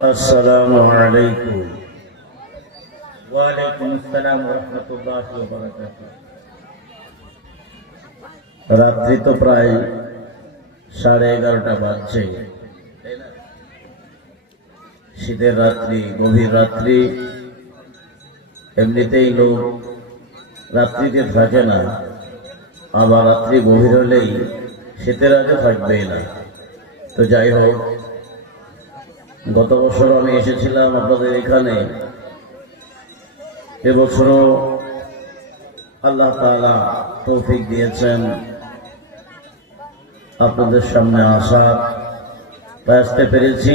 আসসালামু আলাইকুম। ওয়ালাইকুম আসসালাম ওয়া রাহমাতুল্লাহি ওয়া বারাকাতুহু। রাত্রি তো প্রায় 11:30 বাজছে। শীতের রাত্রি, গভীর রাত্রি। এমনিতেই লোক রাত্রিতে থাকে না, আবার রাত্রি গভীর হলেই শীতের আগে থাকবেই না। তো যাই হোক, গত বছর আমি এসেছিলাম আপনাদের এখানে। এবছরও আল্লাহ তাআলা তৌফিক দিয়েছেন আপনাদের সামনে আসতে পেরেছি।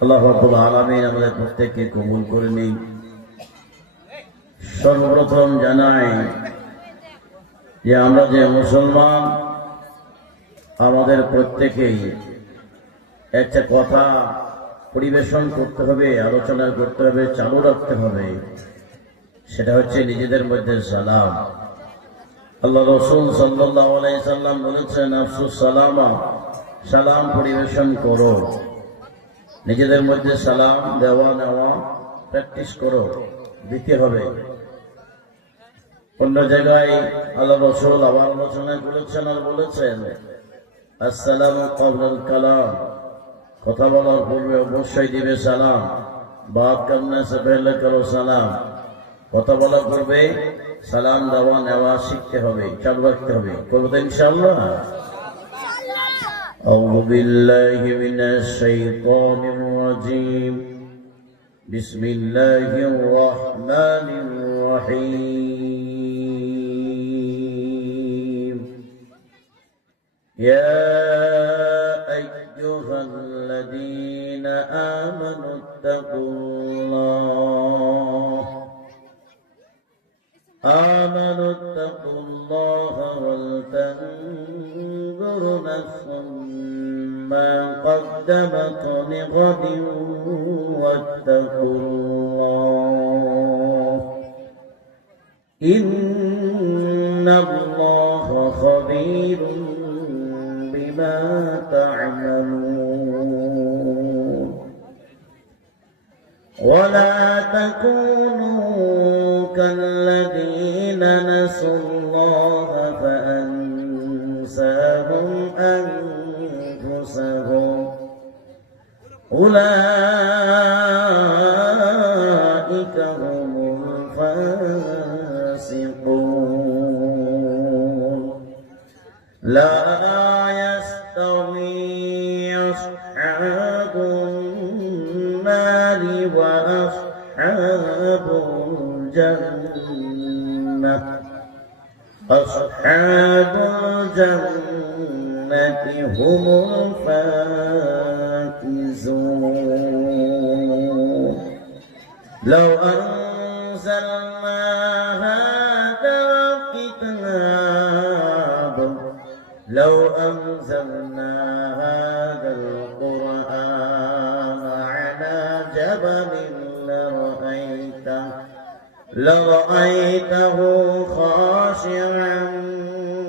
আল্লাহ রাব্বুল আলামিন আমাদের প্রত্যেককে কবুল করে নিন। সর্বপ্রথম জানাই যে আমরা যে মুসলমান, আমাদের প্রত্যেকেই একটা কথা পরিবেশন করতে হবে, আলোচনা করতে হবে, চালু রাখতে হবে। সেটা হচ্ছে নিজেদের মধ্যে সালাম। আল্লাহ রাসূল সাল্লাল্লাহু আলাইহি সাল্লাম বলেছেন, আফসুস সালামা, সালাম পরিবেশন করো। নিজেদের মধ্যে সালাম দেওয়া নেওয়া প্র্যাকটিস করো, দিতে হবে। অন্য জায়গায় আল্লাহ রাসূল আবার আলোচনা করেছেন আর বলেছেন, আসসালামু ক্বাবলাল কালাম, কথা বলার পূর্বে অবশ্যই দিবে সালাম। বাত করনে সে পহলে করো সালাম। কথা বলার পূর্বে সালাম দেওয়া নেওয়া শিখতে হবে, চালু রাখতে হবে। করবো তো ইনশাআল্লাহ। আউযু বিল্লাহি মিনাশ শাইতানির রাজীম। বিসমিল্লাহির রাহমানির রহিম। ইয়া أيها الذين آمنوا اتقوا الله ولتنظر نفس ما قدمت لغد واتقوا الله إن الله خبير بما تعملون ولا تكونوا كالذين نسوا الله فأنساهم أنفسهم أولئك هم الفاسقون لا أصحاب النار وأصحاب الجنة هم الفائزون لو أنزلنا هذا القرآن على جبل لرأيته خاشعا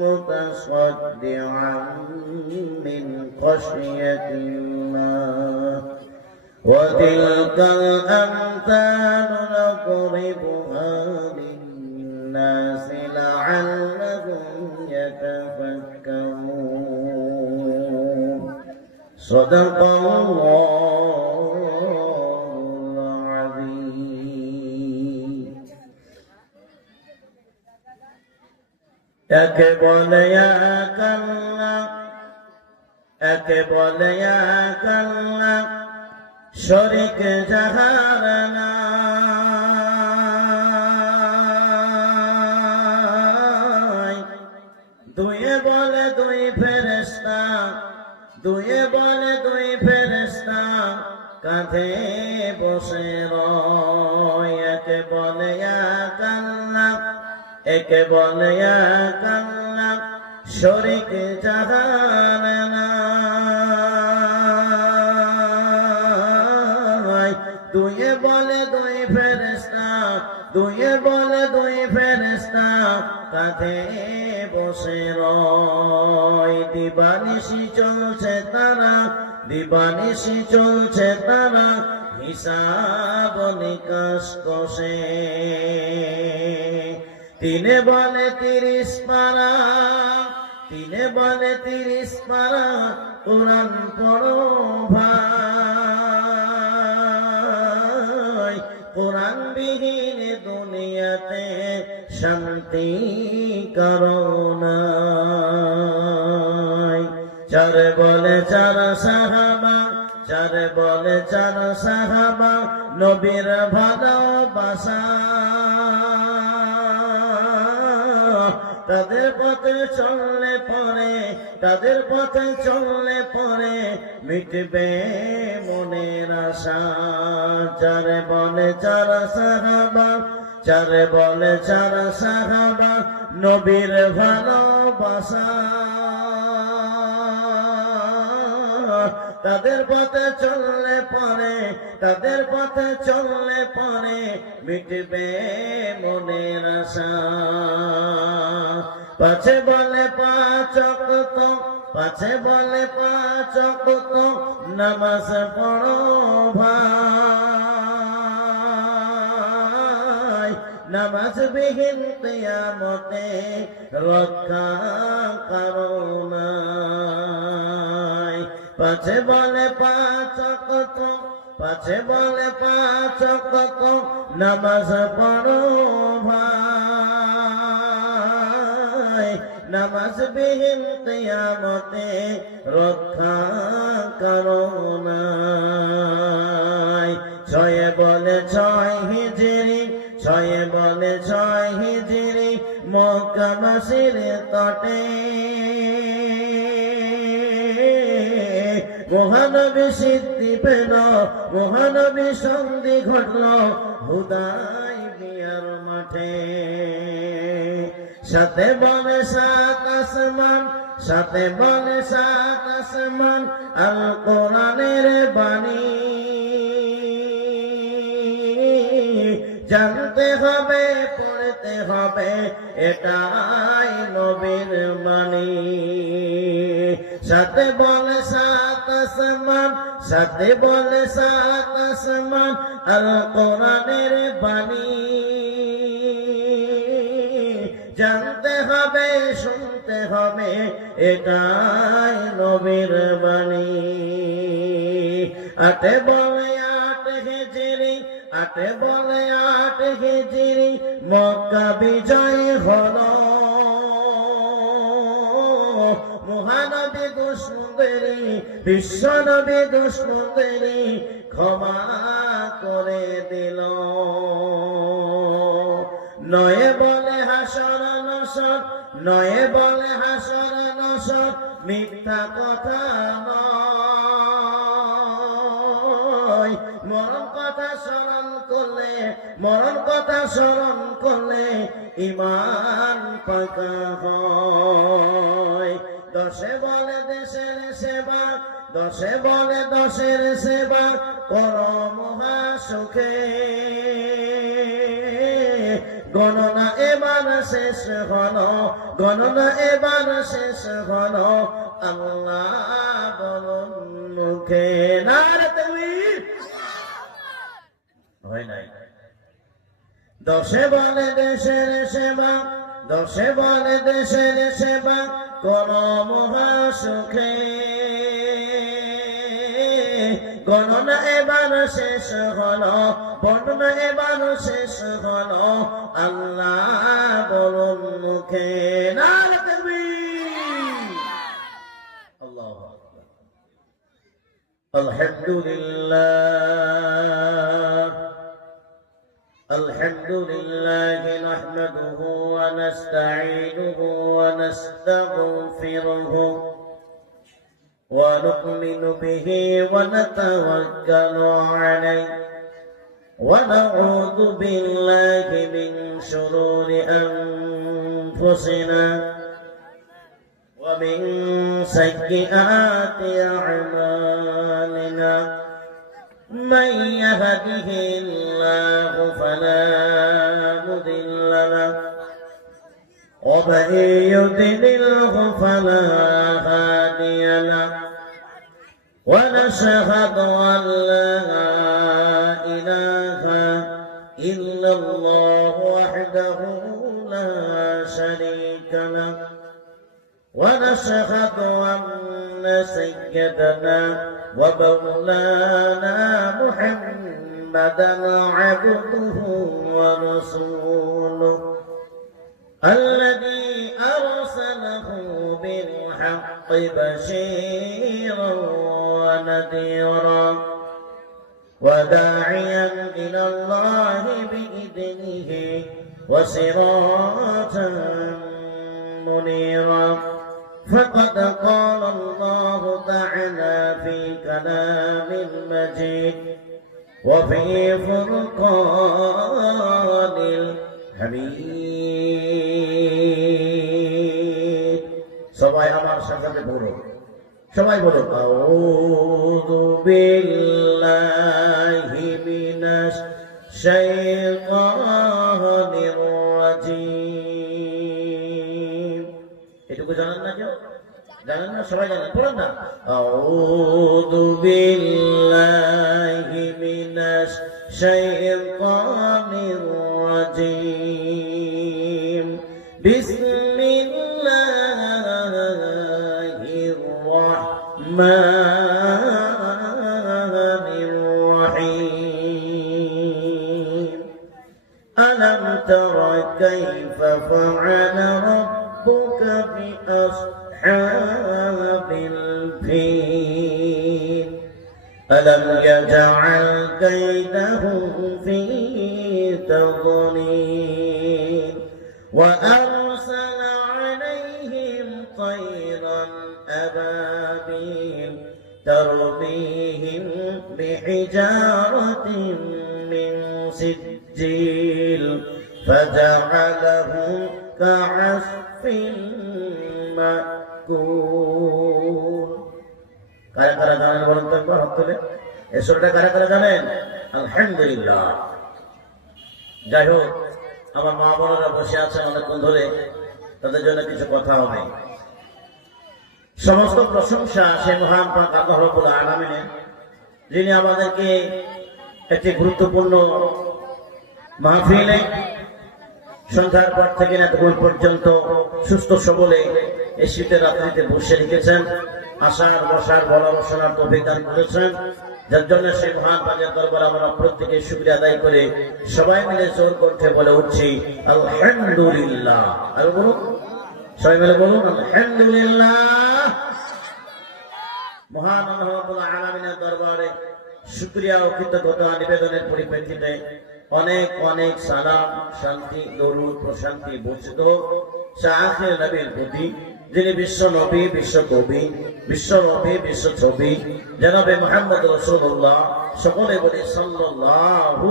متصدعا من خشية الله وتلك الأمثال نضربها للناس لعلهم يتفكرون صدق الله العظيم একে বলে কাল্লা শরীক যাহার নাই দুয়ে বলে দুই ফেরেশতা কাঁধে বসে রয় একে বলে কাল্লা শরীক যাহার নাই দুয়ে বলে দুই ফেরেশতা কাঁধে বসে রয় দিবানিশি চলছে তারা দিবানিশি চলছে তারা হিসাব নিকাশ কষে। তিনে বলে 30 পারা, তিনে বলে 30 পারা কোরআন পড়ো ভাই, কোরআন বিহীন দুনিয়াতে শান্তি করোনা। চার বলে 4 সাহাবা, চার বলে 4 সাহাবা নবীর ভালোবাসা, তাদের পথে চললে পরে, তাদের পথে চললে পরে মিটবে মনের আশা। চার বলে 4 সাহাবা, চার বলে 4 সাহাবা নবীর ভালোবাসা, তাদের পথে চললে পরে, তাদের পথে চললে পরে মিটবে মনের আশা। পাছে বলে 5 ওয়াক্ত, পাছে বলে 5 ওয়াক্ত নামাজ পড়ো ভাই, নামাজ বিহীন কিয়ামতে রক্ষা করোনা। পাছে বলে 5 ওয়াক্ত, পাছে বলে 5 ওয়াক্ত নামাজ পড়ো ভাই, নামাজ বিহীন কিয়ামতে রক্ষা করোনা। 6 বলে 6 হিজরি, 6 বলে 6 হিজরি মক্কা মাসির তটে, মহানবী সিদ্ধি পেল, মহানবী সন্ধি ঘটল হুদায়বিয়ার মাঠে। সাথে বলে 7 আসমান, সাথে বলে 7 আসমান আল কোরআনের বাণী, জানতে হবে পড়তে হবে এটাই নবীর বাণী। সাথে বলে 7 আসমান, সাথে বলে 7 আসমান আল কোরআনের বাণী, জানতে হবে শুনতে হবে এটাই নবীর বাণী। 8 বলে 8 হিজরি, 8 বলে 8 হিজরি মক্কা বিজয় হলো, মহানবী দুশমনদেরই, বিশ্বনবী দুশমনদেরই ক্ষমা করে দিল। 9 বলে হাসর নসর, 9 বলে হাসর নসর মিথ্যা কথা নয়, মরণ কথা স্মরণ করলে, মরণ কথা স্মরণ করলে ঈমান পাকা হয়। 10 বলে দেশের সেবা, 10 বলে দেশের সেবা করো মহা সুখে, গণনা এবার শেষ হলো, গণনা এবার শেষ হলো আল্লাহ বলুন মুখে। নারে তাকবীর। হয় নাই। 10 বলে দেশের সেবা, 10 বলে দেশের সেবা করো মহা সুখে, গণনা এবার শেষ হলো, বর্ণনা এবার শেষ হলো আল্লাহ বলুন মুখে। নারে তাকবীর। আল্লাহু আকবার। আলহামদুলিল্লাহ, আলহামদুলিল্লাহ নাহমাদুহু ওয়া নাস্তাঈনুহু ওয়া নাস্তাগফিরুহু ونؤمن به ونتوكل عليه ونعوذ بالله من شرور أنفسنا ومن سيئات أعمالنا من يهده الله فلا مضل له ومن يضلله فلا هادي له ونشهد ونشهد أن لا إله إلا الله وحده لا شريك له ونشهد أن سيدنا ومولانا محمدا عبده ورسوله الذي أرسله بالحق بشيرا ونذيرا وداعيا إلى الله بإذنه وسراجا منيرا فقد قال الله تعالى في كلام المجيد وفي فرقان الحميد সবাই আমার সাথে বলুন সবাই বলুন আউযু বিল্লাহি মিনাশ শাইতানির রাজিম এটুকু জানেন না কেউ জানেন না সবাই জানেন বলুন না আউযু বিল্লাহি মিনাশ শাইতানির রাজিম বিসমিল্লাহির রহমানির রহিম আলাম তারা কাইফা ফাআলা রাব্বুকা বিআসহাবিল ফিল ألم يجعل كيدهم في تضليل وأرسل عليهم طيرا أبابيل ترميهم بحجارة من سجيل فجعلهم كعصف مأكول কারা কারা জানেন বলুন তো একবার হাত তুলে এই সূরাটা কারা কারা জানেন আলহামদুলিল্লাহ যাই হোক আমার মা বোনেরা বসে আছেন অনেকক্ষণ ধরে তাদের জন্য কিছু কথা হবে সমস্ত প্রশংসা সেই মহান পাক আল্লাহ রাব্বুল আলামিনের যিনি আমাদেরকে একটি গুরুত্বপূর্ণ মাহফিলে সন্ধ্যার পর থেকে এতক্ষণ পর্যন্ত সুস্থ সবলে এই শীতের রাত্রিতে বসে রেখেছেন আশার বসার বলা বসার তৌফিক দান করেছেন যার জন্য সেই মহান পাকের দরবারে আমরা প্রত্যেকে শুকরিয়া আদায় করে সবাই মিলে জোর করতে বলে উঠছি আলহামদুলিল্লাহ আর বলুন সবাই মিলে বলুন আলহামদুলিল্লাহ মহান আল্লাহ রাব্বুল আলামিনের দরবারে শুকরিয়া ও কৃতজ্ঞতা নিবেদনের পরিপ্রেক্ষিতে অনেক অনেক সালাম শান্তি দরুদ প্রশান্তি বর্ষিত আখির নবীর প্রতি যিনি বিশ্ব নবী বিশ্ব কবি বিশ্ব নবী বিশ্ব ছবি জনাবে মুহাম্মদ রাসূলুল্লাহ সকলে বলি সাল্লাল্লাহু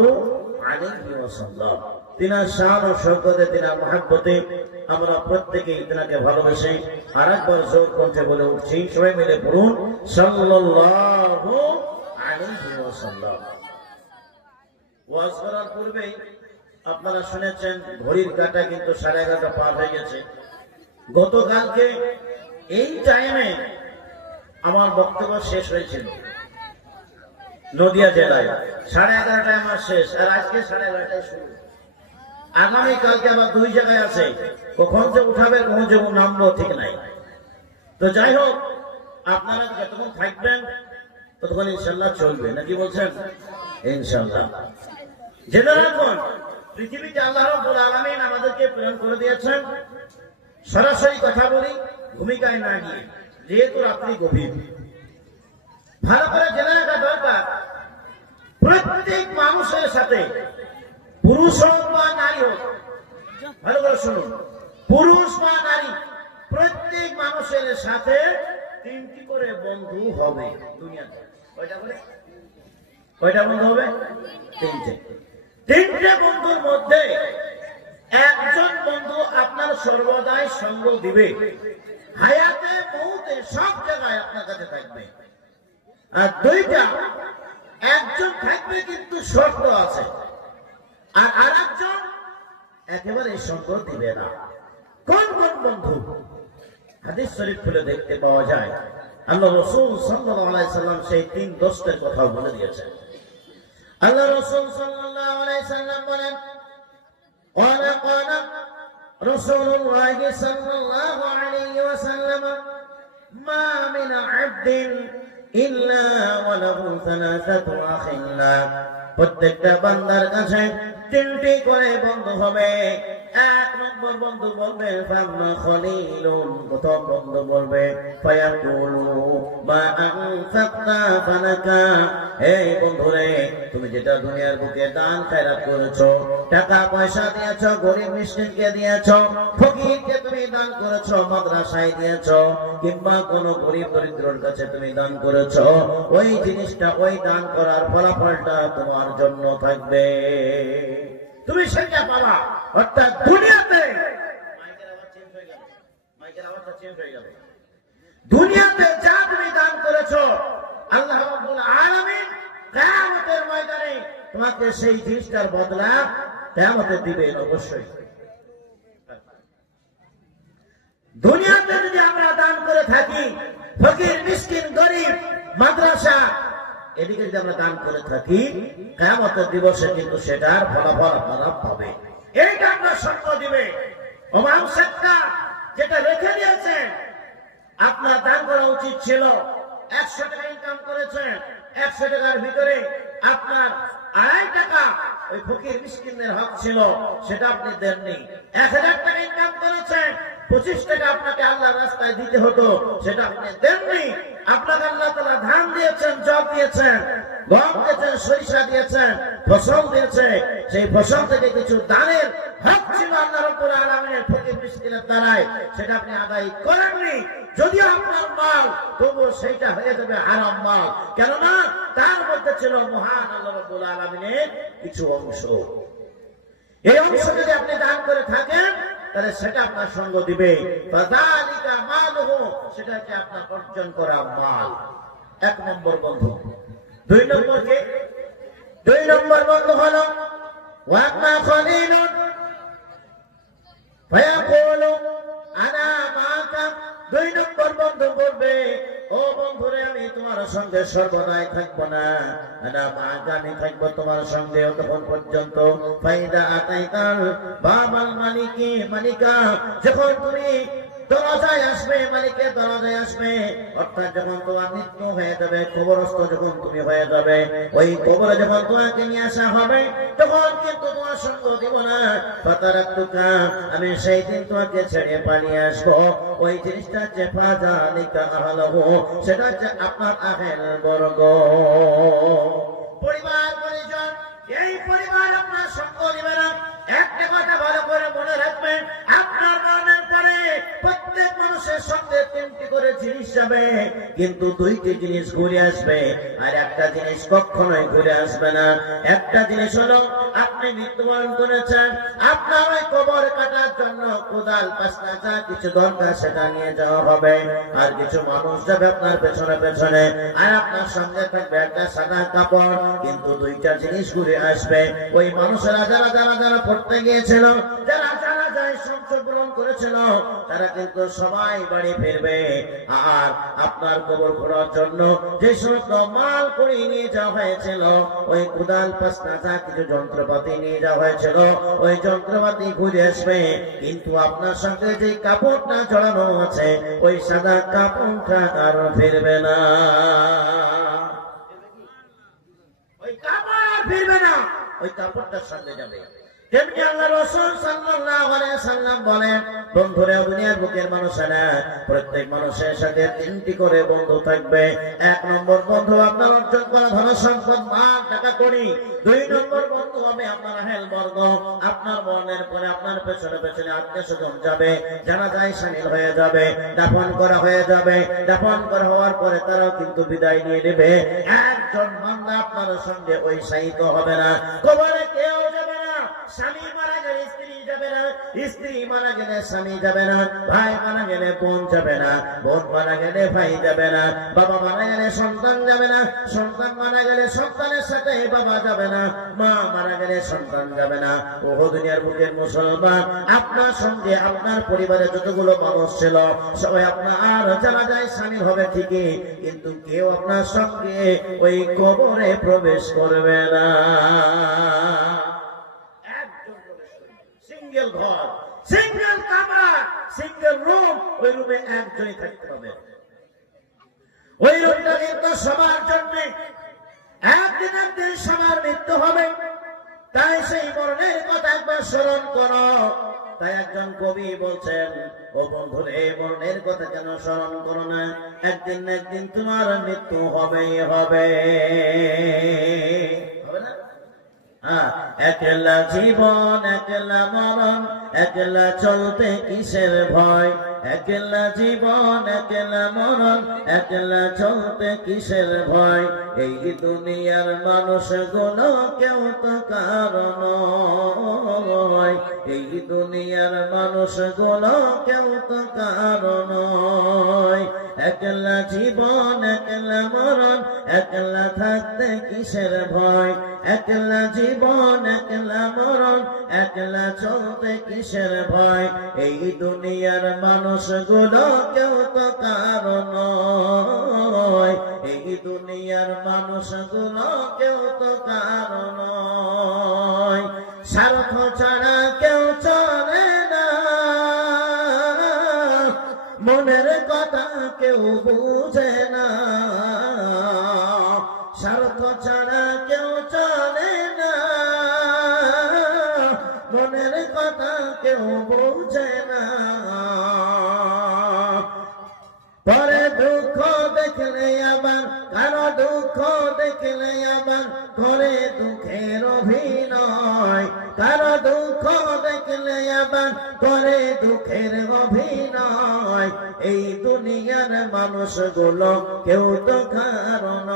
আলাইহি ওয়াসাল্লাম তিনার শান ও শওকতে তিনার মহব্বতে আমরা প্রত্যেকেই তিনাকে ভালোবেসে আরেকবার জোর করতে বলে উঠছি সবাই মিলে বলুন সাল্লাল্লাহু আলাইহি ওয়াসাল্লাম ওয়াজ করার পূর্বেই আপনারা শুনেছেন ঘড়ির কাঁটা কিন্তু 11:30 পার হয়ে গেছে গতকালকে এই টাইমে আমার বক্তব্য শেষ হয়েছিল নদিয়া জেলায় 11:30 আমার শেষ আর আজকে 11:30 শুরু আগামী কালকে আবার দুই জায়গায় আছে কখন যে উঠাবে কখন যে নামলো ঠিক নাই তো যাই হোক আপনারা যতক্ষণ থাকবেন ততক্ষণ ইনশাল্লাহ চলবে নাকি বলছেন ইনশাল্লাহ জেনে রাখুন পৃথিবীতে আল্লাহ রাব্বুল আলামিন আমাদেরকে প্রেরণ করে দিয়েছেন সরাসরি কথা বলি ভূমিকায় না গিয়ে যেহেতু রাত্রি গভীর ভালো করে জেনে রাখা দরকার প্রত্যেক মানুষের সাথে পুরুষ হোক বা নারী হোক ভালো করে শুনুন পুরুষ বা নারী প্রত্যেক মানুষের সাথে 3টি করে বন্ধু হবে দুনিয়াতে কয়টা বন্ধু হবে 3টে বন্ধুর মধ্যে একজন বন্ধু আপনার সর্বদাই সঙ্গ দিবে হায়াতে মউতে সব জায়গায় আপনার কাছে থাকবে আর 2টা একজন থাকবে কিন্তু শর্ত আছে আর আরেকজন একেবারে সঙ্গ দিবে না কোন কোন বন্ধু হাদিস শরীফ খুলে দেখতে পাওয়া যায় আল্লাহ রাসূল সাল্লাল্লাহু আলাইহি সাল্লাম সেই তিন দোষের কথা বলে দিয়েছেন। আল্লাহ রাসূল সাল্লাল্লাহু আলাইহি সাল্লাম বলেন, قال رسول الله صلى الله عليه وسلم ما من عبد إلا وله ثلاثة أخلاق। প্রত্যেকটা বান্দার কাছে তিনটি করে বন্ধু হবে। এক নম্বর বন্ধু বলবে ফাম্মা খলিলুন, প্রথম বন্ধু বলবে ফায়াকুলু মা আনফাকতা ফালাকা, এই বন্ধুরে তুমি যেটা দুনিয়ার বুকে দান খয়রাত করেছো, টাকা পয়সা দিয়েছো, গরিব মিসকিনকে দিয়েছো, ফকিরকে তুমি দান করেছো, মাদ্রাসায় দিয়েছো, কিংবা কোন গরিব দরিদ্রর কাছে তুমি দান করেছো, ওই জিনিসটা ওই দান করার ফলাফলটা তোমার জন্য থাকবে, তুমি সেটা পাবা। অর্থাৎ দুনিয়াতে দুনিয়াতে যা তুমি দান করেছো, আল্লাহ রাব্বুল আলামিন কিয়ামতের ময়দানে তোমাকে সেই জিনিসটার বদলা কিয়ামতে দিবেন অবশ্যই। দুনিয়াতে যদি আমরা দান করে থাকি, ফকির মিসকিন গরিব মাদ্রাসা এদিকে যদি আমরা দান করে থাকি, কিয়ামতের দিবসে কিন্তু সেটার ফলাফল আপনারা পাবে। এইটা আপনার সঙ্গ দিবে। ওমান সাক্কা যেটা রেখে দিয়েছেন, আপনার দান করা উচিত ছিল। 100 টাকা ইনকাম করেছেন, 100 টাকার ভিতরে আপনার 2.5 টাকা ওই ফকির মিসকিনদের হক ছিল, সেটা আপনি দেননি। 1000 টাকা ইনকাম করেছেন, 25 টাকা আপনাকে আল্লাহর রাস্তায় দিতে হতো, সেটা আপনি দেননি। আপনাকে আল্লাহ তাআলা ধান দিয়েছেন, জব দিয়েছেন, গম দিয়েছেন, সরিষা দিয়েছেন, ফসল দিয়েছে, সেই ফসল থেকে কিছু দানের হক ছিল আল্লাহ রাব্বুল আলামিনের ফকির মিসকিনের দ্বারাই, সেটা আপনি আদায় করেননি। যদিও আপনার মাল, তবু সেইটা হয়ে যাবে হারাম মাল, কেননা তার মধ্যে ছিল মহান আল্লাহ রাব্বুল আলামিনের কিছু অংশ। এই অংশ যদি আপনি দান করে থাকেন, তাহলে সেটা আপনার সঙ্গ দিবে। ফাযালিকা মালুহু, সেটা হচ্ছে আপনার অর্জন করা মাল। 1 নম্বর বন্ধু। 2 নম্বর কি? 2 নম্বর বন্ধু হলো ওয়ামা খলিলুন ফায়াকুলু আনা মাকা। 2 নম্বর বন্ধু বলবে, ও বন্ধুরে আমি তোমার সঙ্গে সর্বদাই থাকবো না, আনা মাকা, আমি থাকবো তোমার সঙ্গে তখন পর্যন্ত ফাইদা আতাইতাল বাবাল মালিকি মালিকা, যখন তুমি দরজায় আসবে, মালিকের দরজায় আসবে, অর্থাৎ যখন তোমার মৃত্যু হয়ে যাবে, কবরস্থ যখন তুমি হয়ে যাবে, ওই কবরে যখন তোমাকে নিয়ে আসা হবে, তখন কিন্তু তোমার সঙ্গ দিব না। ফাতারাতুকা, আমি সেই দিন তোমাকে ছেড়ে পালিয়ে আসবো। ওই জিনিসটা হচ্ছে ফাযালিকা আহলহু, সেটা হচ্ছে আপনার আহল বর্গ, পরিবার পরিজন। এই পরিবার আপনার সঙ্গ দিবে না। একটা কথা ভালো করে মনে রাখবেন, আপনার মনের পরে প্রত্যেক মানুষের সঙ্গে 3টি করে জিনিস যাবে, কিন্তু 2টি জিনিস ঘুরে আসবে, আর একটা জিনিস কখনোই ঘুরে আসবে না। একটা জিনিস হলো আপনি মৃত্যুবরণ করেছেন, আপনার ওই কবর কাটার জন্য কোদাল পাশনা যা কিছু দরকার সেটা নিয়ে যাওয়া হবে, আর কিছু মানুষ যাবে আপনার পেছনে পেছনে, আর আপনার সঙ্গে থাকবে একটা সাদা কাপড়, কিন্তু 2টা জিনিস ঘুরে আসবে। ওই মানুষেরা যারা যারা যারা পড়তে গিয়েছিল, যারা যারা যাই সংশোধন করেছিল, তারা কিন্তু সবাই বাড়ি ফিরবে, আর আপনার কবর খোঁড়ার জন্য যে সমস্ত মাল করে নিয়ে যাওয়া হয়েছিল, ওই কোদাল পাশনা যা কিছু যন্ত্রপাতি নিয়ে যাওয়া হয়েছিল, ওই যন্ত্রপাতি ঘুরে আসবে, কিন্তু আপনার সঙ্গে যে কাপড়টা জড়ানো আছে, ওই সাদা কাপড়টা আর ফিরবে না, ওই কাপড় ফিরবে না, ওই কাপড়টার সঙ্গে যাবে। তেমনি আল্লাহ রাসূল সাল্লাল্লাহু আলাইহি সাল্লাম বলেন, বন্ধুরা দুনিয়ার বুকের মানুষেরা প্রত্যেক মানুষের সাথে 3টি করে বন্ধু থাকবে। 1 নম্বর বন্ধু আপনার অর্জন করা ধন সম্পদ, মাল টাকা করি। 2 নম্বর বন্ধু হবে আপনার আহল বর্গ, আপনার মরণের পরে আপনার পেছনে পেছনে আত্মীয় স্বজন যাবে, জানাজায় শামিল হয়ে যাবে, দাফন করা হয়ে যাবে, দাফন করা হওয়ার পরে তারাও কিন্তু বিদায় নিয়ে নেবে। একজন বান্দা আপনার সঙ্গে ওই শাহিদ হবে না, কবরে কেউ যাবে না। স্বামী মারা গেলে স্ত্রী যাবে যাবে না, স্ত্রী মারা গেলে স্বামী যাবে না, ভাই মারা গেলে বোন যাবে না, বোন মারা গেলে ভাই যাবে না, বাবা মারা গেলে সন্তান যাবে না, সন্তান মারা গেলে সন্তানের সাথে বাবা যাবে না, মা মারা গেলে সন্তান যাবে না। ও দুনিয়ার বুকের মুসলমান, আপনার সঙ্গে আপনার পরিবারে যতগুলো মানুষ ছিল সবাই আপনার জানাজায় শামিল হবে ঠিকই, কিন্তু কেউ আপনার সঙ্গে ওই কবরে প্রবেশ করবে না। সিঙ্গেল ঘর, সিঙ্গেল কামরা, সিঙ্গেল রুম, ওই রুমে একজনই থাকতে হবে। ওই রুমটা কিন্তু সবার জন্য, একদিন একদিন সবার মৃত্যু হবে। তাই সেই মরণের কথা একবার স্মরণ করো। তাই একজন কবি বলছেন, ও বন্ধুরে মরণের কথা কেন স্মরণ করো না, একদিন না একদিন তোমার মৃত্যু হবেই হবে। একলা জীবন একলা মরণ, একলা চলতে কিসের ভয়, একলা জীবন একলা মরণ, একলা চলতে কিসের ভয়। এই দুনিয়ার মানুষ গুলো কেউ তো কারণ, এই দুনিয়ার মানুষ গুলো কেউ তো কারণ। একলা জীবন একলা মরণ, একলা থাকতে কিসের ভয়, একলা জীবন একলা মরণ, একলা চলতে কিসের ভয়। এই দুনিয়ার মানুষ গুলো কেউ তো কারণ, এই দুনিয়ার মানুষ গুলো কেউ তো কারণ। স্বার্থ ছাড়া কেউ চলে না, মনের কথা কেউ বুঝে না, স্বার্থ ছাড়া কেউ চলে না, মনের কথা কেউ বুঝে না। পরে দুঃখ দেখলে আবার, কারো দুঃখ দেখলে আবার করে দুঃখের অভিনয়, কারো দুঃখ দেখলে আবার করে দুঃখের অভিনয়। এই দুনিয়ার মানুষগুলো কেউ তো কারণ,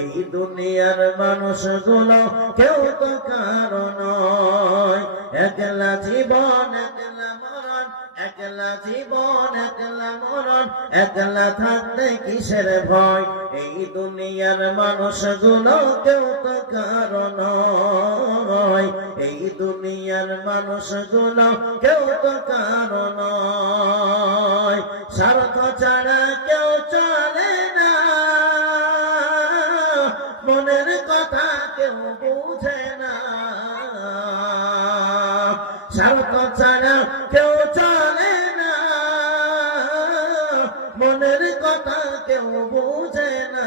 এই দুনিয়ার মানুষগুলো কেউ তো কারণ। একলা জীবন একলা মরণ, একলা জীবন একলা মরণ, একলা থাকতে কিসের ভয়। এই দুনিয়ার মানুষগুলো কেউ তো কারণ, এই দুনিয়ার মানুষগুলো কেউ তো কারণ। স্বার্থ ছাড়া কেউ চলে না, মনের কথা কেউ বুঝে না, স্বার্থ ছাড়া কেউ চলে না, মনের কথা কেউ বুঝে না।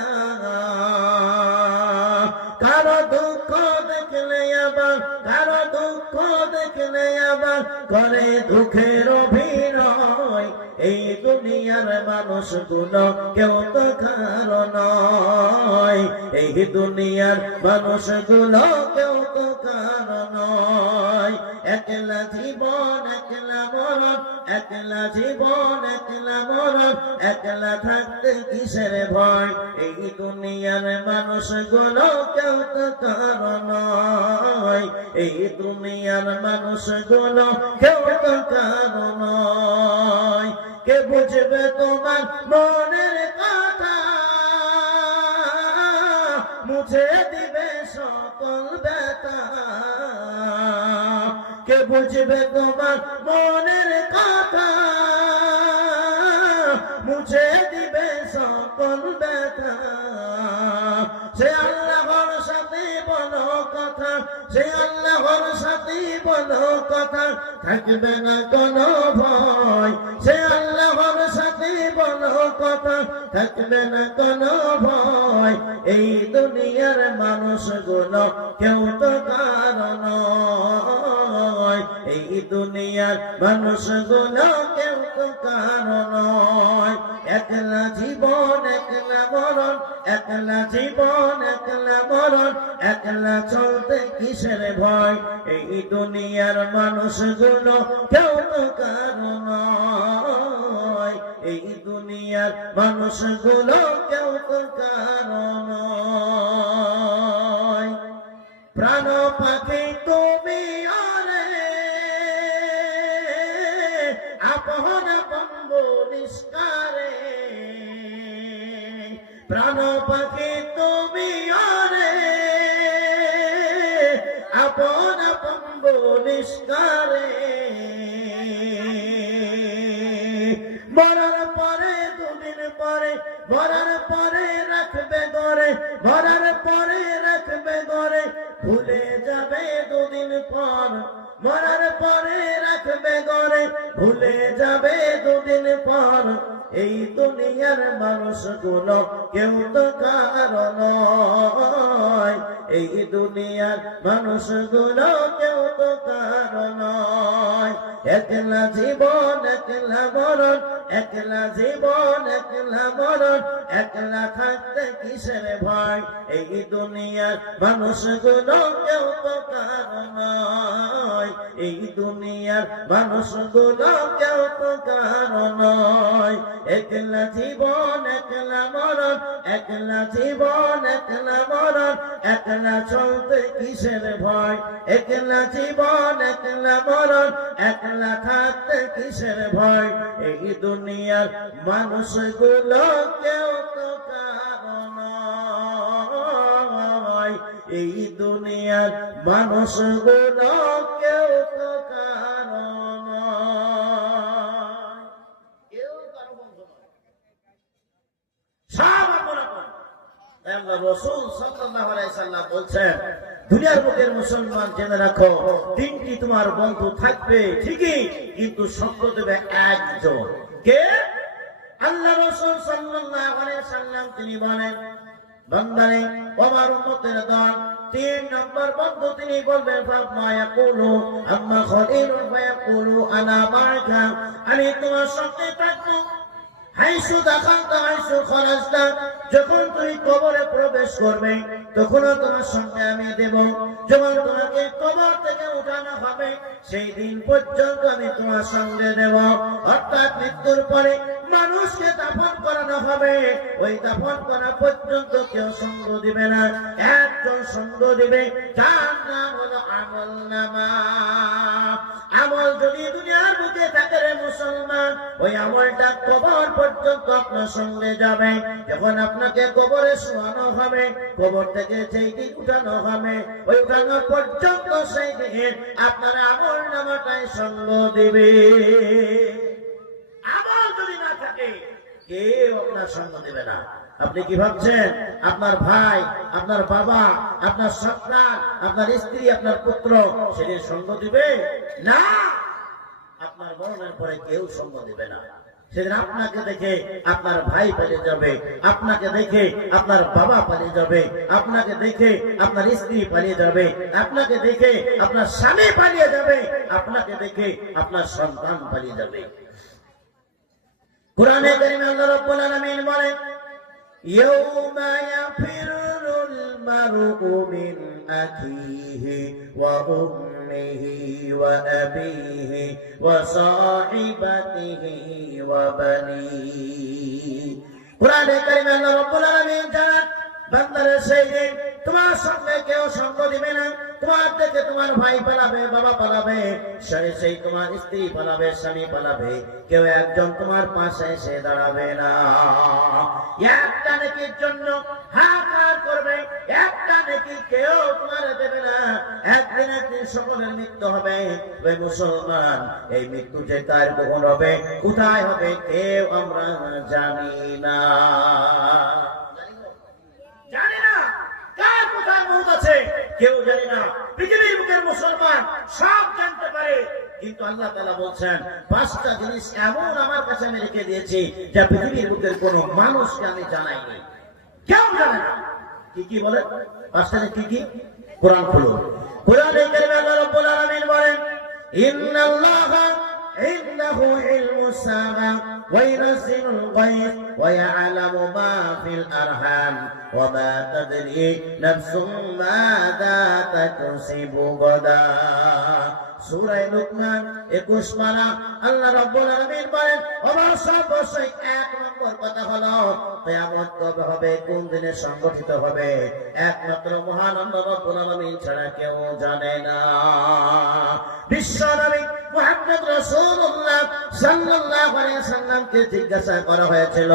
কারো দুঃখ দেখলে আবার, কারো দুঃখ দেখলে আবার করে দুঃখের অভিনয়। এই দুনিয়ার মানুষগুলো কেউ তো কারণ, এই দুনিয়ার মানুষগুলো কেউ তো কারণ। একলা জীবন একলা মরণ, একলা জীবন একলা মরণ, একলা থাকতে কিসের ভয়। এই দুনিয়ার মানুষগুলো কেউ তো কারণ, এই দুনিয়ার মানুষগুলো কেউ তো কারণ। কে বুঝবে তোমার মনের কথা, মুছে দিবে সকল ব্যথা। কে বুঝবে তোমার মনের কথা, মুছে দিবে সকল ব্যথা। সে আল্লাহর সাথে বলো কথা, সে আল্লাহর সাথে বলো কথা, থাকবে না কোনো ভয়। সে আল্লাহর সাথে বলো কথা, থাকবে না কোনো ভয়। এই দুনিয়ার মানুষগুলো কেউ তো কারণ, এই দুনিয়ার মানুষগুলো কেউ তো কারণ। একলা জীবন একলা মরণ, একলা জীবন একলা মরণ, একলা চলতে কিসের ভয়। এই দুনিয়ার মানুষগুলো কেউ তো কারণ, এই দুনিয়ার মানুষগুলো কেউ তো কারণ। প্রাণ পাখি তুমি আর পরে রাখবে ঘরে ভুলে যাবে দুদিন পর মরার পরে রাখবে ঘরে ভুলে যাবে দুদিন পর এই দুনিয়ার মানুষগুলো কেউ তো কারো নয় এই দুনিয়ার মানুষগুলো কেউ তো কারো নয় একলা জীবন একলা মরণ একলা জীবন একলা মরণ একলা থাকতে কিসের ভয় এই দুনিয়ার মানুষগুলো কেউ তো কারো নয় এই দুনিয়ার মানুষগুলো কেউ তো কারো নয় একলা জীবন একলা মরণ একলা জীবন একলা মরণ একলা চলতে কিসের ভয় একলা জীবন একলা মরণ একলা থাকতে কিসের ভয় এই দুনিয়ার মানুষগুলো কেউ তো কারো নয় এই দুনিয়ার মানুষগুলো কেউ তো কারো নয় কেউ কারো বন্ধু নয় সব আপন আপন আল্লাহ রাসূল সাল্লাল্লাহু আলাইহি সাল্লাম বলছেন দুনিয়ার বুকের মুসলমান জেনে রাখো তিনটি তোমার বন্ধু থাকবে ঠিকই কিন্তু সঙ্গ দেবে একজন কে আল্লাহ রাসূল সাল্লাল্লাহু আলাইহি সাল্লাম তিনি বলেন বান্দারে আমার উম্মতের দল তিন নম্বর বন্ধু তিনি বলবেন ফামা ইয়াকুলু আম্মা খলিলু ফায়াকুলু আনা মা'আকা আমি তোমার সঙ্গে থাকবো হাইসু দাখালতা হাইসু খারাজতা যখন তুমি কবরে প্রবেশ করবে তখন তোমার সঙ্গে আমি দেব যখন তোমাকে কবর থেকে উঠানো হবে সেই দিন পর্যন্ত আমি তোমার সঙ্গে দেব অর্থাৎ মৃত্যুর পরে মানুষকে দাফন করানো হবে ওই দাফন করা পর্যন্ত কেউ সঙ্গ দিবে না একজন সঙ্গ দিবে যার নাম হলো আমলনামা আমল যদি দুনিয়ার বুকে থাকে রে মুসলমান ওই আমলটা কবর পর্যন্ত আপনার সঙ্গে যাবে যখন আপনাকে কবরে শোয়ানো হবে কবর থেকে যেই দিন উঠানো হবে ওই উঠানো পর্যন্ত সেই দিন আপনার আমল নামাটাই সঙ্গ দিবে আমল যদি না থাকে কেউ আপনার সঙ্গ দেবে না আপনি কি ভাবছেন আপনার ভাই আপনার বাবা আপনার সন্তান আপনার স্ত্রী আপনার পুত্র সেদিন সঙ্গ দিবে না আপনার মরণের পরে কেউ সঙ্গ দিবে না সেদিন আপনাকে দেখে আপনার ভাই পালিয়ে যাবে আপনাকে দেখে আপনার বাবা পালিয়ে যাবে আপনাকে দেখে আপনার স্ত্রী পালিয়ে যাবে আপনাকে দেখে আপনার স্বামী পালিয়ে যাবে আপনাকে দেখে আপনার সন্তান পালিয়ে যাবে কোরআনে কারিমে আল্লাহ রাব্বুল আলামিন বলেন ইয়াউমা ইয়াফিরুল মারউ মিন আখিহি ওয়া উম্মিহি ওয়া আবিহি ওয়া সাহিবাতিহি ওয়া বানিহি কোরআনে কারিমে আল্লাহ রাব্বুল আলামিন জানান বান্দারে সেই দিন তোমার সঙ্গে কেউ সঙ্গ দিবে না তোমার থেকে তোমার ভাই পালাবে বাবা পালাবে সেই তোমার স্ত্রী পালাবে স্বামী পালাবে কেউ একজন তোমার পাশে এসে দাঁড়াবে না একটা নেকির জন্য হাহাকার করবে একটা নেকি কেউ তোমার দেবে না একদিন সকলের মৃত্যু হবে ওই মুসলমান এই মৃত্যু যে কার কখন হবে কোথায় হবে কেউ আমরা জানি না জানি না কার কোথায় মৌত আছে কেউ জানি না পৃথিবীর বুকের মুসলমান সব জানতে পারে কিন্তু আল্লাহ তাআলা বলছেন পাঁচটা জিনিস এমন আমার কাছে আমি রেখে দিয়েছি যা পৃথিবীর বুকের কোনো মানুষকে আমি জানাইনি কেউ জানে না কি কি বলে পাঁচটা কি কি কোরআন খুলো কোরআনে কারিমে আল্লাহ রাব্বুল আলামিন বলেন ইন্নাল্লাহা ইনদাহু ইলমুস সাআ ওয়া ইউনাজ্জিলুল গায়থ ওয়া ইয়ালামু মা ফিল আরহাম ওয়া মা তাদরি নাফসুম মাযা তাকসিবু গাদা সূরা লুকমান 21 পারা আল্লাহ রাব্বুল আলামিন বলেন অবশ্যই এক নম্বর কথা হলো কিয়ামত কবে হবে কোন দিনে সংগঠিত হবে একমাত্র মহান আল্লাহ রাব্বুল আলামিন ছাড়া কেউ জানে না বিশ্ব নবী মুহাম্মদ রাসূলুল্লাহ সাল্লাল্লাহু আলাইহি ওয়াসাল্লামকে জিজ্ঞাসা করা হয়েছিল,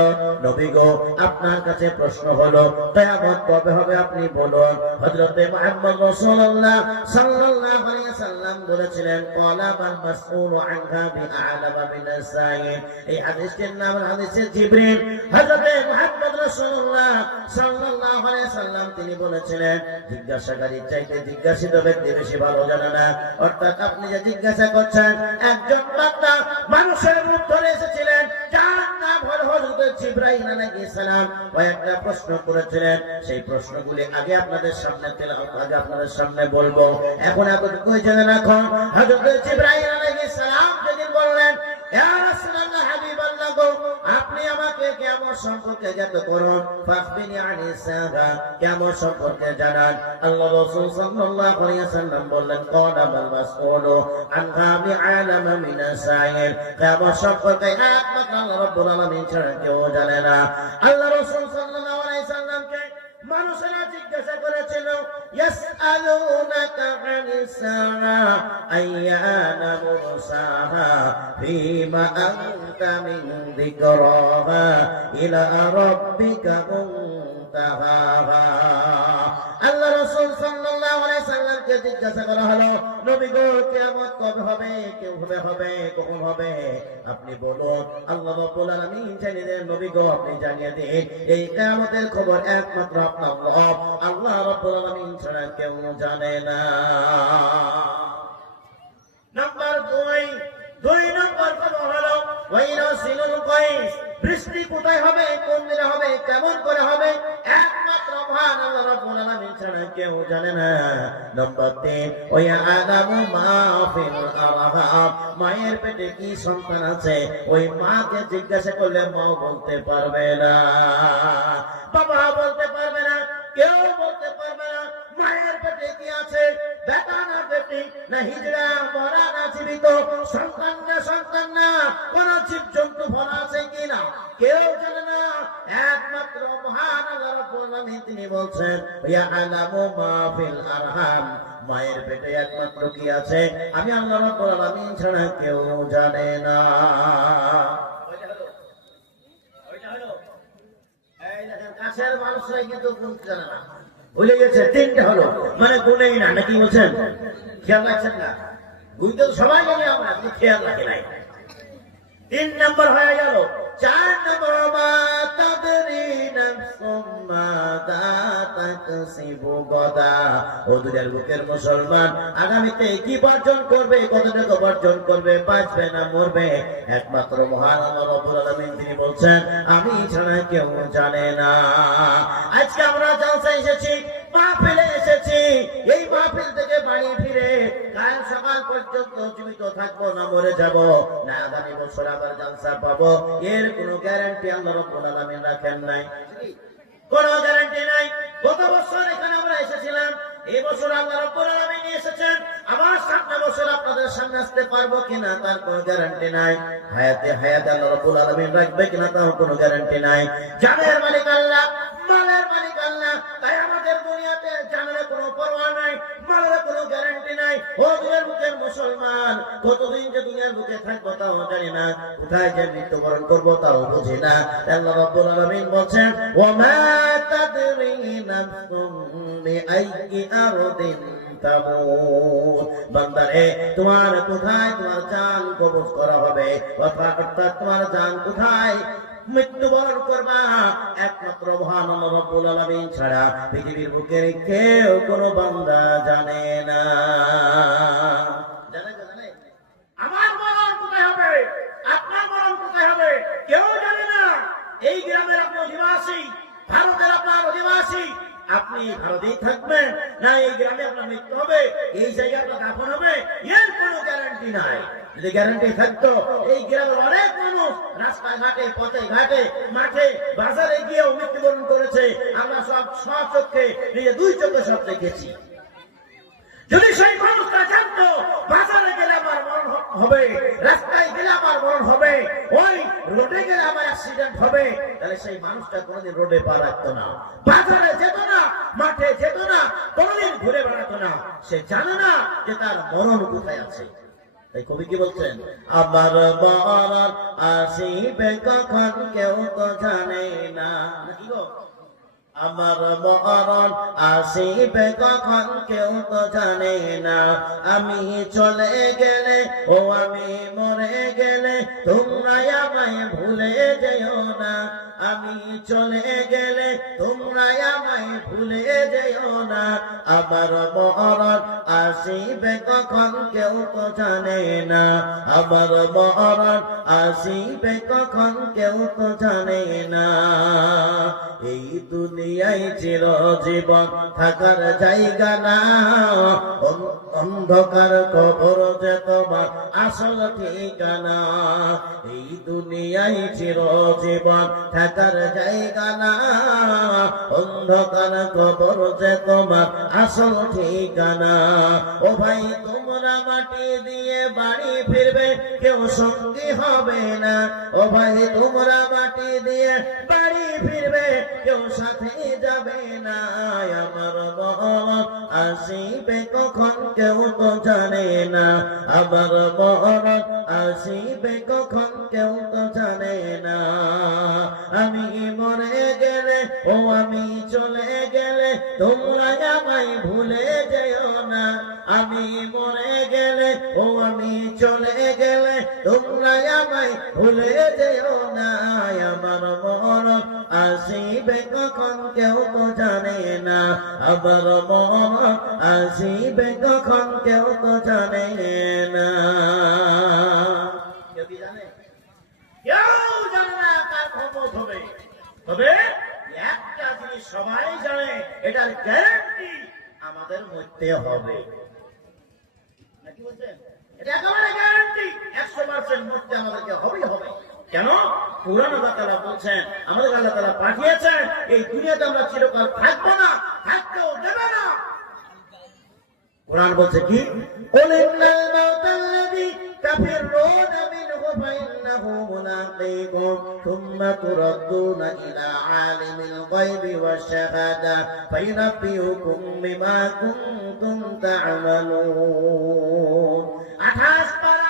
নবী গো আপনার কাছে প্রশ্ন হলো কিয়ামত কবে হবে আপনি বলুন। হযরত মুহাম্মদ রাসূলুল্লাহ সাল্লাল্লাহু আলাইহি ওয়াসাল্লাম বলেছিলেন ক্বালা বাল মাসউলু আনহা বিআলামা মিনাস সাইল। এই হাদিসটির নাম হাদিসে জিবরিল। হযরত মুহাম্মদ রাসূলুল্লাহ সাল্লাল্লাহু আলাইহি ওয়াসাল্লাম তিনি বলেছিলেন জিজ্ঞাসাকারী চাইতে জিজ্ঞাসিত ব্যক্তি বেশি ভালো জানে না। অর্থাৎ আপনি যে জিজ্ঞাসা করছেন একজন বান্দা মানুষের রূপ ধরে এসেছিলেন, যার নাম হলো হযরত জিবরাইল আলাইহিস সালাম। কয়েকটা প্রশ্ন করেছিলেন, সেই প্রশ্নগুলি আগে আপনাদের সামনে বলবো। এখন এতটুকু জেনে রাখুন, হযরত জিবরাইল আলাইহিস সালাম যেদিন বললেন ইয়া রাসূলুল্লাহ হাবিবাল্লাহ গো আপনি আমাকে কিয়ামত সম্পর্কে জ্ঞাত করুন, ফাখবিনি আনিস সাআ কিয়ামত সম্পর্কে জানান। আল্লাহ রাসূল সাল্লাল্লাহু আলাইহি ওয়াসাল্লাম বললেন ক্বালা বাল মাসউলু আনহা বিআলামা মিনাস সাইল। কিয়ামত সম্পর্কে একমাত্র আল্লাহ রাব্বুল আলামিন ছাড়া কেউ জানে না। আল্লাহ রাসূল সাল্লাল্লাহু আলাইহি ওয়াসাল্লামকে মানুষেরা জিজ্ঞাসা করেছিল ইয়াসআলুনাকা আনিস সাআ আইয়ানা মুরসাহা ফীমা আনতা মিন যিকরাহা ইলা রাব্বিকা মুনতাহাহা। আল্লাহ রাসূল সাল্লাল্লাহু আলাইহি সাল্লামকে জিজ্ঞাসা করা হলো নবী গো কিয়ামত কবে হবে, কিভাবে হবে, কখন হবে আপনি বলুন। আল্লাহ রাব্বুল আলামিন জানিয়ে দেন নবী গো আপনি জানিয়ে দিন এই কিয়ামতের খবর একমাত্র আপনার রব আল্লাহ রাব্বুল আলামিন ছাড়া কেউ জানে না। নাম্বার 2 নম্বর খবর হলো ওয়াইনাসিলুল গায়স। বৃষ্টি কোথায় হবে, কোন দিনে হবে, কেমন করে হবে একমাত্র মহান আল্লাহ রাব্বুল আলামিন ছাড়া কেউ জানে না। নম্বর 3 ওয়া আলামু মা ফিল আরহাম। মায়ের পেটে কি সন্তান আছে ওই মাকে জিজ্ঞাসা করলে মাও বলতে পারবে না, বাবা বলতে পারবে না, কেউ বলতে পারবে না মায়ের পেটে কি আছে, বেটা না বেটি, না হিজড়া মরা না জীবিত, সন্তান না কোন জীবজন্তু ভরা আছে কিনা কেউ জানে না। একমাত্র মহান আল্লাহ রাব্বুল আলামিন তিনি বলছেন ইয়া আলামু মা ফিল আরহাম। মায়ের পেটে একমাত্র কি আছে আমি আল্লাহ রাব্বুল আলামিন ছাড়া কেউ জানে না। এই দেখেন কাছের মানুষরাই কিন্তু গুনতে জানে না, ভুলে গেছে। 3টা হলো মানে গুনেই না, নাকি বলছেন? খেয়াল রাখছেন না? গুনতে সবাই জানি আমরা, কিন্তু খেয়াল রাখি নাই। 3 নম্বর হয়ে গেল। 4 নম্বর মা তাদরি নাফসুম মাযা তাকসিবু গাদা। ও দুনিয়ার বুকের মুসলমান আগামীতে কি বর্জন করবে, কতটুকু বর্জন করবে, বাঁচবে না মরবে একমাত্র মহান আল্লাহ রাব্বুল আলামিন তিনি বলছেন আমি ছাড়া কেউ জানে না। আজকে আমরা জলসা এসেছি, মাহফিলে এসেছি, এই মাহফিল থেকে বাড়ি ফিরে কাল সকাল পর্যন্ত জীবিত থাকবো না মরে যাব না আগামী বছর আবার জলসা পাবো, এর কোনো গ্যারান্টি আল্লাহ রাব্বুল আলামিন রাখেন নাই, কোনো গ্যারান্টি নাই। গত বছর এখানে আমরা এসেছিলাম, এই বছর আল্লাহ রাব্বুল আলামিন এসেছেন, আবার সামনে বছর আপনাদের সামনে আসতে পারবো কিনা তার কোনো গ্যারান্টি নাই। হায়াতে আল্লাহ রাব্বুল আলামিন রাখবে কিনা তার কোনো গ্যারান্টি নাই। জানের মালিক আল্লাহ, মালের মালিক আল্লাহ, তাই আমাদের দুনিয়াতে জানের কোনো পরোয়া নাই, মালের কোনো গ্যারান্টি নাই। ও দুনিয়ার বুকের মুসলমান, কতদিন যে দুনিয়ার বুকে থাকবো তাও জানি না, কোথায় যে মৃত্যুবরণ করবো তাও বুঝি না। আল্লাহ রাব্বুল আলামিন বলছেন ওয়া মা তাদরি নাফসুম বিআইয়ি আরদিন তামুত। বান্দারে তোমার কোথায় তোমার জান কবজ করা হবে, অর্থাৎ তোমার জান কোথায় মৃত্যুবরণ করবা একমাত্র মহান আল্লাহ রাব্বুল আলামিন ছাড়া পৃথিবীর বুকের কেউ কোনো বান্দা জানে না। জানে আমার মরণ কোথায় হবে, আপনার মরণ কোথায় হবে কেউ জানে না। এই গ্রামের আপনি অধিবাসী, ভারতের আপনার অধিবাসী, আপনি ভারতেই থাকবেন না এই গ্রামে আপনার মৃত্যু হবে, এই জায়গায় আপনার দাফন হবে, এর কোনো গ্যারান্টি নাই। যদি গ্যারান্টি থাকতো এই গ্রামের অনেক মানুষ রাস্তাঘাটে, পথে ঘাটে, মাঠে, বাজারে গিয়েও মৃত্যুবরণ করেছে, আমরা সব স্বচক্ষে নিজে 2 চোখে সব দেখেছি। যদি সেই মানুষটা জানতো বাজারে গেলে আমার মরণ হবে, রাস্তায় গেলে আমার মরণ হবে, ওই রোডে গেলে আমার অ্যাক্সিডেন্ট হবে, তাহলে সেই মানুষটা কোনোদিন রোডে পা রাখতো না, বাজারে যেত না, মাঠে যেত না, কোনোদিন ঘুরে বেড়াতো না। সে জানে না যে তার মরণ কোথায় আছে। তাই কবি কি বলছেন, আমার মরণ আসিবে কখন কেউ তো জানে না। নাকি গো? আমার মরণ আসিবে কখন কেউ তো জানে না। আমি চলে গেলে, ও আমি মরে গেলে, তোমরা আমায় ভুলে যেও না। আমি চলে গেলে তোমরা আমায় ভুলে যেও না। আমার মরণ আসিবে কখন কেউ তো জানে না। আমার মরণ আসিবে কখন কেউ তো জানে না। এই দুনিয়ায় চিরজীবন থাকার জায়গা না। অন্ধকার কবর যে তোমার আসল ঠিকানা। এই দুনিয়ায় চিরজীবন থাকার জায়গা না। অন্ধকার কবর যে তোমার আসল ঠিকানা। ও ভাই তোমরা মাটি দিয়ে বাড়ি ফিরবে, কেউ সঙ্গী হবে না। ও ভাই তোমরা মাটি দিয়ে বাড়ি ফিরবে, কেউ সাথে যাবে না। আমার মরণ আসিবে কখন কেউ তো জানে না। আমার মরণ আসিবে কখন কেউ তো জানে না। আমি মরে গেলে, ও আমি চলে গেলে, তোমরা আমায় ভুলে যেও না। আমি মরে গেলে, ও আমি চলে গেলে, তোমরা আমায় ভুলে যেও না। আমার মরণ আসিবে কখন কেউ তো জানে না। আমার মরণ আসিবে কখন কেউ তো জানে না। কেউ কি জানে? কেউ জানে না কার খবর হবে। তবে একটা জিনিস সবাই জানে, এটার গ্যারান্টি আমাদের মধ্যে হবে। নাকি বলছেন? এটা একেবারে গ্যারান্টি, 100% মধ্যে আমাদেরকে হবেই হবে। কেন? কুরআন আল্লাহ তাআলা বলছেন, আমাদের আল্লাহ তাআলা পাঠিয়েছেন, এই দুনিয়াতে আমরা চিরকাল থাকবো না, থাকতেও দেবে না। কুরআন বলছে কি, কুল ইন্নাল মাউতাল্লাযী তাফিররুনা মিনহু ফাইন্নাহু মুলাকীকুম থুম্মা তুরাদ্দুনা ইলা আলিমিল গায়বি ওয়াশ শাহাদা ফায়ুনাব্বিউকুম বিমা কুনতুম তা'মালুন। 28 পারা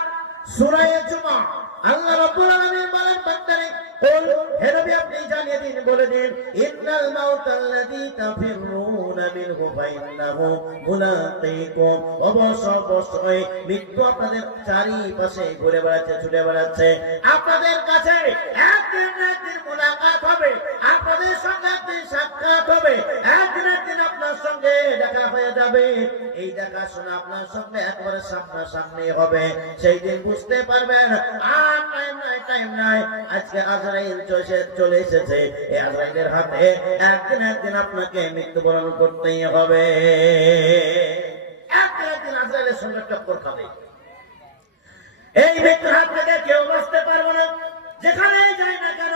সূরা জুমা। আল্লাহ রাব্বুল আলামিন বলেন বান্দারে, কুল, হে নবী আপনি জানিয়ে দিন, বলে দিন, ইন্নাল মাউতাল্লাযী তাফিররুনা মিনহু ফাইন্নাহু মুলাকীকুম, অবশ্যই মৃত্যু আপনাদের চারিপাশে ঘুরে বেড়াচ্ছে, ছুটে বেড়াচ্ছে। আপনাদের কাছে একদিন মুলাকাত হবে, আপনাদের সঙ্গে একদিন সাক্ষাৎ হবে, একদিন আপনার সঙ্গে দেখা হয়ে যাবে। এই দেখা শোনা আপনার সঙ্গে একবারে সামনাসামনি হবে। সেই দিন বুঝতে পারবেন আর টাইম নাই। আজকে আজরাইল চলে এসেছে। এই আজরাইলের হাতে একদিন আপনাকে মৃত্যুবরণ করতেই হবে। একদিন আজরাইলের সঙ্গে টক্কর খাবে। এই মৃত্যুর হাত থেকে কেউ বাঁচতে পারবে না। যেখানেই যাই না কেন,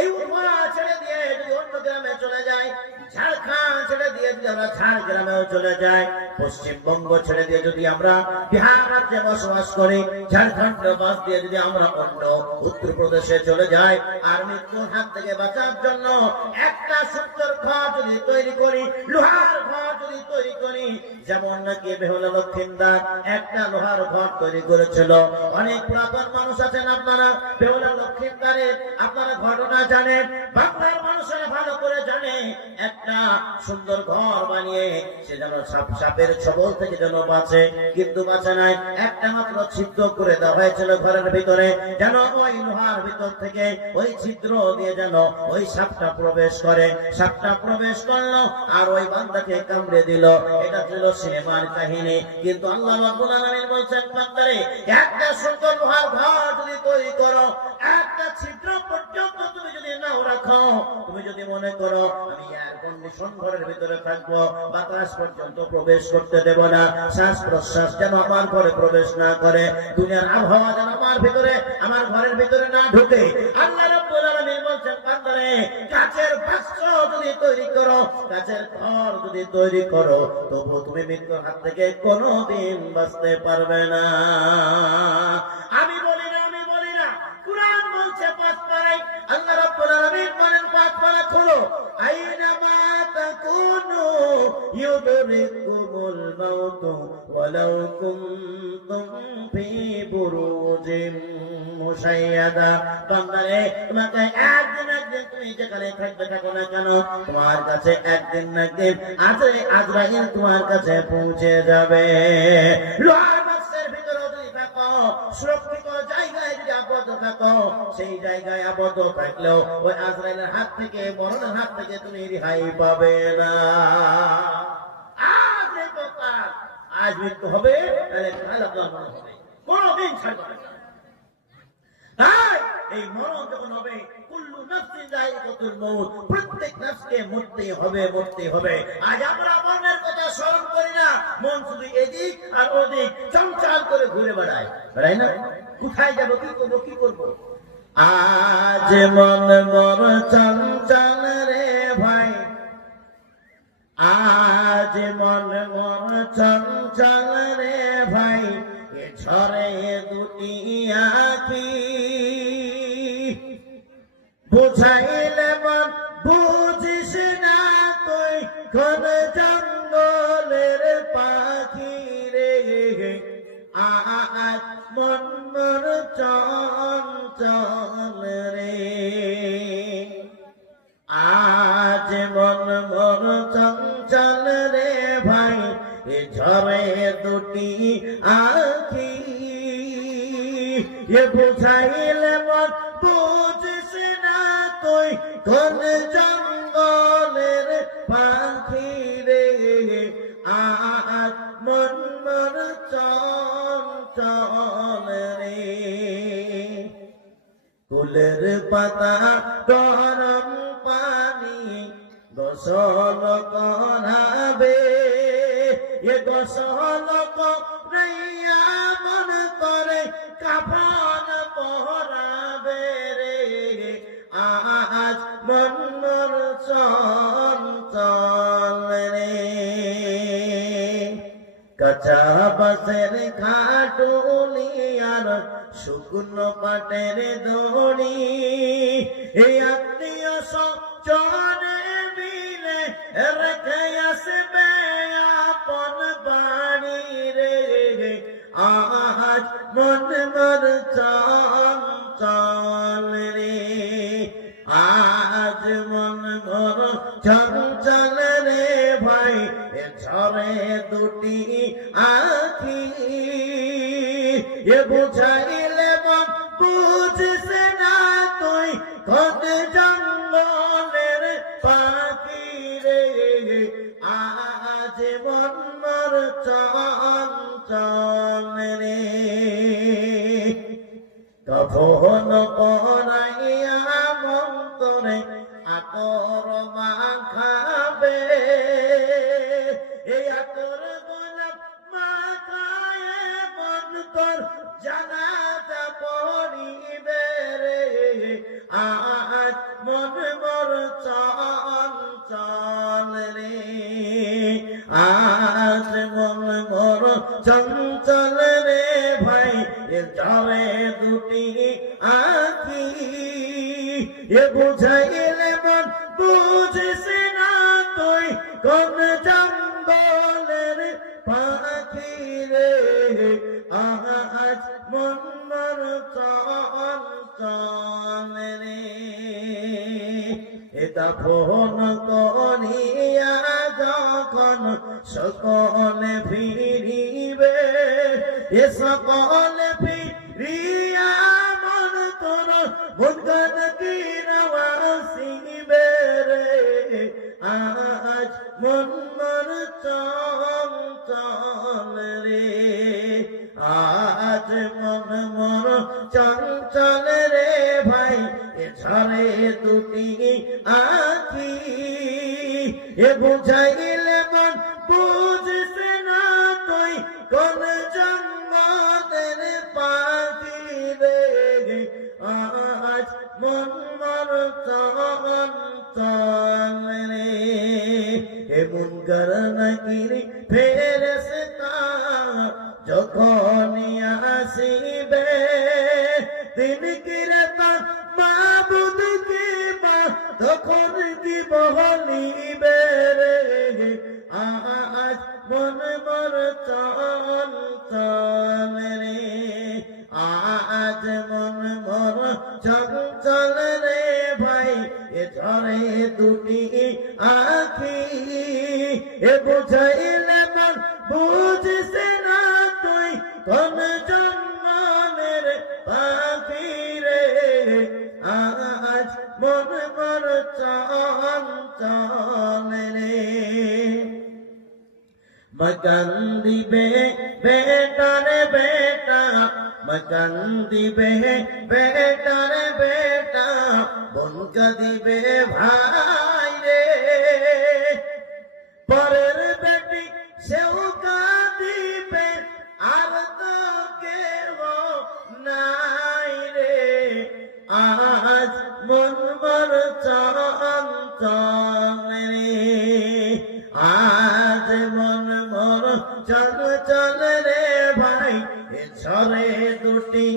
এই উপরা ছেড়ে দিয়ে যদি অন্য গ্রামে চলে যায়, ঝাড়খণ্ড ছেড়ে দিয়ে যদি আমরা ঝাড়গ্রামেও চলে যাই, পশ্চিমবঙ্গ ছেড়ে দিয়ে যদি আমরা বিহার রাজ্যে বসবাস করি, ঝাড়খণ্ড বাস দিয়ে যদি আমরা অন্য উত্তরপ্রদেশে চলে যাই, আর মৃত্যুর হাত থেকে বাঁচার জন্য একটা সুন্দর ঘর যদি তৈরি করি, লোহার ঘর যদি তৈরি করি, যেমন নাকি বেহুলা লক্ষিন্দর একটা লোহার ঘর তৈরি করেছিল। অনেক পুরাতন মানুষ আছেন আপনারা বেহুলা লক্ষিন্দরের আপনারা ঘটনা জানেন, বাংলার মানুষেরা ভালো করে জানে। একটা সুন্দর ঘর বানিয়ে সে যেন সাপের ছবল থেকে যেন বাঁচে, কিন্তু বাঁচে নাই। একটা মাত্র ছিদ্র করে দেওয়া হয়েছিল ঘরের ভিতরে, যেন ওই লোহার ভিতর থেকে ওই ছিদ্র দিয়ে যেন ওই সাপটা প্রবেশ করে। সাপটা প্রবেশ করলো আর ওই বান্দাকে কামড়ে দিল। এটা ছিল সিনেমার কাহিনী, কিন্তু আল্লাহ রাব্বুল আলামিন বলছেন, বান্দারে একটা সুন্দর লোহার ঘর যদি তৈরি করো, একটা ছিদ্র পর্যন্ত তুমি যদি নাও রাখো, তুমি যদি মনে করো আমি এয়ার কন্ডিশন ঘরের ভিতরে থাকবো, বাতাস পর্যন্ত প্রবেশ করতে দেব না, শ্বাস প্রশ্বাস যেন আমার ঘরে প্রবেশ না করে, দুনিয়ার আবহাওয়া যেন আমার ভিতরে আমার ঘরের ভিতরে না ঢুকে, আল্লাহ রাব্বুল আলামিন বলছেন, বান্দারে কাচের বাক্স যদি তৈরি করো, কাচের ঘর যদি তৈরি করো, তবু তুমি মৃত্যুর হাত থেকে কোনোদিন বাঁচতে পারবে না। আমি বলি না, কুরআন বলছে 5 পারায়, আল্লাহ রাব্বুল আলামিন বলেন 5 পারা খোলো, আইনামা তাকুনু ইউদরিকুমুল মাউতু ওয়ালাউ কুনতুম ফি বুরুজিন মুশাইয়াদা। বান্দারে, তোমাকে একদিন তুমি যেখানে থাকবে থাকো না কেন, তোমার কাছে একদিন না একদিন আজরাইল তোমার কাছে পৌঁছে যাবে। লোহার বাক্সের ভিতরে যদি থাকো, সুরক্ষিত জায়গায় যদি আবদ্ধ থাকো, সেই জায়গায় আবদ্ধ থাকলেও ওই আজরাইলের হাত থেকে, মরণের হাত থেকে তুমি রেহাই পাবে না। আজ মৃত্যু হবে, তাহলে কাল আপনার মরণ হবে, কোনদিন ছাড়বে না। তাই এই মরণ যখন হবে, কুল্লু নাফসিন যায়িকাতুল মউত, প্রত্যেক নাফসকে মরতেই হবে, মরতেই হবে। আজ আমরা মরণের কথা স্মরণ করি না, মন শুধু এদিক আর ওদিক চঞ্চল করে ঘুরে বেড়ায় না? কোথায় যাব, কি করবো, কি করবো? আজ মন মর চঞ্চল রে ভাই, আজ মন মর চঞ্চল রে ভাই, এ ঝরে দুটি আঁখি, বুঝাইলে মন বুঝিস না তুই, কোন জঙ্গলের পাখি রে। আজ মন মর চঞ্চল রে, আজ মন মর চঞ্চল রে ভাই, এ ঝরে দুটি আঁখি, এ বুঝাইলে মন বুঝিস না তুই, কোন জঙ্গলের পাখি রে। আজ মন মর চঞ্চল রে, কুলের পাতা গরম পানি গোসল করাবে, এ গোসল করাইয়া মন করে কাফন পরাবে রে। আজ মন মর চঞ্চল রে, কাঁচা বাঁশের খাটুলি আর শুকনো পাটের দড়ি, এই আত্মীয় স্বজনে মিলে রেখে আসবে আপন বাড়ি রে। আজ মন মর চঞ্চল রে, আজ মন মর চঞ্চল রে ভাই, এ ঝরে দুটি আঁখি, এ বুঝাইলে মন বুঝিস না তুই, কোন জঙ্গলের পাখি রে। আজ মন মর চঞ্চল রে, কফন পরাইয়া মন্তরে আতর মাখাবে, এই আতর গোলাপ মাখায় মন্তর জানাজা পড়িবে রে। আজ মন মর চঞ্চল রে, আজ মন মর চঞ্চল রে ভাই, এ ঝরে দুটি আঁখি, এ বুঝাইলে মন বুঝিস না তুই, কোন জঙ্গলের পাখি রে। আজ মন মর চঞ্চল রে, এটা ফোন করিয়া যখন সকলে ফিরিবে, এ সকলে ফিরিয়া মন তোর মুনকার কিরাওয়াসিবে রে। আজ মন মর চঞ্চল রে, আজ মন মর চঞ্চল রে ভাই, এ ঝরে দুটি আঁখি, এ বুঝাইলে মন বুঝিস না তুই, কোন জঙ্গলের পাখি রে। আজ মন মর চঞ্চল রে, এ মুনকার নাকির ফেরেশতা যখন আসিবে, দিন কিরাতা মাবুদ কি মা তখন কি বলিবে রে। আজ মন মর চল চল রে, আজ মন মর চল চল রে ভাই, এ ঝরে দুটি আখি, এ বুঝাইলে মন বুঝিস না তুই কোন জঙ্গলের পাখি রে, আজ মন মর চল চল রে। মকান দিবে বেটা রে বেটা, মকান দিবে বেটা রে বেটা, বনকা দিবে ভাই রে, পরের বেটি সেও কাঁদিবে আর তো কেহ নাই রে, আজ মন মর চল চল রে, আজ মন মর চল চল রে ভাই, এ ঝরে দুটি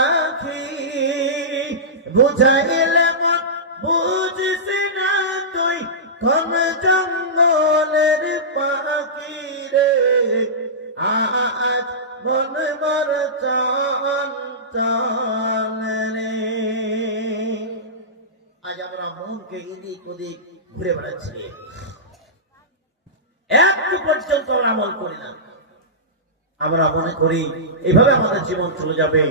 আখি, বুঝাইলে মন বুঝিস না তুই কোন জঙ্গলের পাখি রে, আজ মন মর চল চল রে। আজ আমরা মনকে এদিক ওদিক ঘুরে বেড়াচ্ছি, একটু পর্যন্ত আমরা আমল করি না। আমরা মনে করি এভাবে আমাদের জীবন চলে যাবে,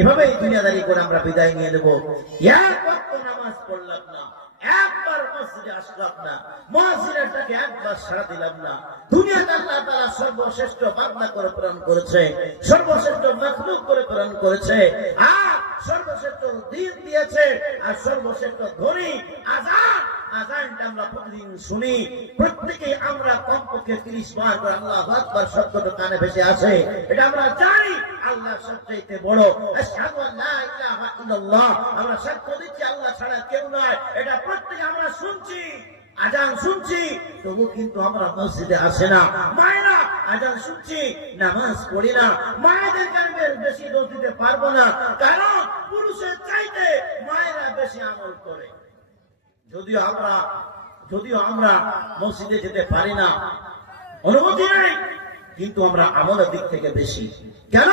এভাবে এই দুনিয়াদারি করে আমরা বিদায় নিয়ে নেব। এক ওয়াক্ত নামাজ পড়লাম না, একবার মসজিদে আসলাম না, মসজিদটাকে একবার সাড়া দিলাম না। দুনিয়াতে আল্লাহ তাআলা সর্বশ্রেষ্ঠ বান্দা করে প্রেরণ করেছে, সর্বশ্রেষ্ঠ মাখলুক করে প্রেরণ করেছে, আর সর্বশ্রেষ্ঠ দিন দিয়েছে, আর সর্বশ্রেষ্ঠ ধ্বনি আযান। আযানটা আমরা প্রতিদিন শুনি, প্রত্যেকেই আমরা কমপক্ষে 30 বার করে আল্লাহু আকবার শব্দটা কানে ভেসে আসে, এটা আমরা জানি আল্লাহ সবচেয়ে বড়। আশহাদু আল্লা ইলাহা ইল্লাল্লাহ, আমরা সাক্ষ্য দিচ্ছি আল্লাহ ছাড়া কেউ নাই, এটা প্রত্যেকে আমরা শুনছি, আযান শুনছি, তবু কিন্তু আমরা মসজিদে আসে না। মায়েরা আযান শুনছি, নামাজ পড়ি না। মায়েদের কারণে বেশি দোষ দিতে পারবো না, কারণ পুরুষের চাইতে মায়েরা বেশি আমল করে। যদিও আমরা মসজিদে যেতে পারি না, অনুমতি নাই, কিন্তু আমরা আমলের দিক থেকে বেশি। কেন?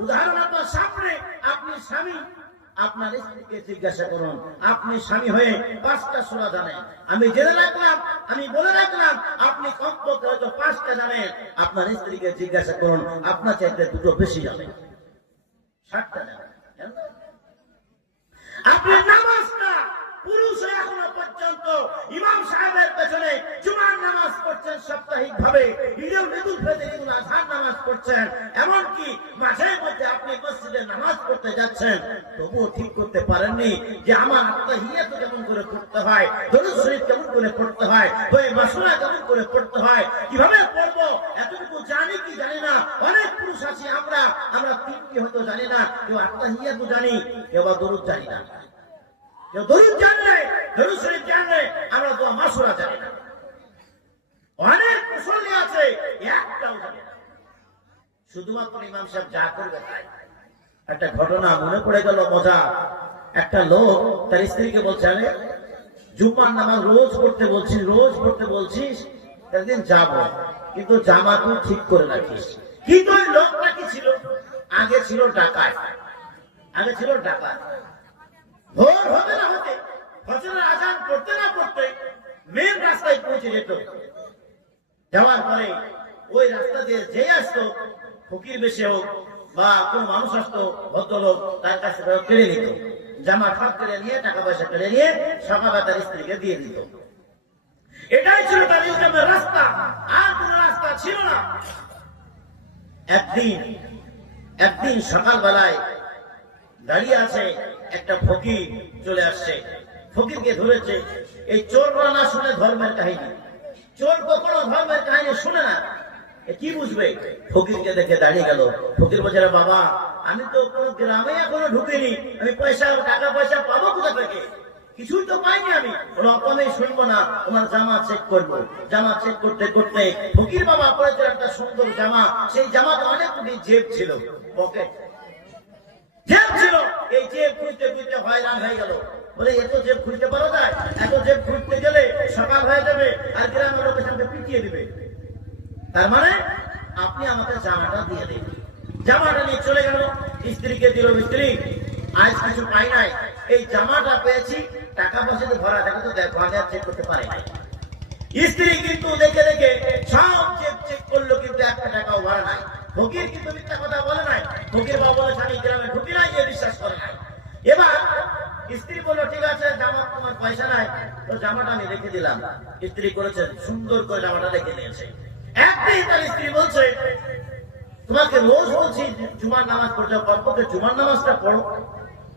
উদাহরণ আপনার সামনে, আপনি স্বামী, আপনার স্ত্রীকে জিজ্ঞাসা করুন, আপনি স্বামী হয়ে 5টা সূরা জানেন, আমি জেনে রাখলাম, আমি বলে রাখলাম, আপনি কমপক্ষে হয়তো 5টা জানেন। আপনার স্ত্রীকে জিজ্ঞাসা করুন, আপনার চাইতে 2টো বেশি জানেন, 7টা জানেন। আপনি নামাজটা পুরুষ এখনো পর্যন্ত ইমাম সাহেবের পেছনে জুমার নামাজ পড়ছেন সাপ্তাহিক ভাবে, ঈদুল ফিতর, ঈদুল আজহার নামাজ পড়ছেন, এমনকি মাঝে মধ্যে আপনি মসজিদে নামাজ পড়তে যাচ্ছেন, তবুও ঠিক করতে পারেননি যে আমার আত্মাহিয়াত কেমন করে পড়তে হয়, দরুদ শরীফ কেমন করে পড়তে হয়, ওই মাসুরা কেমন করে পড়তে হয়, কিভাবে পড়বো এতটুকু জানি কি জানি না। অনেক পুরুষ আছি আমরা 3টি হয়তো জানি না, কেউ আত্মাহিয়াত জানি, কেউ দরুদ জানি না, কেউ দরুদ জানলে, দরুদ শরীফ জানলে, আমরা দোয়া মাসুরা জানি না। অনেক মুসল্লি আছে একটাও জানে না, শুধুমাত্র ইমাম সাহেব যা করবে তাই। একটা ঘটনা মনে পড়ে গেল, মজা। একটা লোক তার স্ত্রীকে বলছে, আরে জুম্মার নামাজ রোজ পড়তে বলছিস, একদিন যাবো, কিন্তু জামা তুই ঠিক করে রাখিস। কিন্তু ওই লোকটা কি ছিল? আগে ছিল ডাকাত। ভোর হতে না হতে, ফজরের আযান পড়তে না পড়তে মেন রাস্তায় পৌঁছে যেত। যাওয়ার পরে ওই রাস্তা দিয়ে যে আসতো, ফকির বেশে হোক বা কোন মানুষ আসতো, ভদ্রলোক, তার কাছে কেড়ে নিত, জামা ফাঁক করে নিয়ে, টাকা পয়সা কেড়ে নিয়ে সকালে তার স্ত্রীকে দিয়ে দিত। এটাই ছিল তার ইনকামের রাস্তা, আর কোন রাস্তা ছিল না। একদিন সকালবেলায় দাঁড়িয়ে আছে একটা ফকির, চলে আসছে, ফকিরকে ধরেছে। এই চোররা না শুনে ধর্মের কাহিনী, চোর কখনো ধর্মের কাহিনী শুনে না, কি বুঝবে? ফকিরকে দেখে দাঁড়িয়ে গেল। ফকির বলছে, বাবা আমি তো কোনো গ্রামে এখনো ঢুকিনি, আমি টাকা পয়সা পাবো কোথা থেকে? কিছুই তো পাইনি আমি। রকমে শুনবো না, তোমার জামা চেক করবো। জামা চেক করতে করতে ফকির বাবা পড়েছে একটা সুন্দর জামা, সেই জামাতে অনেকগুলি জেব ছিল, পকেট জেব ছিল। এই জেব খুঁজতে খুঁজতে হয়রান হয়ে গেল। বলে এত জেব খুঁজতে পারা যায়? এত জেব খুঁজতে গেলে সকাল হয়ে যাবে আর গ্রামের লোকের সামনে পিটিয়ে দিবে। তার মানে আপনি আমাকে জামাটা দিয়ে দিন। জামাটা নিয়ে চলে গেল, স্ত্রীকে দিল, স্ত্রী আজ কিছু পাই নাই, এই জামাটা পেয়েছি, টাকা পয়সাতে ভরা থাকে তো দেখো, আগে আর চেক করতে পারি নাই। স্ত্রী কিন্তু দেখে দেখে সব চেক করলো, কিন্তু একটা টাকাও ভরা নাই। ফকির কিন্তু মিথ্যা কথা বলে নাই। ফকির বাবা বলে আমি গ্রামে ঢুকি নাই, এ বিশ্বাস করে নাই। এবার স্ত্রী বললো ঠিক আছে, জামা তোমার পয়সা নাই, তো জামাটা আমি রেখে দিলাম। স্ত্রী করেছেন, সুন্দর করে জামাটা রেখে দিয়েছে। একদিন তার স্ত্রী বলছে তোমাকে রোজ বলছি জুমার নামাজ পড়তে, কমপক্ষে জুমার নামাজটা পড়ো।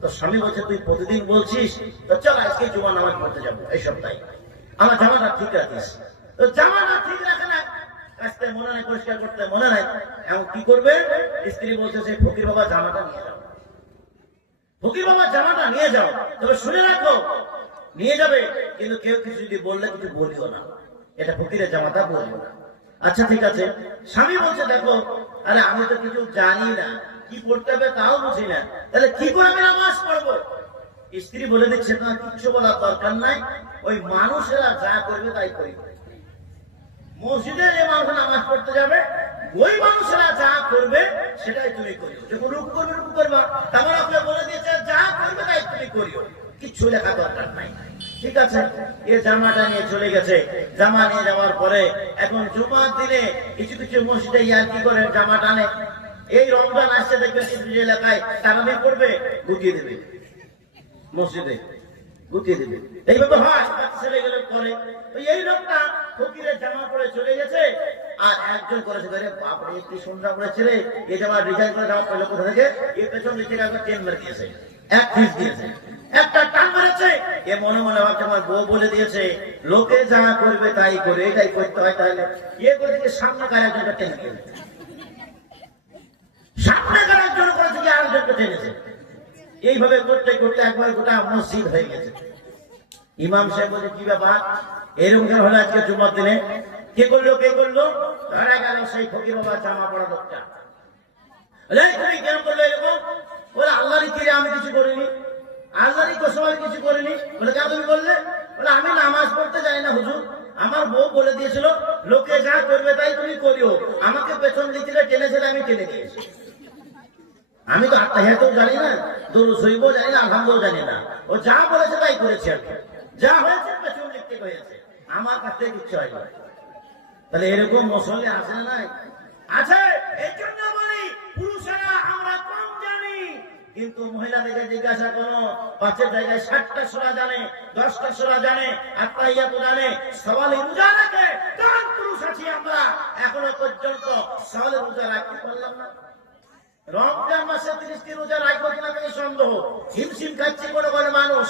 তো স্বামী বলছে তুই প্রতিদিন বলছিস, তো চল আজকে জুমার নামাজ পড়তে যাবো এই সপ্তাহে, আমার জামাটা ঠিক রাখিস। তো জামাটা ঠিক রাখে না, কাজতে মনে নাই, পরিষ্কার করতে মনে নাই, এমন কি করবে? স্ত্রী বলছে সেই ফকির বাবা জামাটা নিয়ে যাও, ফকির বাবা জামাটা নিয়ে যাও, তবে শুনে রাখো নিয়ে যাবে, কিন্তু কেউ কিছু যদি বললে কিছু বলিও না, এটা ফকিরের জামাটা বলবো না। আচ্ছা ঠিক আছে। স্বামী বলছে দেখো, আরে আমি তো কিছু জানি না, কি পড়তে হবে তাও বুঝি না, তাহলে কি করে আমি নামাজ পড়বো? স্ত্রী বলে দিচ্ছে তোমার কিচ্ছু বলার দরকার নাই, ওই মানুষেরা যা করবে তাই করবে। মসজিদে যে মানুষ নামাজ পড়তে যাবে, ওই মানুষেরা যা করবে সেটাই তুমি করিও। যখন রুকু করবে রুকু করবা, তারপর আপনি বলে দিয়েছে যা করবে তাই তুমি করিও, কিচ্ছু লেখা দরকার নাই। ঠিক আছে, এ জামাটা নিয়ে চলে গেছে। জামা নিয়ে যাওয়ার পরে এখন জুমার দিনে কিছু কিছু মসজিদে ইয়ার কি করে জামা টানে। এই রমজান আসছে দেখবেন কিছু এলাকায় তারাবি করবে, গুটিয়ে দেবে, মসজিদে গুটিয়ে দেবে, এইভাবে হয় ছেলেগুলো করে। এই লোকটা ফকিরের জামা পরে চলে গেছে, আর একজন করেছে বাপরে কি সুন্দর করে ছেলে, এই জামা ডিজাইন করে জামা পেলো কোথা থেকে? এর পেছন দিক থেকে একবার চেন মেরে দিয়েছে, এক পিস দিয়েছে, একটা টান মেরেছে। এ মনে মনে ভাবছে আমার বউ বলে দিয়েছে লোকে যা করবে তাই করে, এটাই করতে হয়, তাহলে ইয়ে করে দিকে সামনে কার একজনটা টেনে দিয়েছে, সামনে কার একজন করেছে কি আরেকজনকে টেনেছে। এইভাবে করতে করতে একবার গোটা মসজিদ হয়ে গেছে। ইমাম সাহেব বলছে কি ব্যাপার, এরকম কেন হলো আজকে জুমার দিনে? কে করলো কে করলো? ধরা গেল সেই ফকির বাবা জামা পড়া লোকটা। তুমি কেন করলো এরকম? বলে আল্লাহরই তীরে আমি কিছু করিনি, আল্লাহরই কসমার কিছু করিনি। বলে কেন তুমি বললে? বলে আমি নামাজ পড়তে যাই না হুজুর, আমার বউ বলে দিয়েছিল লোকে যা করবে তাই তুমি করিও, আমাকে পেছন দিক থেকে টেনেছিল, আমি টেনে দিয়েছি। আমি তো আত্মাহিয়াতেও জানি না, দরুদ শরীফও জানি না, আলহামদুলিল্লাহ জানি না, ও যা বলেছে তাই করেছে, আমি যা হয়েছে পেছন দিক থেকে হয়েছে, আমার কাছ থেকে কিচ্ছু হয় না। তাহলে এরকম মুসল্লি আছে না? নাই আছে। এই জন্য বলি পুরুষেরা আমরা কম জানি, কিন্তু মহিলাদেরকে জিজ্ঞাসা করো, 5 জায়গায় 7টা সূরা জানে, 10টা সূরা জানে, আত্মাহিয়াত জানে, সওয়ালে রোজা রাখে। কোন পুরুষ আছি আমরা এখনো পর্যন্ত সওয়ালে রোজা রাখতে পারলাম না? রমজান মাসে 30টি রোজা রাখবো কিনা থেকে সন্দেহ। হিমশিম খাচ্ছি কোনো কোনো মানুষ,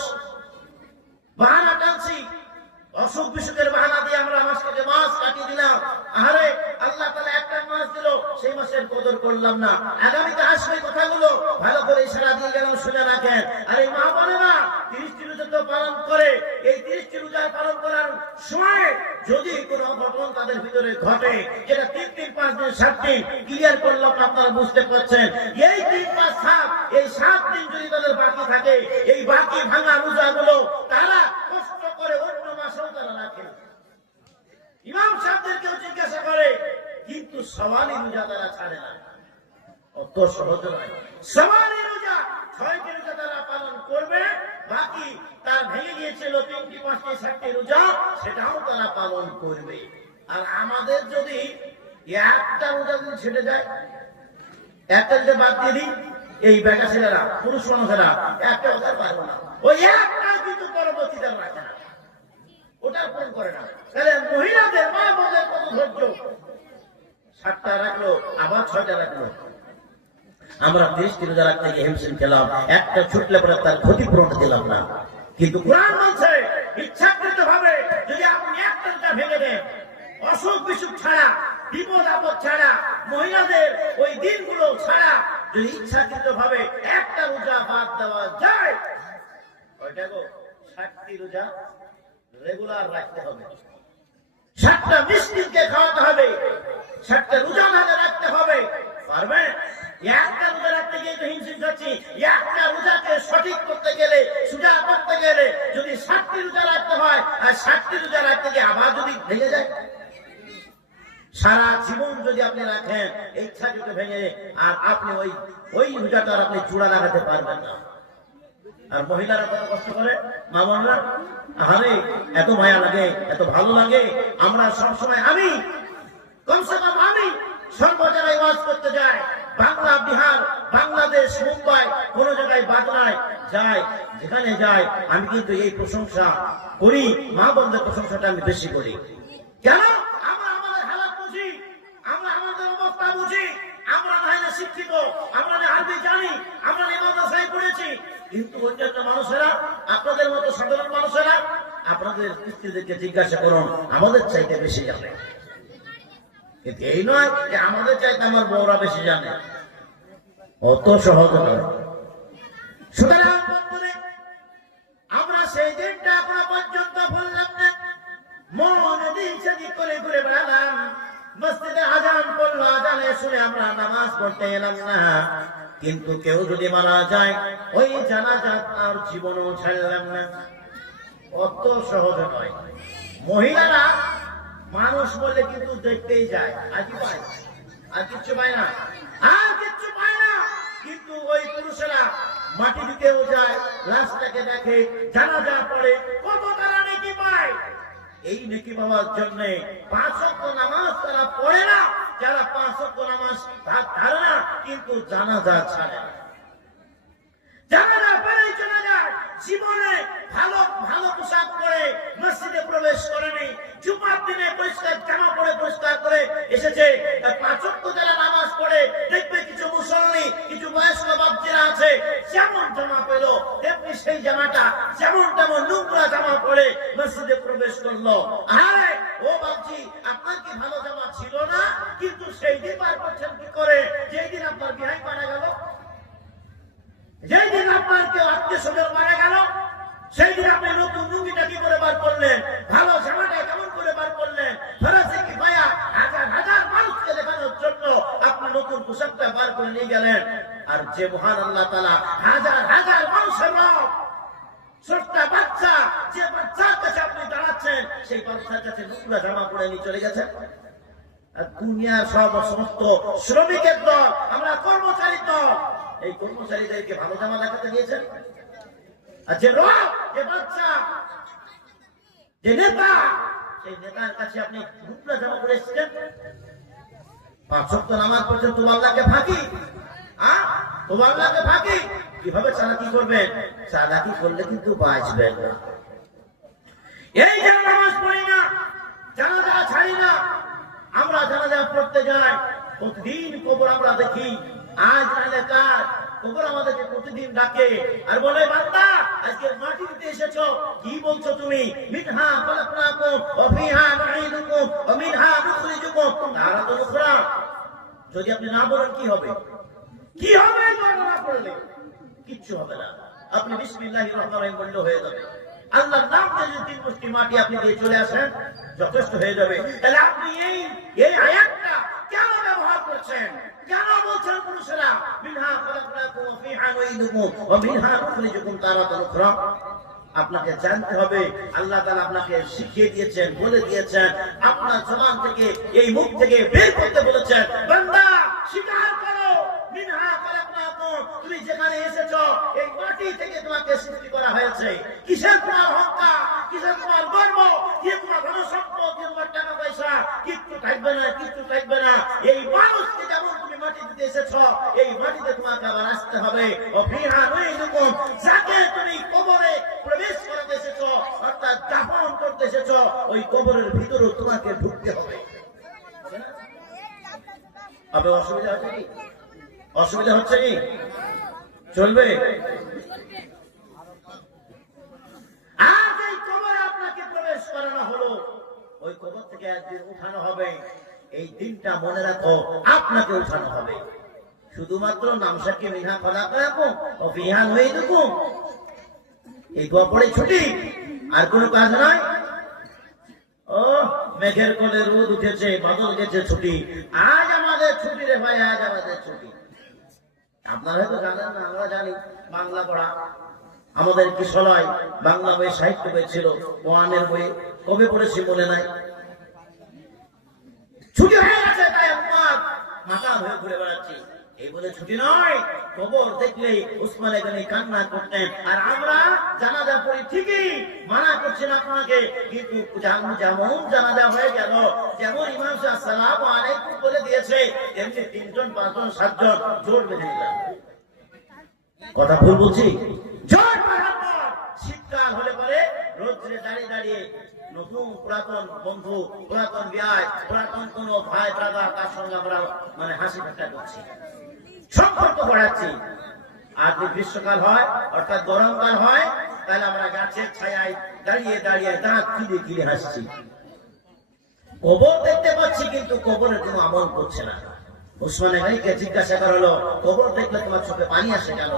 বাহানা টানছি, অসুখ বিসুখের বাহানা দিয়ে আমরা মাসটাকে মাস কাটিয়ে দিলাম। আরে আল্লাহ তাআলা একটা মাস দিল, সেই মাসের কদর করলাম না। আগামীতে আসবে কথাগুলো ভালো করে ইশারা দিয়ে গেলাম, শুনে রাখেন। আর এই মা বোনেরা 30টি রোজা তো পালন করে, এই 30টি রোজা পালন করার সময় যদি কোনো অঘটন তাদের ভিতরে ঘটে, যেটা 3 দিন 5 দিন 7 দিন ক্লিয়ার করলাম, আপনারা বুঝতে পারছেন। এই 3 5 7 এই 7 দিন যদি তাদের বাকি থাকে, এই বাকি ভাঙা রোজাগুলো তারা কষ্ট করে অন্য মাসেও তারা রাখে। ইমাম সাহেবদেরকেও জিজ্ঞাসা করে, কিন্তু সওয়ালি রোজা তারা ছাড়ে না। অত সহজ নয়। সওয়ালি রোজা 6টি রোজা তারা পালন করবে, বাকি তার ভেঙে গিয়েছিল 3টি 5টি 7টি রোজা, সেটাও তারা পালন করবে। আর আমাদের যদি একটা রোজা যদি ছেড়ে যায়, একটা যদি বাদ দিয়ে দিই, এই বেটা ছেলেরা পুরুষ মানুষেরা একটা রোজা পারবো না, ওই একটা কিন্তু পরবর্তীতে রাখে না, ওটা পূরণ করে না। তাহলে মহিলাদের মা বোনের কত ধৈর্য, 7টা রাখলো আবার 6টা রাখলো। আমরা 30টি রোজা রাখতে গিয়ে হিমশিম খেলাম, একটা ছুটলে পরে তার ক্ষতিপূরণ দিলাম না। কিন্তু কোরআন বলছে ইচ্ছাকৃত ভাবে যদি আপনি একটা রোজা ভেঙে দেন, অসুখ বিসুখ ছাড়া, বিপদ আপদ ছাড়া, মহিলাদের ওই দিনগুলো ছাড়া যদি ইচ্ছাকৃত ভাবে একটা রোজা বাদ দেওয়া যায়, ওইটাকে 60টি রোজা রেগুলার রাখতে হবে, 7টা মিষ্টিকে খাওয়াতে হবে, 7টা রোজা ভাগে রাখতে হবে। পারবে? একটা রোজা রাখতে গিয়ে তো হিমশিম খাচ্ছি, একটা রোজাকে সঠিক করতে গেলে, সোজা করতে গেলে 60টি রোজা রাখতে গিয়ে আবার যদি ভেঙে যায়, সারা জীবন যদি আপনি রাখেন ইচ্ছা যদি ভেঙে, আর আপনি ওই রোজাটার আপনি চূড়া লাগাতে পারবেন না। আর মহিলারা কত কষ্ট করে, মা বোনরা, আরে এত মায়া লাগে, এত ভালো লাগে। আমরা সবসময় আমি কমসে কম আমি সর্ব জায়গায় ওয়াজ করতে যাই, বাংলা, বিহার, বাংলাদেশ, মুম্বাই, কোন জায়গায় বাজনায় যাই, যেখানে যাই আমি কিন্তু এই প্রশংসা করি, মা বোনদের প্রশংসাটা আমি বেশি করি। কেন? আমরা আমাদের হালাত বুঝি, আমরা আমাদের অবস্থা বুঝি, আমরা না শিক্ষিত, আমরা না আরবি জানি, আমরা না মাদ্রাসায় পড়েছি, কিন্তু অন্যান্য মানুষেরা, আপনাদের মতো সাধারণ মানুষেরা, আপনাদের স্ত্রীদেরকে জিজ্ঞাসা করুন, আমাদের চাইতে বেশি জানে। কিন্তু এই নয় যে আমাদের চাইতে আমার বউরা বেশি জানে, অত সহজ নয়। সুতরাং বন্ধুরে, আমরা সেই দিনটা এখনো পর্যন্ত ভুললাম না। মন দিচ্ছে করে ঘুরে বেড়ালাম, মসজিদে আজান পড়লো, আজানে শুনে আমরা নামাজ পড়তে এলাম না। কিন্তু কেউ যদি মারা যায়, ওই জানাজা তার জীবনও ছাড়লাম না। অত সহজ নয়। মহিলারা মানুষ বলে কিন্তু দেখতেই যায়, আজই পায়, আর কিচ্ছু পায় না, আর কিচ্ছু পায় না। কিন্তু ওই পুরুষেরা মাটি দিতেও যায়, লাশটাকে দেখে, জানাজা পড়ে, কত তারা নেকি পায়। এই নেকি পাওয়ার জন্য 5 ওয়াক্ত নামাজ তারা পড়ে না, যারা 5 ওয়াক্ত নামাজ ধারে না, কিন্তু জানাজা ছাড়ে না। জানাজা পড়েই চলে যায়, জীবনে ভালো ভালো পোশাক পরে মসজিদে প্রবেশ করেনি, জুমার দিনে পরিষ্কার জামা পরে পরিষ্কার করে এসেছে। 5 ওয়াক্ত যারা নামাজ পড়ে, দেখবে কিছু মুসল্লি, কিছু বয়স্ক বাচ্চারা আছে, যেমন জামা পেল তেমনি সেই জামাটা যেমন তেমন নোংরা জামা পরে মসজিদে প্রবেশ করলো। আরে ও বাবজি, আপনার কি ভালো জামা ছিল না? কিন্তু সেই দিন বার করছেন কি করে, যেই দিন আপনার বিহাই মারা গেল, যেই দিন আপনার কেউ আত্মীয় স্বজন মারা গেল, সেই দিন আপনি নতুন লুঙ্গিটা কি করে বার করলেন, ভালো জামাটা কেমন করে বার করলেন, ফরাসি কি ভাইয়া হাজার হাজার মানুষকে দেখানোর জন্য আপনি নতুন পোশাকটা বার করে নিয়ে গেলেন। আর যে মহান আল্লাহ তাআলা হাজার হাজার মানুষের রব, ছোট্ট বাচ্চা, যে বাচ্চার কাছে আপনি দাঁড়াচ্ছেন, সেই বাচ্চার কাছে নোংরা জামা পরে নিয়ে চলে গেছেন। আর দুনিয়ার সমস্ত শ্রমিকের দল, আমরা কর্মচারীর দল, এই কর্মচারীদেরকে ভালো জামা দেখাতে দিয়েছেন। আর যে রব, যে বাচ্চা, যে নেতা, সেই নেতার কাছে আপনি নোংরা জামা পরে এসেছেন। 5 ওয়াক্ত নামাজ পড়ছেন, তো আল্লাহকে ফাঁকি, তো আল্লাহকে ফাঁকি। কিভাবে চালাকি করবেন? চালাকি করলে কিন্তু বাঁচবেন না। এই যে নামাজ পড়ি না, জানাজা ছাড়ি না, আমরা জানাজা পড়তে যাই, প্রতিদিন কবর আমরা দেখি, আজ নাহলে কাল কবর আমাদেরকে প্রতিদিন ডাকে আর বলে, বান্দা আজকে মাটি দিতে এসেছো, কি বলছো তুমি? মিনহা খালাকনাকুম ওয়া ফিহা নুঈদুকুম ওয়া মিনহা নুখরিজুকুম তারাতান উখরা। যদি আপনি না বলেন কি হবে? কি হবে? না পড়লে কিচ্ছু হবে না। আপনি বিসমিল্লাহির রহমানির রহিম বললে হয়ে যাবে। আল্লাহর নাম দিয়ে 3 মুষ্টি মাটি আপনি দিয়ে চলে আসেন, যথেষ্ট হয়ে যাবে। তাহলে আপনি এই আয়াতটা কেন ব্যবহার করছেন? কেন বলছেন পুরুষেরা মিনহা খালাকনাকুম ওয়া ফিহা নুঈদুকুম ওয়া মিনহা নুখরিজুকুম তারাতান উখরা? আপনাকে জানতে হবে, আল্লাহ তাআলা আপনাকে শিখিয়ে দিয়েছেন, বলে দিয়েছেন, আপনার জবান থেকে, এই মুখ থেকে বের করতে বলেছেন, বান্দা স্বীকার করো, মিনহা খালাকনাকুম, তুমি যেখানে এসেছো এই মাটি থেকে তোমাকে সৃষ্টি করা হয়েছে। কিসের তোমার অহংকার, কিসের তোমার গর্ব, কি তোমার ধন সম্পদ, কি তোমার টাকা পয়সা, কিচ্ছু থাকবে না, কিচ্ছু থাকবে না। এই মানুষকে যেমন তুমি মাটি দিতে এসেছো, এই মাটিতে তোমাকে আবার আসতে হবে। ও ফিহা নুঈদুকুম, যাকে তুমি কবরে প্রবেশ করতে এসেছো, অর্থাৎ দাফন করতে এসেছো, ওই কবরের ভিতরে তোমাকে ঢুকতে হবে। আপনার অসুবিধা হচ্ছে কি? অসুবিধা হচ্ছে কি? চলবে? আজ এই কবরে আপনাকে প্রবেশ করানো হলো, ওই কবর থেকে একদিন উঠানো হবে। এই দিনটা মনে রাখো, আপনাকে উঠানো হবে। শুধুমাত্র নামসাকে মিনহা খালাকনাকুম ওয়া ফিহা নুঈদুকুম, এই দোয়া পড়ে ছুটি, আর কোনো কাজ নাই। ও মেঘের কোলে রোদ উঠেছে, বাদল গেছে, ছুটি। আজ আমাদের ছুটি রে ভাই, আজ আমাদের ছুটি। আপনারা হয়তো জানেন না, আমরা জানি, বাংলা পড়া। আমাদের কিশলয় বাংলা বই সাহিত্য বই ছিল, ওয়ানের বই কবে পড়েছি মনে নাই। ছুটি হয়ে গেছে তাই মাথা হয়ে ঘুরে বেড়াচ্ছি, এই বলে ছুটি নয়। কবর দেখলে উসমানে গনি কান্না করতেন, আর আমরা জানাজা পড়ি ঠিকই, মানা করছি না আপনাকে, কিন্তু যেমন জানাজা হয়ে গেল, যেমন ইমাম সাহেব আসসালামু আলাইকুম বলে দিয়েছে, তেমনি 3 জন 5 জন 7 জন জোর বেঁধে নিলাম। কথা ভুল বলছি? জোর বাহাদুর শীতকাল হলে পরে রোদ্রে দাঁড়িয়ে দাঁড়িয়ে নতুন পুরাতন বন্ধু, পুরাতন বিয়ায়, পুরাতন কোন ভাই ব্রাদার, তার সঙ্গে আমরা মানে হাসি ঠাট্টা করছি, সম্পর্ক বাড়াচ্ছি। আর যদি গ্রীষ্মকাল হয় অর্থাৎ গরমকাল হয়, তাহলে আমরা গাছের ছায়ায় দাঁড়িয়ে দাঁড়িয়ে দাঁত কিনে কিনে হাসছি। কবর দেখতে পাচ্ছি কিন্তু কবরের কোনো আমল করছে না। উসমানে গনিকে জিজ্ঞাসা করা হলো, কবর দেখলে তোমার চোখে পানি আসে কেন?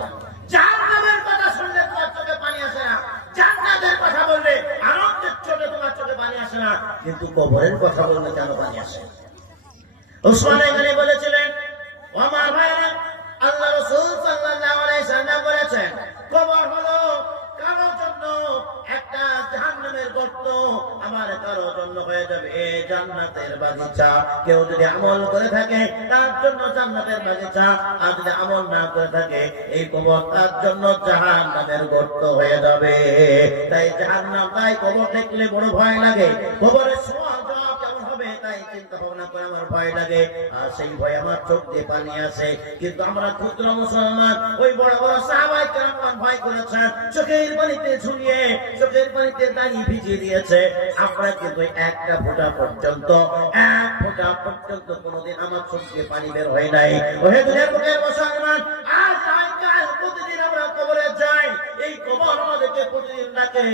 জাহান্নামের কথা শুনলে তোমার চোখে পানি আসে না, জান্নাতের কথা বললে আনন্দের চোখে তোমার চোখে পানি আসে না, কিন্তু কবরের কথা বললে কেন পানি আসে? উসমানে গনি বলেছিলেন, ও আমার ভাইরা, আল্লাহ রাসূল সাল্লাল্লাহু আলাইহি সাল্লাম বলেছেন, কবর হলো কারোর জন্য একটা জাহান্নামের গর্ত, আমার কারোর জন্য হয়ে যাবে জান্নাতের বাগিচা। কেউ যদি আমল করে থাকে তার জন্য জান্নাতের বাগিচা, আর যদি আমল না করে থাকে এই কবর তার জন্য জাহান্নামের গর্ত হয়ে যাবে। তাই জাহান্নাম, তাই কবর দেখলে বড় ভয় লাগে, কবরের সওয়াল জবাব কেমন হবে তাই চিন্তা ভাবনা করে আমার ভয় লাগে, আর সেই ভয় আমার চোখ দিয়ে পানি আসে। কিন্তু আমরা ক্ষুদ্র মুসলমান, ওই বড় বড় সাহাবায়ে কেরাম ভয় করেছেন, চোখের পানিতে ঝুলিয়ে, চোখের পানিতে দাঁড়িয়ে ভিজিয়ে দিয়েছে। আমরা কিন্তু একটা ফোঁটা পর্যন্ত কোনোদিন আমার চোখ দিয়ে পানি বের হয় নাই। ওহে দুনিয়ার বুকের মুসলমান, আজ কাল প্রতিদিন আমরা কবরে যাই, এই কবর আমাদেরকে প্রতিদিন ডাকে,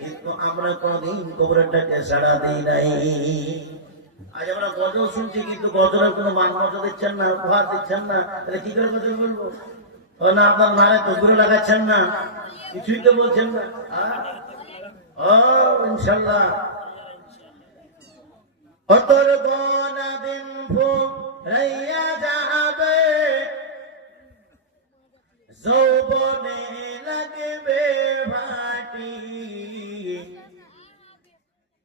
কিন্তু আমরা কোনোদিন কবরের ডাকে সাড়া দিই নাই। আজ আমরা গজল শুনছি, কিন্তু গজলের কোনো মান মর্যাদা দিচ্ছেন না, উপহার দিচ্ছেন না, তাহলে কি করে গজল বলবো? ও না, আপনার মারে তকবিরও লাগাচ্ছেন না, কিছুই তো বলছেন না। ও ইনশাল্লাহ অতর গোনা দিন ফুরাইয়া যাবে, যৌবনে লাগবে ভাটি,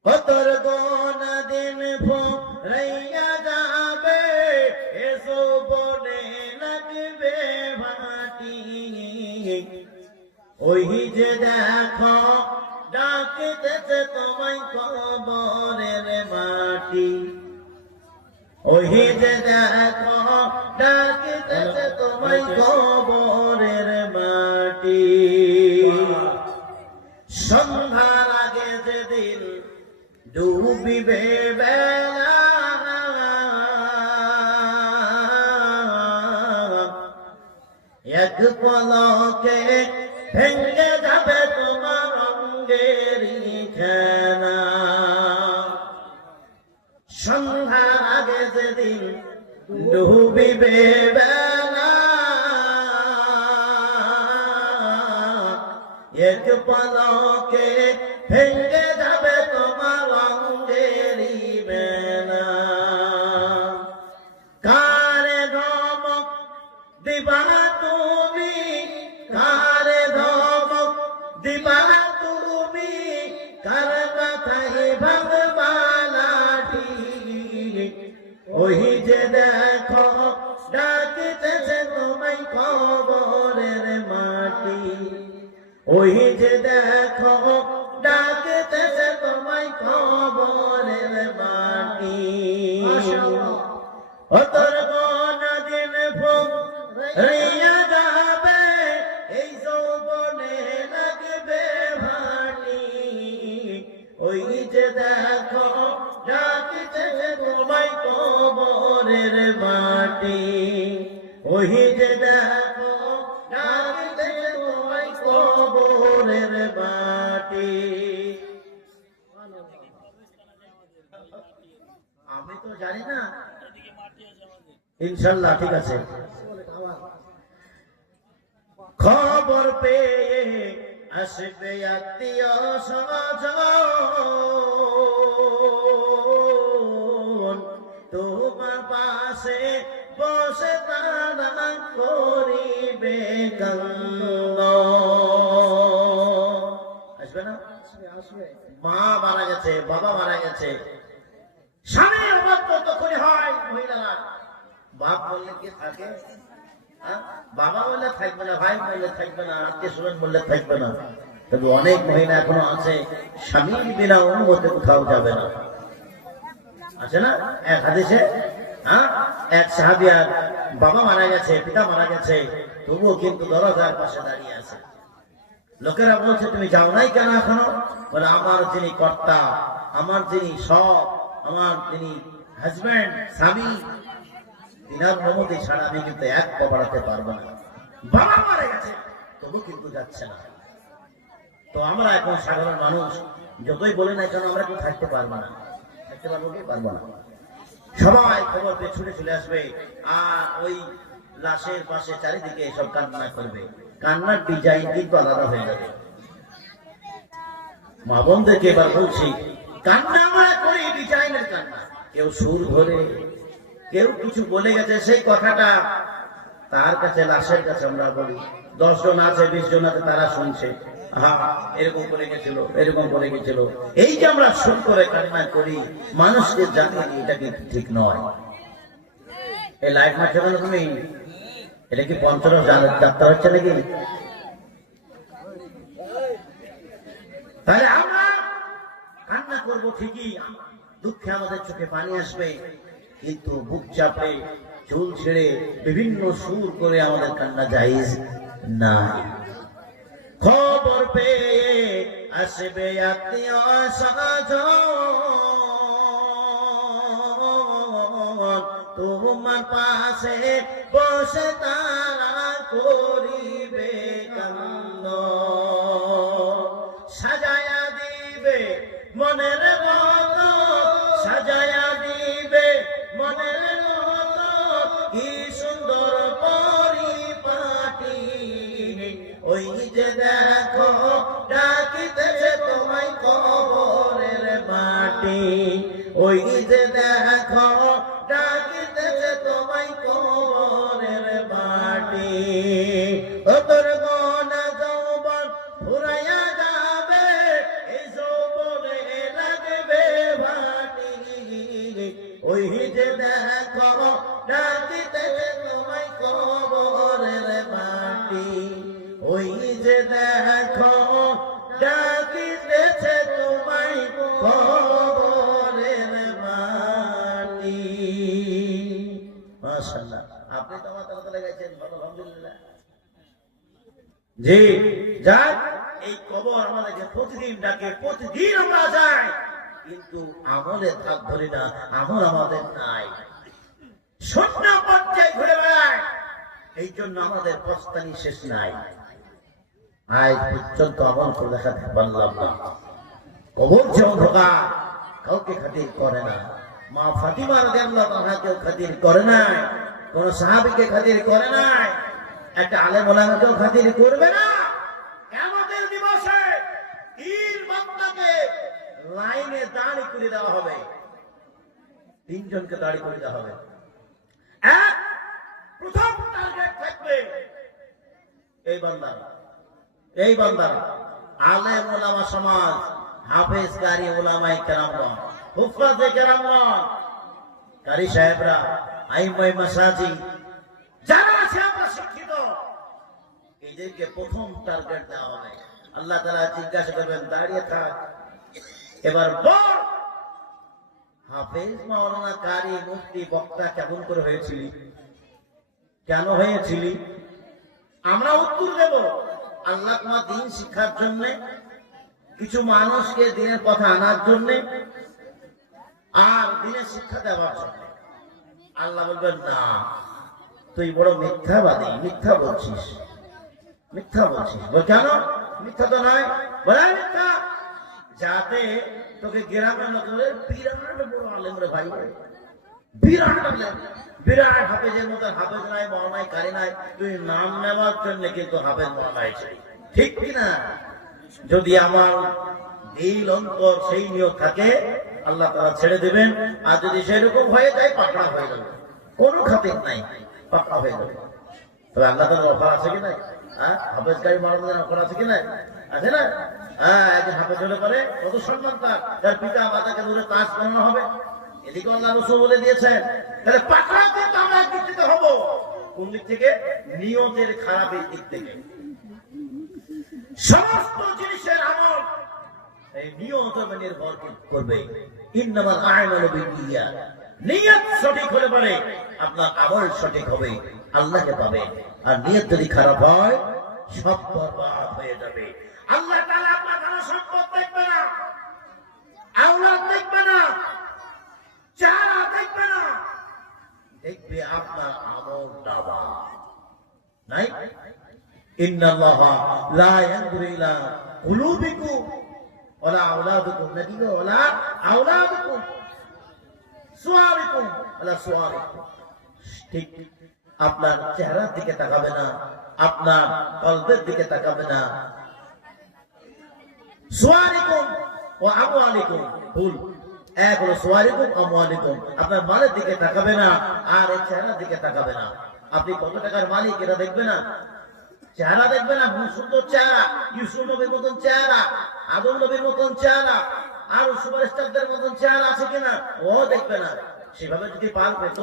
অতর গোনা দিন ফুরাইয়া যাবে, যৌবনে লাগবে ভাটি। ওই যে দেখো ডাকতেছে তোমায় কবরের মাটি, ওই যে দেখো ডাকতেছে তোমায় কবরের মাটি। সন্ধ্যার আগে যেদিন ডুবিবে বেলা, এক পলকে ভেঙে যাবে তোমার অঙ্গেরই খেলা। সন্ধ্যার আগে যেদিন ডুবিবে বেলা, এক পলকে ভেঙে যাবে তোমার অঙ্গেরই মেলা। কারে ধমক দিবা তুমি, কারে ধমক দিবা তুমি, কার মাথায় ভাঙবা লাঠি। ওই যে দেখো ডাকতেছে তোমায় কবরের মাটি, ওই যে দেখো ডাকতেছে তোমায় কবরের মাটি। অতর গোনা দিন ফুরাইয়া যাবে, এই যৌবনে লাগবে ভাটি। ওই যে দেখো ডাকতেছে তোমায় কবরের মাটি, ওই যে দেখো ডাকতেছে তোমায় কবরের মাটি। আমি তো জানি না, ইনশাল্লাহ ঠিক আছে। খবর পেয়ে আসবে আত্মীয় স্বজন, তোমার পাশে বসে তারা করিবে কান্না। মা মারা গেছে, বাবা মারা গেছে, স্বামীর অভাব তো তখনই হয় মহিলারা। বাপ বললে কি থাকে? বাবা বললে থাকবে না, ভাই বললে থাকবে না, আত্মীয় স্বজন বললে থাকবে না। তবে অনেক মহিলা এখনো আছে স্বামীর বিনা অনুমতি কোথাও যাবে না, আছে না? এক হাদিসে এক সাহাবিয়ার বাবা মারা গেছে, পিতা মারা গেছে, তবুও কিন্তু দরজার পাশে দাঁড়িয়ে আছে। লোকেরা বলছে তুমি যাও নাই কেন এখনো? বলে আমার যিনি কর্তা, আমার যিনি সব, আমার যিনি হাজব্যান্ড, স্বামী, তিনার অনুমতি ছাড়া আমি কিন্তু এক পা বাড়াতে পারবো না। বাবা মারা গেছে তবু কিন্তু যাচ্ছে না। তো আমরা এখন সাধারণ মানুষ, যতই বলে না কেন আমরা কেউ থাকতে পারবো না, থাকতে পারবো কি পারবো না। সবাই খবর পেয়ে ছুটে চলে আসবে, আর ওই লাশের পাশে চারিদিকে সব কান্না করবে। কান্নার ডিজাইন কিন্তু আলাদা হয়ে যাবে। মা বোনদেরকে এবার বলছি, কান্না আমরা করি ডিজাইনের কান্না। কেউ সুর ধরে, কেউ কিছু বলে গেছে, সেই কথাটা তার কাছে, লাশের কাছে আমরা বলি। 10 জন আছে, 20 জন আছে, তারা শুনছে, এরকম করে গেছিল, এরকম করে গেছিল। এই যে আমরা সুর করে কান্না করি, মানুষকে জানি এটা কিন্তু ঠিক নয়। এই লাইফ মারছে বলো তুমি, এটা কি পঞ্চরস যাত্রা হচ্ছে নাকি? তাহলে আমরা কান্না করবো ঠিকই, দুঃখে আমাদের চোখে পানি আসবে, কিন্তু বুক চাপে চুল ছেড়ে বিভিন্ন সুর করে আমাদের কান্না জায়েজ না। খবর পেয়ে আসবে আত্মীয় স্বজন, তোমার পাশে বসে তারা করিবে কান্না, সাজায়া দিবে মনের মতো, সাজায়া দিবে মনের মতো, কি সুন্দর পরিপাটি। ওই যে দেখো ডাকিতেছে তোমায় কবরের মাটি, ওই যে দেখো ডাকিতেছে তোমায় কবরের মাটি। ও তোর গোনা যৌবন ফুরাইয়া যাবে, এই যৌবনে লাগবে ভাটি। ওই যে দেখো ডাকিতেছে তোমায় কবরের মাটি, ওই যে দেখো ডাকিতেছে তোমায় কবরের মাটি। মাশাআল্লাহ, আপনি তো আমার তালা গেছেন, আলহামদুলিল্লাহ। জি যাক, এই কবর আমাদেরকে প্রতিদিন ডাকে, প্রতিদিন আমরা যাই, কিন্তু আমলের হাত ধরি না, আমল আমাদের নাই, শূন্য পর্যায়ে ঘুরে বেড়ায়। এই জন্য আমাদের প্রস্তানি শেষ নাই। আজ পর্যন্ত আমল করে দেখাতে পারলাম না। কবর যে অন্ধকার, কাউকে খাতির করে না। মা ফাতিমা রাদিয়াল্লাহু তাআলা কেউ খাতির করে নাই, কোন সাহাবীকে খাতির করে নাই, একটা আলেম ওলামাকেও খাতির করবে না। কিয়ামতের দিবসে 3 বান্দাকে লাইনে দাঁড় করে দেওয়া হবে, 3 জনকে দাঁড় করে দেওয়া হবে। প্রথম টার্গেট থাকবে এই বান্দা আলেম ওলামা সমাজ, হাফেজ কারি ওলামায়ে কেরামগণ, হুফাজে কেরামগণ, কারি সাহেবরা, আইমায়ে মাসাজিদ, যারা আছে আমরা শিক্ষিত, এদেরকে প্রথম টার্গেট দেওয়া হবে। আল্লাহ তাআলা জিজ্ঞাসা করবেন, দাঁড়িয়ে থাক, এবার বল হাফেজ, মাওলানা, কারি, মুফতি, বক্তা কেমন করে হয়েছিলি, কেন হয়েছিলি? আমরা উত্তর দেব, আল্লাহ তোমার দিন শিক্ষার জন্য, কিছু মানুষকে দিনের কথা আনার জন্য, আর দিনের শিক্ষা দেওয়ার জন্য। আল্লাহ বলবেন, না, তুই বড় মিথ্যাবাদী, মিথ্যা বলছিস, মিথ্যা বলছিস। বল কেন? মিথ্যা তো নয়। বলে মিথ্যা, যাতে তোকে গ্রামের লোকের বিরাট বড় আলেম রে ভাই, বিরাট আলেম, বিরাট হাফেজের মতো হাফেজ নাই, মওলানা কারি নাই, তুই নাম নেওয়ার জন্য কিন্তু হাফেজ মওলানা আছে, ঠিক কিনা? যদি আমার দিল অন্তর সেই নিয়ত থাকে, আল্লাহ তাআলা ছেড়ে দিবেন। আর যদি সেরকম হয়ে যায়, পাকড়া হয়ে যাবে, কোনো খাতির নাই, পাকড়া হয়ে যাবে। তবে আল্লাহ তাআলার অফার আছে কি নাই? হাফেজ কারি মওলানার অফার আছে কি নাই? আছে না? হ্যাঁ, একজন হাতে চলে করে কত সম্মান তার পিতা মাতাকে দূরে তাজ বানানো হবে। এদিকে আল্লাহ রাসূল বলে দিয়েছেন, তাহলে পাকড়া কিন্তু আমরা দিক থেকে হবো কোন দিক থেকে? নিয়তের খারাপের দিক থেকে। সমস্ত জিনিসের আমল এই নিয়ত নির্ভর করবে। ইন্নামাল আ'মালু বিন্নিয়াত, নিয়ত সঠিক হলে পরে আপনার আমল সঠিক হবে, আল্লাহকে পাবেন। আর নিয়ত যদি খারাপ হয় সব বরবাদ হয়ে যাবে। আল্লাহ তাআলা আপনার ধন সম্পদ দেখবে না, আওলাদ দেখবে না, চেহারা দেখবে না, দেখবে আপনার আমল নামা। নাই ইন্নাল্লাহা লা ইয়ানজুরু ইলা কুলুবিকুম ওয়ালা আওলাদিকুম, নাকি ওয়ালা আওলাদিকুম সুওয়ারিকুম ওয়ালা সুওয়ারিকুম। ঠিক আপনার চেহারার দিকে তাকাবে না, আপনার কলবের দিকে তাকাবে না। সুওয়ারিকুম ওয়া আমওয়ালিকুম, ভুল। এক হলো সুওয়ারিকুম আমওয়ালিকুম, আপনার মালের দিকে তাকাবে না আর এই চেহারার দিকে তাকাবে না। আপনি কত টাকার মালিক এটা দেখবে না, চেহারা দেখবে না। সুন্দর চেহারা, ইউসুফ নবীর মতন চেহারা, আদম নবীর মতন চেহারা, আর সুপারস্টারদের মতন চেহারা আছে কিনা ও দেখবে না। সেভাবে যদি পার পেত,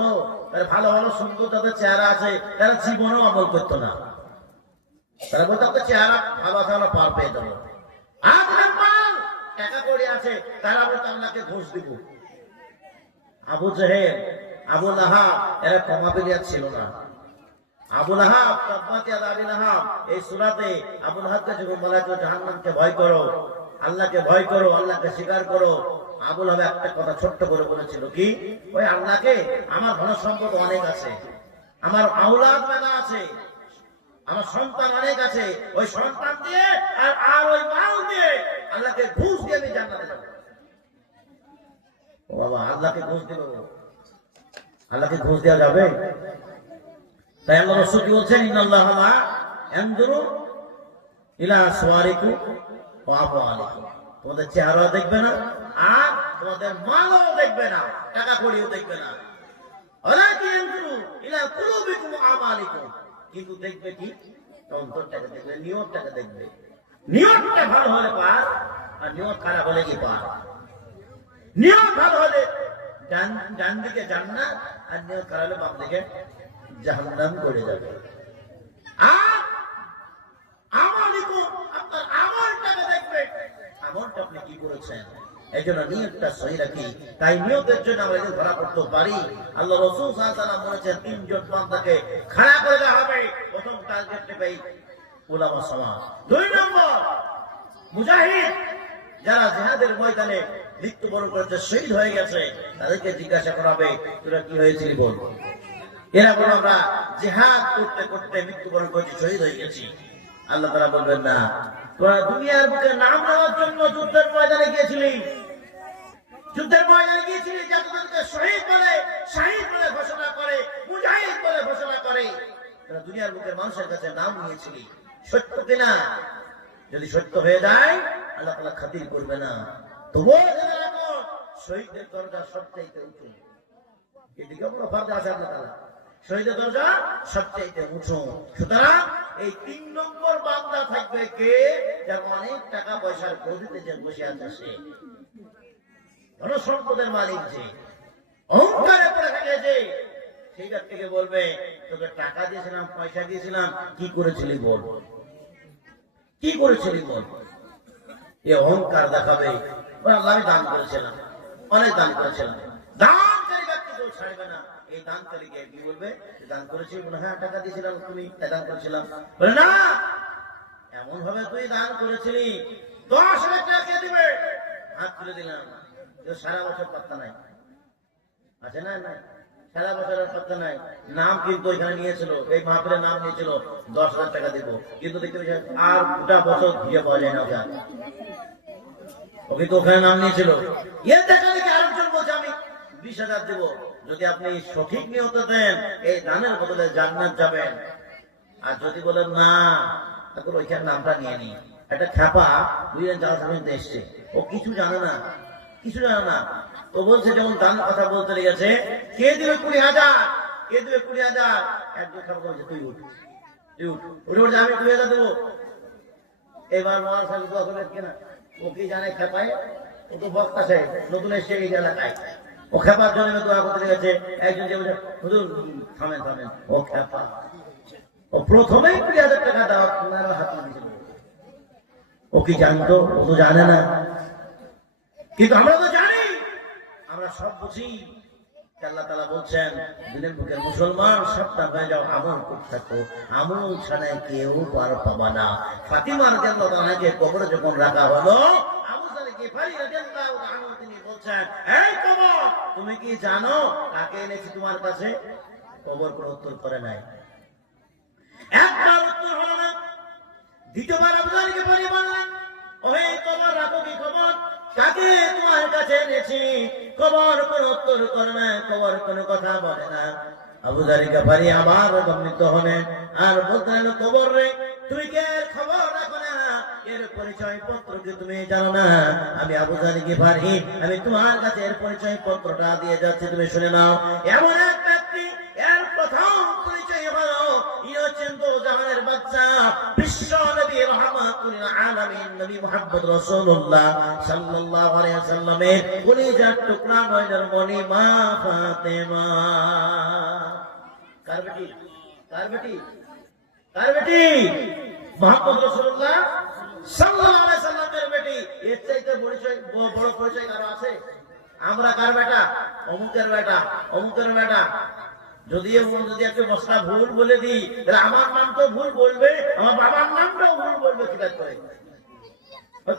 তাহলে ভালো ভালো সুন্দর যাদের চেহারা আছে তারা জীবনেও আমল করতো না। তারা বলতো আপনার চেহারা ভালো আছে, আমরা পার পেয়ে যাবো। আর মাল টাকা করে আছে, তারা বলতো আল্লাহকে ঘুষ দিব। আবু জেহেল, আবু লাহাব এরা কমাবিলিয়াত ছিল না। আবু লাহাব, তাব্বাত ইয়াদা আবি লাহাব, এই সূরাতে আবু লাহাবকে যখন বলা হয়েছে জাহান্নামকে ভয় করো, আল্লাহকে ভয় করো, আল্লাহকে স্বীকার করো, আবু লাহাব একটা কথা ছোট্ট করে বলেছিল কি, ওই আল্লাহকে, আমার ধন সম্পদ অনেক আছে, আমার আওলাদ মেলা আছে, আমার সন্তান অনেক আছে, ওই সন্তান দিয়ে আর ওই মাল দিয়ে আল্লাহকে ঘুষ দিয়ে আমি জান্নাতে যাব। ও বাবা, আল্লাহকে ঘুষ দেব? আল্লাহকে ঘুষ দেওয়া যাবে? তাই আল্লাহ রাসূল কি বলছেন, ইন্নাল্লাহা লা ইয়ানজুরু ইলা সুওয়ারিকুম ওয়া আমওয়ালিকুম, তোমাদের চেহারা দেখবে না আর তোমাদের মালও দেখবে না, টাকা কড়িও দেখবে না। ওয়ালাকিন ইয়ানজুরু ইলা কুলুবিকুম ওয়া আমালিকুম, কিন্তু দেখবে কি? অন্তরটাকে দেখবে, নিয়তটাকে দেখবে। নিয়তটা ভালো হলে পার, আর নিয়ত খারাপ হলে কি পার? নিয়ত ভালো হলে ডান দিকে জান্নাত, আর নিয়ত খারাপ হলে বাম দিকে জাহান্নাম করে যাবে। আর আমালিকুম, আপনার আমলটাকে দেখবে, আমলটা আপনি কি করেছেন। এই জন্য নিয়তটা সহি রাখি। তাই নিয়তের জন্য আমরা যদি ধরা করতে পারি, আল্লাহ রাসূল সাল্লাল্লাহু আলাইহি ওয়াসাল্লাম বলেছেন তিনজন বান্দাকে খাড়া করে দেওয়া হবে। প্রথম টার্গেট নেবে উলামা সমাজ। 2 নম্বর মুজাহিদ, যারা জিহাদের ময়দানে মৃত্যুবরণ করেছে, শহীদ হয়ে গেছে, তাদেরকে জিজ্ঞাসা করা হবে তোরা কি হয়েছিল বল। এরা বলে আমরা জিহাদ করতে করতে মৃত্যুবরণ করেছি, শহীদ হয়ে গেছি। আল্লাহ তাআলা বলবেন না, তোরা দুনিয়ার বুকে নাম নেওয়ার জন্য যুদ্ধের ময়দানে গিয়েছিলি, যুদ্ধের ময়দানে গিয়েছিলি, যাদেরকে শহীদ বলে, শাহিদ বলে ঘোষণা করে, মুজাহিদ বলে ঘোষণা করে, তোরা দুনিয়ার বুকে মানুষের কাছে নাম নিয়েছিলি, সত্য কিনা? যদি সত্য হয়ে যায় আল্লাহ তাআলা খাতির করবে না। তবুও জেনে রাখো, শহীদের দরজা সবচাইতে উঁচু। এদিকে কোনো ফায়দা আছে আল্লাহ তাআলা, শহীদের দরজা সবচাইতে উঁচু। সুতরাং এই 3 নম্বর বান্দা থাকবে কে? যার অনেক টাকা পয়সার গদিতে যে বসে আছে, সে ধন সম্পদের মালিক, যে অহংকারে পড়ে থাকে, যে সেইটার থেকে বলবে তোকে টাকা দিয়েছিলাম, পয়সা দিয়েছিলাম, কি করেছিলি বল, কি করেছিলি বল। এ অহংকার দেখাবে, আল্লাহ আমি দান করেছিলাম, অনেক দান করেছিলাম। দানকারী ব্যক্তি কেউ ছাড়বে না। এই দানকারীকে কি বলবে, দান করেছি, হ্যাঁ টাকা দিয়েছিলাম, তুমি দান করেছিলাম, বলে না, এমন ভাবে তুই দান করেছিলি 10,000 টাকা কে দিবে, হাত তুলে দিলাম, সারা বছর পাত্তা নাই, আছে না? না, সারা বছরের পাত্তা নাই। নাম কিন্তু এখানে নিয়েছিল, এই মাহফিলের নাম নিয়েছিল 10,000 টাকা দিব, কিন্তু দেখতে আর গোটা বছর দিয়ে পাওয়া যায় না ওকে। ওকে তো ওখানে নাম নিয়েছিল, এর দেখা দেখে আরেকজন বলছে আমি 20,000 দেব। যদি আপনি সঠিক নিয়ত দেন, এই দানের বদলে জান্নাত যাবেন। আর যদি বলেন না, তারপর ওইখানে নামটা নিয়ে নি, একটা খ্যাপা 2 জন যারা পর্যন্ত এসছে, ও কিছু জানে না, কিছু জানে না। ও বলছে যেমন দান কথা বলতে লেগেছে, কে দিবে 20,000, কে দিবে 20,000। একজন খারাপ বলছে তুই উঠ, তুই উঠ, উঠে বলছে আমি 2,000 দেবো। এবার মহান সাহেব দোয়া করলেন কিনা, ও কি জানে খেপায়, ও তো বক্তা সাহেব নতুন এসে এই এলাকায়, ও খেপার জন্য দোয়া করতে গেছে। একজন যে বলছে হুজুর থামেন থামেন, ও খেপা, ও প্রথমেই 20,000 টাকা দাও আপনার হাতে দিয়েছিল। ও কি জানতো? ও তো জানে না, কিন্তু আমরা তো জানি, আমরা সব বুঝি। আল্লাহ তাআলা বলছেন দিনের বুকের মুসলমান সবটা হয়ে যাও, আমল করতে থাকো, আমল ছাড়া কেউ পার পাবা না। ফাতিমা রাদিয়াল্লাহু আনহাকে কবরে যখন রাখা হলো, আবু যার গিফারি রাদিয়াল্লাহু আনহু তিনি বলছেন, এই কবর তুমি কি জানো কাকে এনেছি তোমার কাছে? কবর কোনো উত্তর করে নাই, একবার উত্তর হলো না। দ্বিতীয়বার আবু যার গিফারি বললেন, ওহে কবর রাখো কি খবর, কাকে তোমার কাছে এনেছি? কবর কোন উত্তর করে না, কবর কোন কথা বলে না। আবু যার গিফারি আবার গম্ভীর হলেন আর বললেন, কবর রে তুমি কে খবর রাখো না, এর পরিচয় পত্র কি তুমি জানো না? আমি আবু যার গিফারি, আমি তোমার কাছে এর পরিচয় পত্রটা দিয়ে যাচ্ছি, তুমি শুনে নাও। এমন এক ব্যক্তি, এর প্রথম পরিচয় হলো ইনি হচ্ছেন দোজাহানের বাদশা, বিশ্ব নবী রাহমাতুল আলামিন নবী মুহাম্মদ রাসূলুল্লাহ সাল্লাল্লাহু আলাইহি ওয়াসাল্লামের কলিজার টুকরা নয়নের মণি মা ফাতেমা। কার বেটি? কার বেটি? কার বেটি? মুহাম্মদ রাসূলুল্লাহ সাল্লাল্লাহু আলাইহি ওয়াসাল্লামের বেটি। এর চাইতে বড় পরিচয় কারো আছে? আমরা কার বেটা? অমুকের বেটা, অমুকের বেটা। যদি একটা মশলা ভুল বলে দিই, তাহলে আমার নাম তো ভুল বলবে, আমার বাবার নামটাও ভুল বলবে। কি করে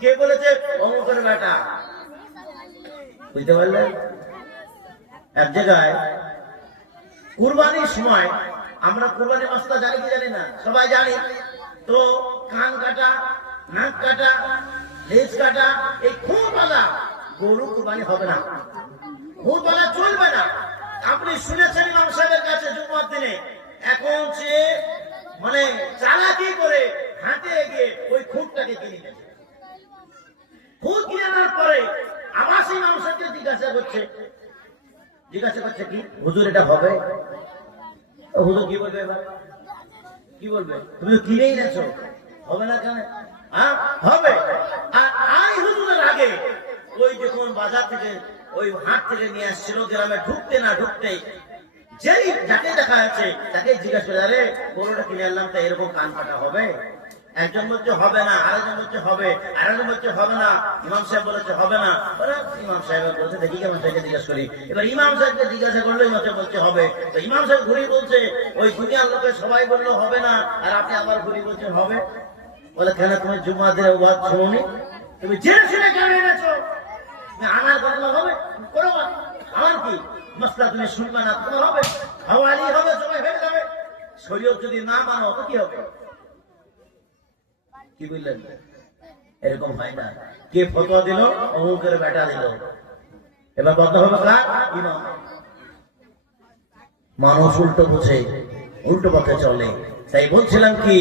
কে বলেছে অমুকের বেটা? বুঝতে পারলেন? এক জায়গায় কুরবানির সময়, আমরা কুরবানির মশলা জানি কি জানি না, সবাই জানি তো, কান কাটা, নাক কাটা, লেজ কাটা, এই খুব আলা গরু কুরবানি হবে না, খুব আলা চলবে না। আপনি শুনেছেন ইমাম সাহেবের কাছে জুমার দিনে, এখন সে মানে চালাকি করে হাঁটে গিয়ে ওই খুঁটটাকে কিনে নিয়েছে। খুঁট কিনে আনার পরে আবার সেই ইমাম সাহেবকে জিজ্ঞাসা করছে কি হুজুর এটা হবে? হুজুর কি বলবে এবার? কি বলবে? তুমি তো কিনেই নেছো, হবে না কেন? হবে। আর হুজুরের আগে ওই যখন বাজার থেকে ওই হাট থেকে নিয়ে আসছিল, গ্রামে ঢুকতে না ঢুকতে যেই যাকে দেখা যাচ্ছে তাকে জিজ্ঞাসা করে, আরে গরুটা কিনে আনলাম, তা এরকম কান কাটা হবে? একজন বলছে হবে না, আরেকজন বলছে হবে, আরেকজন বলছে হবে না, ইমাম সাহেব বলেছে হবে না। ইমাম সাহেব বলছে দেখি ইমাম সাহেবকে জিজ্ঞাসা করি। এবার ইমাম সাহেবকে জিজ্ঞাসা করলো, ইমাম সাহেব বলছে হবে। তো ইমাম সাহেব ঘুরি বলছে, ওই দুনিয়ার লোকে সবাই বললো হবে না, আর আপনি আবার ঘুরি বলছেন হবে। বলে কেন তুমি জুমাদের ওয়াজ শুনোনি? তুমি জেনে শুনে কেন এনেছো? আমার কথা হবে করো, আমার কি মশলা তুমি শুনবে না, তোমার হবে, হাওয়ালি হবে, সবাই হয়ে যাবে। শরীয়ত যদি না মানো তো কি হবে? কি বললেন? এরকম হয় না। কে ফতোয়া দিল? অমুকের বেটা দিল। এবার বদ্ধ হবে কার? ইমাম। মানুষ উল্টো বুঝে, উল্টো পথে চলে। তাই বলছিলাম কি,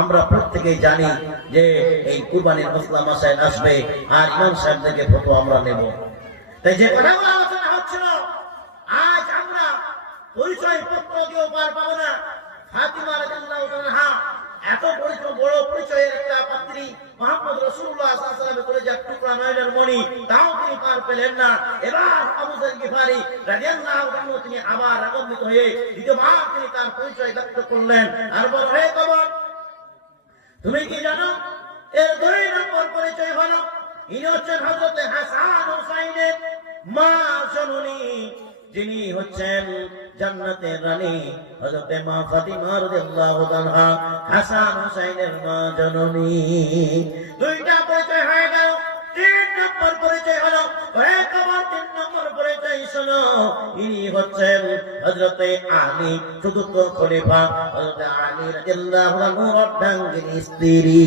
আমরা প্রত্যেকেই জানি যে এই কুরবানির মসলা মাসাইল আসবে, আর ইমাম সাহেব থেকে ফতোয়া আমরা নেব। তাই যে কথা আলোচনা হচ্ছিল, আজ আমরা পরিচয় পত্র দিয়েও পার পাবো না। ফাতিমা রাদিয়াল্লাহু আনহা এত বড় পরিচয়ের একটা পাত্রী, মুহাম্মদ রাসূলুল্লাহ সাল্লাল্লাহু আলাইহি ওয়াসাল্লামের কলিজার টুকরা নয়নের মণি, তাও তিনি পার পেলেন না। এবার আবু যার গিফারি রাদিয়াল্লাহু আনহু তিনি আবার রাগান্বিত হয়ে দ্বিতীয়বার তিনি তার পরিচয় ব্যক্ত করলেন আর বললেন, হে কবর তুমি কি জানো এর 2 নম্বর পরিচয় হলো ইনি হচ্ছেন হযরত হাসান হুসাইনের মা জননী, যিনি হচ্ছেন জান্নাতের রানী হযরত মা ফাতিমা রাদিয়াল্লাহু আনহা, হাসান হুসাইনের মা জননী। 2টা পরিচয় হয়ে গেল। 3 নম্বর পরিচয় হলো, হে কবর 3 নম্বর পরিচয় শোনো, ইনি হচ্ছেন হযরত আলী, চতুর্থ খলিফা হযরত আলী রাদিয়াল্লাহু আনহু অর্ধাঙ্গিনী স্ত্রী।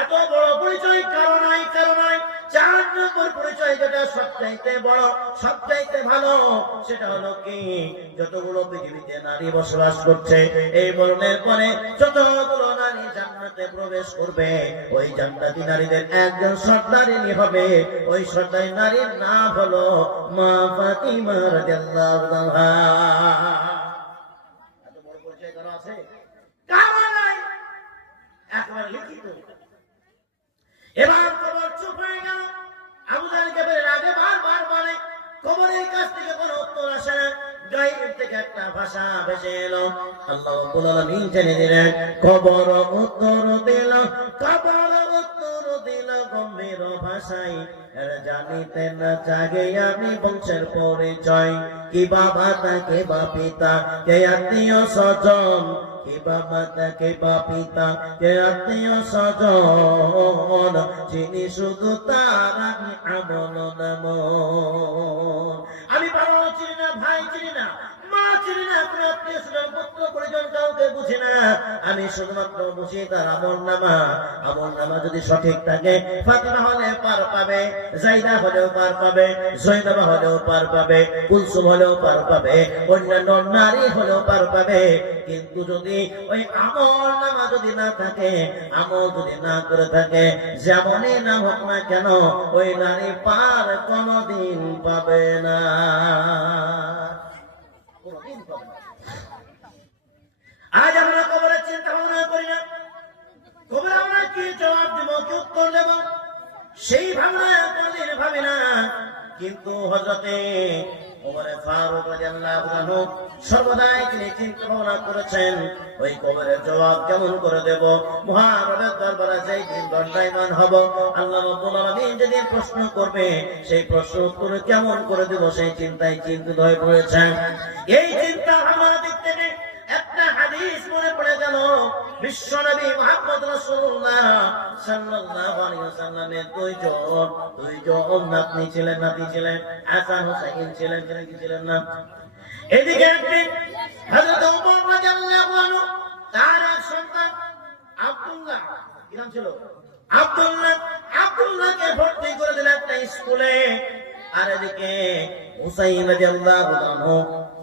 এত বড় পরিচয় কারণ নাই। 4 নম্বর পরিচয় যেটা সবচাইতে বড়, সবচাইতে ভালো, সেটা হলো কি, যতগুলো পৃথিবীতে নারী বসবাস করছে, এই মরণের পরে যতগুলো নারী জান্নাতে প্রবেশ করবে, ওই জান্নাতি নারীদের একজন সর্দারিনী হবে। ওই সর্দারি নারীর নাম হলো মা ফাতিমা রাদিয়াল্লাহু আনহা। এত বড় পরিচয় কারো আছে? কারো নাই। একবার লিখিত। এবার কবর চুপ হয়ে গেল। আবু জাহেলকে বের আগে বারবার বলে, কবরের কাছ থেকে কোনো উত্তর আসে না। গায়েব থেকে একটা ভাষা ভেসে এলো। আল্লাহ রাব্বুল আলামিন জেনে দিলেন, কবর উত্তর দিল, কবর উত্তর দিল গম্ভীর ভাষায়, এর জানিতে না জাগে আমি বংশের পরিচয়, কি বাবা কে বা পিতা, কে আত্মীয় স্বজন, কি বাবা কে বা পিতা, কে আত্মীয় স্বজন, যিনি শুধু তার আমি আমল নাম। আমি বাবা চিনি না, ভাই চিনি না, মা চিনি না, কোনো আত্মীয় স্বজন পুত্র পরিজন কাউকে বুঝি না। আমি শুধুমাত্র বুঝি তার আমল নামা। আমল নামা যদি সঠিক থাকে, ফাতিমা হলে পার পাবে, জাইদা হলেও পার পাবে, জয়নাবা হলেও পার পাবে, কুলসুম হলেও পার পাবে, অন্যান্য নারী হলেও পার পাবে। কিন্তু যদি ওই আমল নামা যদি না থাকে, আমল যদি না করে থাকে, যেমনই নাম হোক না কেন, ওই নারী পার কোনদিন পাবে না। আজ আমরা কবরের চিন্তা ভাবনা করি না। কবরে আমরা কি জবাব দেব, কি উত্তর দেব, সেই ভাবনা কোনদিন ভাবি না। কিন্তু হযরতে ওমর ফারুক রাদিয়াল্লাহু আনহু সর্বদাই তিনি চিন্তা ভাবনা করেছেন, ওই কবরের জবাব কেমন করে দেব। মহারবের দরবারে যেই দিন দণ্ডায়মান হব, আল্লাহ রাব্বুল আলামিন যেদিন প্রশ্ন করবে, সেই প্রশ্ন উত্তর কেমন করে দেব, সেই চিন্তায় চিন্তিত হয়ে পড়েছেন। এই চিন্তা ভাবনার দিক থেকে একটা হাদিস মনে পড়ে গেল। বিশ্বনবী মুহাম্মদ রাসূলুল্লাহ সাল্লাল্লাহু আলাইহি ওয়াসাল্লামের দুইজন নাতি ছিলেন, হাসান হুসাইন ছিলেন, ছিলেন না। এদিকে একদিন হযরত ওমর রাদিয়াল্লাহু আনহু তার এক সন্তান আব্দুল্লাহ, কি নাম ছিল? আব্দুল্লাহকে ভর্তি করে দিলেন একটা স্কুলে। আর এদিকে হুসাইন রাদিয়াল্লাহু আনহু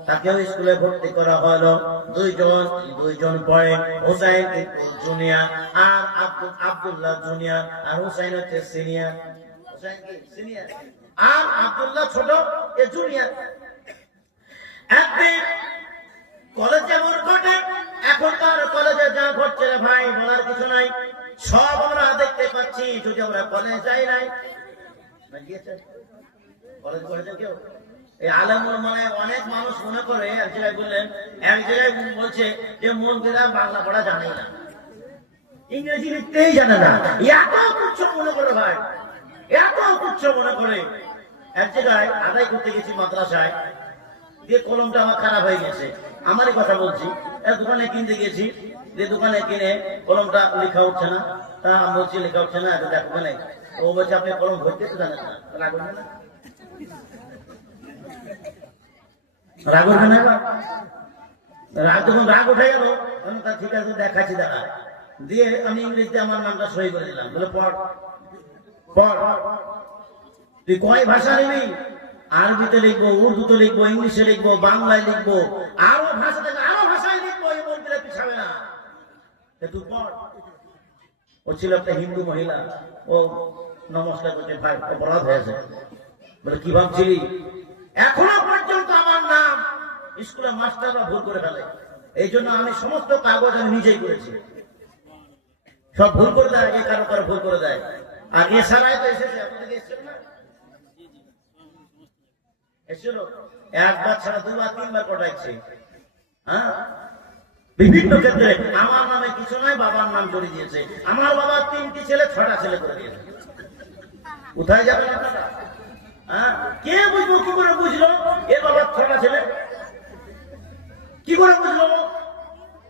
তাকেও স্কুলে ভর্তি করা হলো। দুইজন পড়ে। হুসাইন কিন্তু জুনিয়র, আর আব্দুল্লাহ জুনিয়র, আর হুসাইন হচ্ছে সিনিয়র। হুসাইন কি সিনিয়র, আর আব্দুল্লাহ ছোট, এ জুনিয়র। একদিন কলেজ যেমন ঘটে, এখনকার কলেজে যা ঘটছে ভাই বলার কিছু নাই। সব আমরা দেখতে পাচ্ছি, যদি আমরা কলেজ যাই নাই। কলেজ করেছেন কেউ? এই আলেমুল মানে অনেক মানুষ মনে করে, এক জায়গায় বললেন, এক জায়গায় বলছে যে মন্ত্রীরা বাংলা পড়া জানে না, ইংরেজি লিখতেই জানে না। এত তুচ্ছ মনে করে ভাই, এত তুচ্ছ মনে করে। এক জায়গায় আদায় করতে গেছি মাদ্রাসায়, দিয়ে কলমটা আমার খারাপ হয়ে গেছে। আমারই কথা বলছি। দোকানে কিনতে গেছি, যে দোকানে কিনে কলমটা লেখা উঠছে না। তা আমি বলছি লেখা উঠছে না, এটা দেখো না। ও বলছে আপনি কলম ভরতে তো জানেন না, রাগ হবে না? রাগ উঠবে না? যখন রাগ উঠে গেল, ঠিক আছে দেখাচ্ছি, দেখা দিয়ে আমি ইংরেজিতে আমার নামটা সই করে দিলাম। বলে পড় পড়, তুই কয় ভাষা নিবি? আরবিতে লিখবো, উর্দুতে লিখবো, ইংলিশে লিখবো, বাংলায় লিখবো, আরো ভাষা থেকে আরো ভাষায় লিখবো। এই মন্ত্রীরা পিছাবে না, তুই পড়। ও ছিল একটা হিন্দু মহিলা, ও নমস্কার করছে, ভাই অপরাধ হয়েছে। বলে কি ভাবছিলি? এখনো পর্যন্ত আমার নাম স্কুলে মাস্টাররা ভুল করে ফেলে, এই জন্য আমি সমস্ত কাগজ আমি নিজেই করেছি। সব ভুল করে দেয়, আগে কারো কারো ভুল করে দেয়। আর এছাড়াই তো এসেছে, আপনাদের এসেছিল না? এসেছিল একবার ছাড়া দুবার তিনবার কটাইছে। হ্যাঁ, বিভিন্ন ক্ষেত্রে আমার নামে কিছু নয়, বাবার নাম করে দিয়েছে। আমার বাবা 3টি ছেলে 6টা ছেলে করে দিয়েছে। কোথায় যাবেন আপনারা? হ্যাঁ, কে বুঝবো? কি করে বুঝলো এর বাবার 6টা ছেলে? কি করে বুঝলো?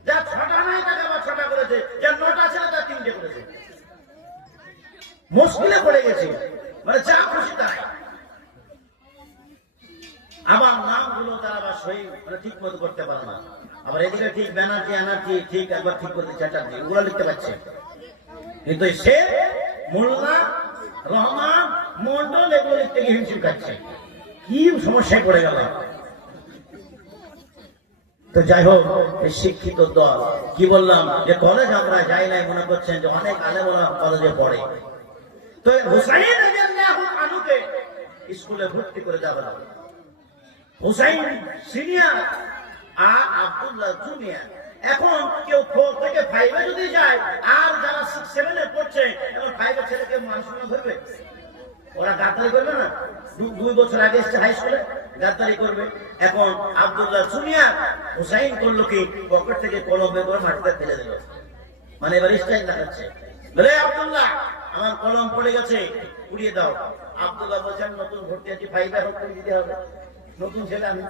যা 6টা নাই তাকে আবার 6টা করেছে, যার 9টা ছেলে তার 3টে করেছে। মুশকিলে পড়ে গেছে, মানে যা খুশি তাই। আবার নামগুলো তারা আবার সহি মানে ঠিক মতো করতে পারে না। আবার এদিকে ঠিক ব্যানার্জি ঠিক একবার ঠিক করতে চ্যাটার্জি, ওগুলো লিখতে পারছে। কিন্তু সে মোল্লা, রহমান, মন্ডল এগুলো লিখতে গিয়ে হিমশিম খাচ্ছে। কি সমস্যায় পড়ে গেল। তো যাই হোক, শিক্ষিত দল কি বললাম যে কলেজ আমরা যাই নাই, মনে করছেন যে অনেক আলেমরা কলেজে পড়ে। তো হুসাইন রাদিয়াল্লাহু আনহুকে স্কুলে ভর্তি করে দেওয়া হলো। হুসাইন সিনিয়র আর আব্দুল্লাহ জুনিয়র, এখন কেউ 4 থেকে 5 এ যদি যায়, আর যারা 6, 7 এ পড়ছে, এখন 5 এর ছেলেকে মানুষ মনে ধরবে? ওরা গাদ্দারি করবে না? 2 বছর আগে এসছে হাই স্কুলে, গাদ্দারি করবে। এখন আব্দুল্লাহ জুনিয়র হুসাইন করলো কি, পকেট থেকে কলম বের করে মাটিতে ফেলে দিল। মানে এবার স্টাইল দেখাচ্ছে, বলে আব্দুল্লাহ আমার কলম পড়ে গেছে, উড়িয়ে দাও। আব্দুল্লাহ বলছেন নতুন ভর্তি আছি, 5 এ হোক করে দিতে হবে, নতুন ছেলে আমি,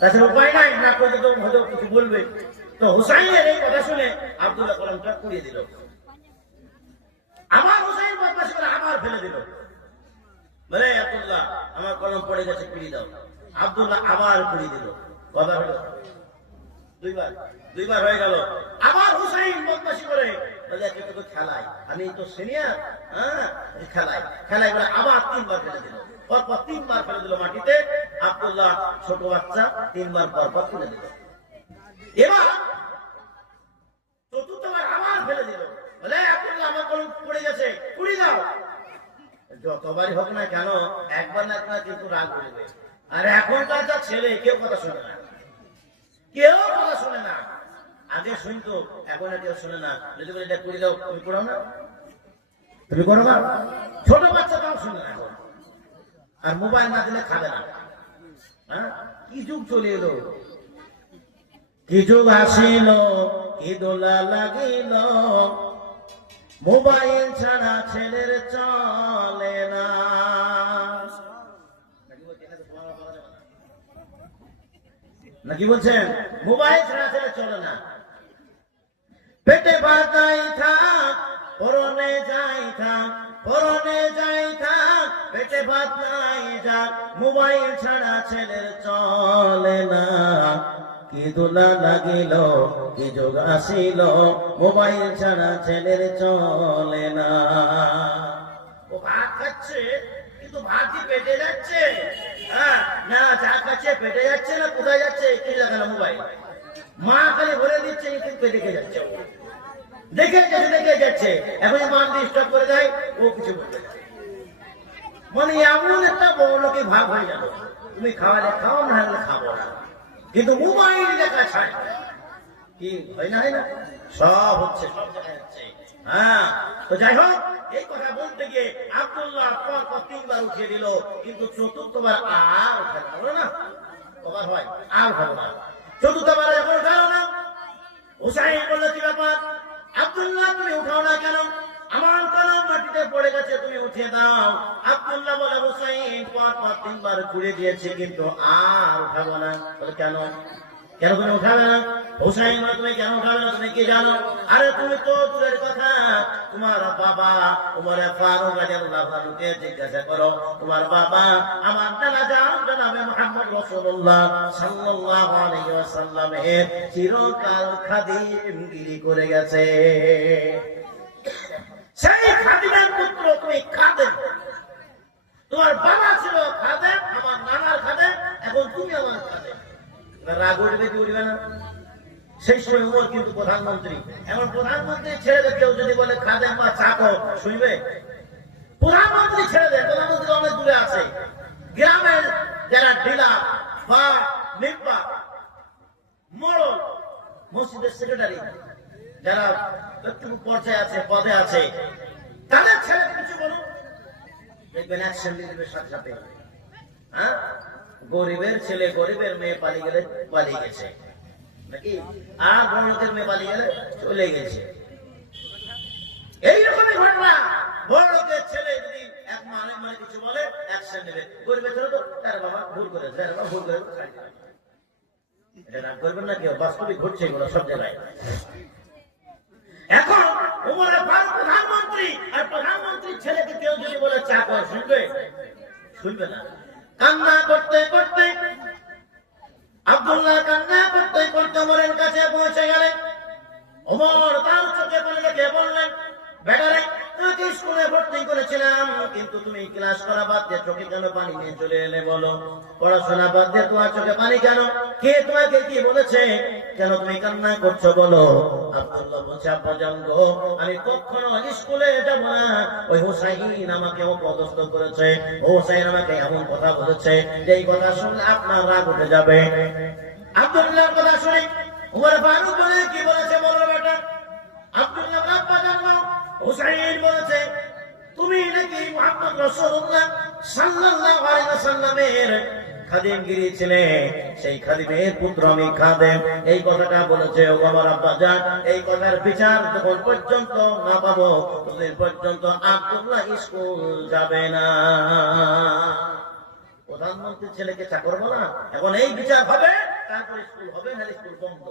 তাছাড়া উপায় নাই, না করতে তো হয়তো কিছু বলবে। তো হুসাইনের এই কথা শুনে আব্দুল্লাহ কলমটা উড়িয়ে দিল। আমার হুসাইন বদমাশি করে আবার ফেলে দিল, বলে আব্দুল্লাহ আমার কলম পড়ে গেছে, কুড়িয়ে দাও। আব্দুল্লাহ আবার কুড়িয়ে দিল। কথা হলো দুইবার হয়ে গেল। আবার হুসাইন বদমাশি করে বলে তোকে খেলায়, আমি তো সিনিয়র, হ্যাঁ খেলাই বলে আবার 3বার ফেলে দিল। পরপর 3বার ফেলে দিল মাটিতে। আব্দুল্লাহ ছোট বাচ্চা, 3বার পরপর ফেলে দিল। এবার চতুর্থবার আবার ফেলে দিল, বলে আব্দুল্লাহ আমার কলম পড়ে গেছে, কুড়িয়ে দাও। যতবারই হোক না কেন, একবার না একবার কিন্তু রাগ করবে। আর এখনকার যা ছেলে, কেউ কথা শোনে না, কেউ কথা শোনে না। আগে শুনতো, এখন আর কেউ শোনে না। যদি বলে এটা করে দাও, তুমি করো না, তুমি করো না। ছোট বাচ্চা তাও শোনে না এখন। আর মোবাইল না দিলে খাবে না। হ্যাঁ, কি যুগ চলে এলো, কি যুগ আসিল, কি দোলা লাগিল, মোবাইল ছাড়া ছেলের চলে না। নাকি বলছেন? মোবাইল ছাড়া ছেলে চলে না। পেটে ভাত নাই থাক, পরনে যাই থাক, পরনে যাই থাক, পেটে ভাত নাই যাক, মোবাইল ছাড়া ছেলের চলে না। কি দোলা লাগিল, কি যোগ আসিল, মোবাইল ছাড়া ছেলের চলে না। ও ভাত খাচ্ছে, কিন্তু ভাত কি পেটে যাচ্ছে? হ্যাঁ, না যা খাচ্ছে পেটে যাচ্ছে না, কোথায় যাচ্ছে? কি লাগানো মোবাইল, মা খালি ভরে দিচ্ছে, কিন্তু দেখে যাচ্ছে, দেখে যাচ্ছে। এখন মা ডিস্টার্ব করে দেয়, ও কিছু বলতে যাচ্ছে। মানে এমন একটা বড় লোকে ভাগ হয়ে যাবে, তুমি খাওয়ালে খাও, না হলে খাবো না, কিন্তু মোবাইল দেখা ছাড় কি হয় না, সব হচ্ছে, সব জায়গায় হচ্ছে। হ্যাঁ, তো যাই হোক, এই কথা বলতে গিয়ে আব্দুল্লাহ পর 3বার উঠিয়ে দিল, কিন্তু চতুর্থবার আর উঠালো না। কবার হয় আর উঠালো না, চতুর্থবার যখন উঠালো না, হুসাইন বলল কি ব্যাপার আব্দুল্লাহ, তুমি উঠাও না কেন? আমার কলম মাটিতে পড়ে গেছে, তুমি উঠিয়ে দাও। আব্দুল্লাহ বলে হুসাইন পর 3বার ঘুরে দিয়েছে, কিন্তু আর উঠাবো না। বলে কেন তুমি উঠাবে না? হুসাইন বলে তুমি কেন উঠাবে না, তুমি কি জানো? আরে তুমি তো দূরের কথা, তোমার বাবা উমর ফারুক রাদিয়াল্লাহু আনহুকে জিজ্ঞাসা করো, তোমার বাবা আমার জনাবে মুহাম্মদ রাসূলুল্লাহ সাল্লাল্লাহু আলাইহি ওয়াসাল্লামের চিরকাল খাদিমগিরি করে গেছে। সেই খাদিমের পুত্র তুমি খাদেম, তোমার বাবা ছিল খাদেম, আমার নানার খাদেম, এখন তুমি আমার খাদেম। রাগ উঠবে কি উঠবে না? সেই সময় উমর কিন্তু প্রধানমন্ত্রী, এমন প্রধানমন্ত্রী ছেড়ে কেউ যদি বলে খাদেম বা চাকর, শুনবে? প্রধানমন্ত্রী ছেড়ে দেয়, প্রধানমন্ত্রী অনেক দূরে আছে। গ্রামের যারা ডিলা বা নিব্বা মোড়ল, মসজিদের সেক্রেটারি, যারা একটু পর্যায়ে আছে, পদে আছে, তাদের ছেলে কিছু বলুন, দেখবেন অ্যাকশন দিয়ে দেবে সাথে সাথে। হ্যাঁ, গরিবের ছেলে গরিবের মেয়ে পালিয়ে গেলে পালিয়ে গেছে নাকি, আর বড় লোকের মেয়ে পালিয়ে গেলে চলে গেছে। এইরকমই ঘটনা। বড় লোকের ছেলে যদি এক মানে কিছু বলে, অ্যাকশন নেবে। গরিবের ছেলে তো তার বাবা ভুল করেছে, ভুল করে এটা রাগ করবেন না কেউ, বাস্তবিক ঘটছে এগুলো সব জায়গায়। এখন উমর ফারুক প্রধানমন্ত্রী, আর প্রধানমন্ত্রীর ছেলেকে কেউ যদি বলে চাকর, শুনবে? শুনবে না। কান্না করতে করতে আব্দুল্লাহ কান্না করতে করতে ওমরের কাছে পৌঁছে গেলেন। ওমর তার চোখে পানি দেখে বললেন, বেটারে তোমাকে স্কুলে ভর্তি করেছিলাম, কিন্তু তুমি ক্লাস করা বাদ দিয়ে চোখে কেন পানি নিয়ে চলে এলে? বলো, পড়াশোনা বাদ দিয়ে তোমার চোখে পানি কেন? কে তোমাকে কি বলেছে? কেন তুমি কান্না করছো বলো? আব্দুল্লাহ বলছে, আব্বাজান গো, আমি কখনো স্কুলে যাব না। ওই হুসাইন আমাকে অপদস্থ করেছে, হুসাইন আমাকে এমন কথা বলেছে, যেই কথা শুনলে আপনার রাগ উঠে যাবে। আব্দুল্লাহর কথা শুনে উমর ফারুক বলে কি বলেছে বলো বেটা? আব্দুল্লাহ আব্বা জানলো। হুসাইন বলেছে তুমি নাকি মুহাম্মদ রাসূলুল্লাহ সাল্লাল্লাহু আলাইহি ওয়াসাল্লামের খাদিমগিরি ছিলে, সেই খাদিমের পুত্র আমি খাদেম, এই কথাটা বলেছে। ও আমার আব্বা জান, এই কথার বিচার যখন পর্যন্ত না পাবো ততদিন পর্যন্ত আব্দুল্লাহ স্কুল যাবে না। প্রধানমন্ত্রীর ছেলেকে চাকর বলা, এখন এই বিচার হবে, তারপর স্কুল হবে, না স্কুল বন্ধ।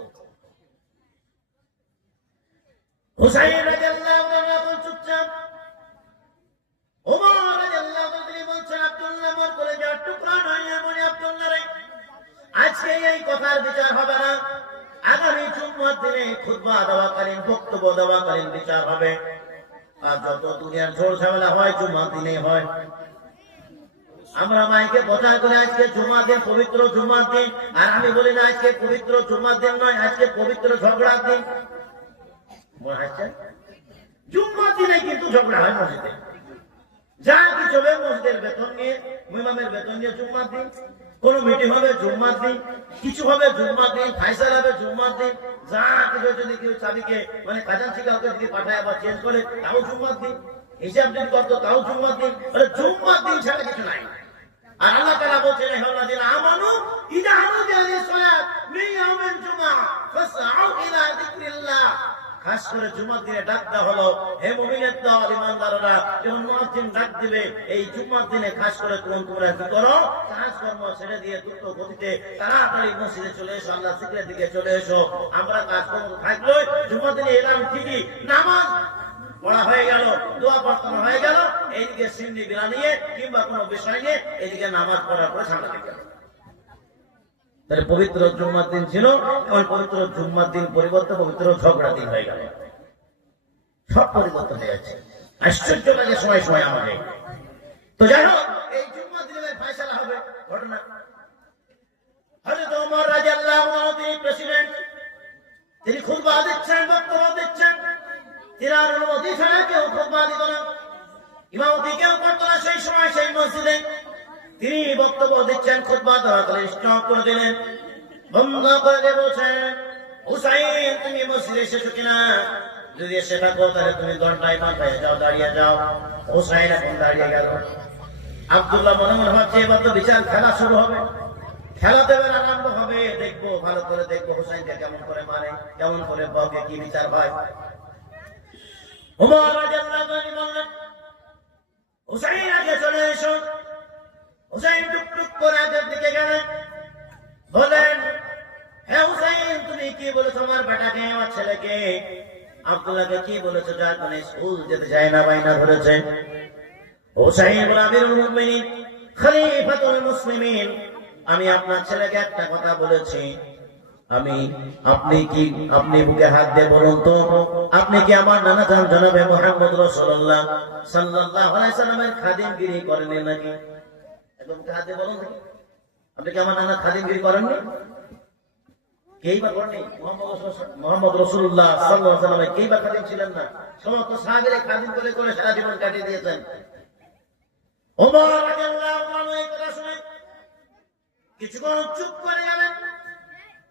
হুসাইন রাদিয়াল্লাহু আনহু চুপচাপ। ওমর রাদিয়াল্লাহু আনহু তিনি বলছেন আব্দুল্লাহ মোর কলেজার টুকরা নয়, এমন আব্দুল্লাহ রে, আজকে এই কথার বিচার হবে না, আগামী জুম্মার দিনে খুতবা দেওয়াকালীন, বক্তব্য দেওয়াকালীন বিচার হবে। আর যত দুনিয়ার ঝোড় ঝামেলা হয় জুম্মার দিনে হয়। আমরা মাইকে কথা করে আজকে জুমার দিন, পবিত্র জুমার দিন, আর আমি বলি না আজকে পবিত্র জুমার দিন নয়, আজকে পবিত্র ঝগড়ার দিন। জুম্মার দিনে কিন্তু ঝগড়া হয় মসজিদে, যা কিছু হবে মসজিদের বেতন নিয়ে, ইমামের বেতন নিয়ে জুম্মার দিন, কোন মিটিং হবে জুম্মার দিন, কিছু হবে জুম্মার দিন, ফাইসাল হবে জুম্মার দিন, যা কিছু যদি কেউ চাবিকে মানে খাজাঞ্চি কাউকে যদি পাঠায় আবার চেঞ্জ করে তাও জুম্মার দিন, হিসাব দিন করতো তাও জুম্মার দিন। জুম্মার দিন ছাড়া কিছু নাই। আর আল্লাহ তাআলা বলছেন আইয়ুহাল্লাযীনা আমানু ইযা নুদিয়া সালাত মিন ইয়াউমিল জুমআহ ফাসআউ ইলা যিকরিল্লাহ। খাস করে জুমার দিনে ডাক দেওয়া হলো, হে মুমিনের দল, ঈমানদাররা, যখন মুয়াজ্জিন ডাক দিবে এই জুমার দিনে খাস করে তোমরা কি করো? কাজকর্ম ছেড়ে দিয়ে দ্রুত গতিতে তাড়াতাড়ি মসজিদে চলে এসো, আল্লাহর জিকিরের দিকে চলে এসো। আমরা কাজকর্ম থাকলো জুমার দিনে এলাম ঠিকই, নামাজ পড়া হয়ে গেল, দোয়া প্রার্থনা হয়ে গেল, এইদিকে সিন্নি বিলা নিয়ে কিংবা কোনো বিষয় নিয়ে এদিকে নামাজ পড়ার পরে সামনে থেকে গেল। তাহলে পবিত্র জুম্মার দিন ছিল, এখন পবিত্র জুম্মার দিন পরিবর্তে পবিত্র ঝগড়া দিন হয়ে গেল। সব পরিবর্তন হয়ে যাচ্ছে, আশ্চর্য লাগে সময় সময় আমাদের। তো যাই হোক, এই জুম্মার দিনে ফয়সালা হবে ঘটনা। হযরত ওমর রাদিয়াল্লাহু আনহু তিনি প্রেসিডেন্ট, তিনি খুতবা দিচ্ছেন, বক্তব্য দিচ্ছেন, তিনার অনুমতি ছাড়া কেউ খুতবা দিত না, ইমামতি কেউ করতো না সেই সময় সেই মসজিদে। তিনি বক্তব্য দিচ্ছেন, খুতবা দেওয়াকালীন স্টপ করে দিলেন, বন্ধ করে দিয়ে বলছেন, হুসাইন তুমি মসজিদে এসেছো কিনা? যদি এসে থাকো তাহলে তুমি ঘন্টায় মাথায় যাও, দাঁড়িয়ে যাও। হুসাইন এখন দাঁড়িয়ে গেল। আব্দুল্লাহ মনে মনে ভাবছে এবার তো বিচার খেলা শুরু হবে, খেলা দেবের আনন্দ হবে, দেখবো ভালো করে দেখবো হুসাইনকে কেমন করে মারে, কেমন করে বকে, কি বিচার হয়। ওমর রাদিয়াল্লাহু আনহু বললেন, হুসাইন আগে চলে এসো। হুসাইন টুকটুক করে আগের দিকে গেলেন, বলেন, হে হুসাইন তুমি কি বলেছো আমার বেটাকে, আমার ছেলেকে আব্দুল্লাহকে কি বলেছো? যার মানে স্কুল যেতে চায় না, বাইনা ধরেছে। হুসাইন বলে, আমিরুল মুমিনিন খলিফাতুল মুসলিমিন, আমি আপনার ছেলেকে একটা কথা বলেছি। আপনি বুকে হাত দিয়ে বলুন তো, আপনি কি আমার নানা জান জনাবে মুহাম্মদ রাসূলুল্লাহ সাল্লাল্লাহু আলাইহি সাল্লামের খাদিমগিরি করেন নাকি? একদম হাত দিয়ে বলুন, আপনি কি আমার নানা খাদিমগিরি করেননি? কেই বা করেননি? মুহাম্মদ রাসূলুল্লাহ সাল্লাল্লাহু আলাইহি সাল্লামের কেই বা খাদিম ছিলেন না? সমস্ত সাহাবীরা খাদিম করে করে সারা জীবন কাটিয়ে দিয়েছেন। ওমর রাদিয়াল্লাহু আনহু এই কথা শুনে কিছুক্ষণ চুপ করে গেলেন।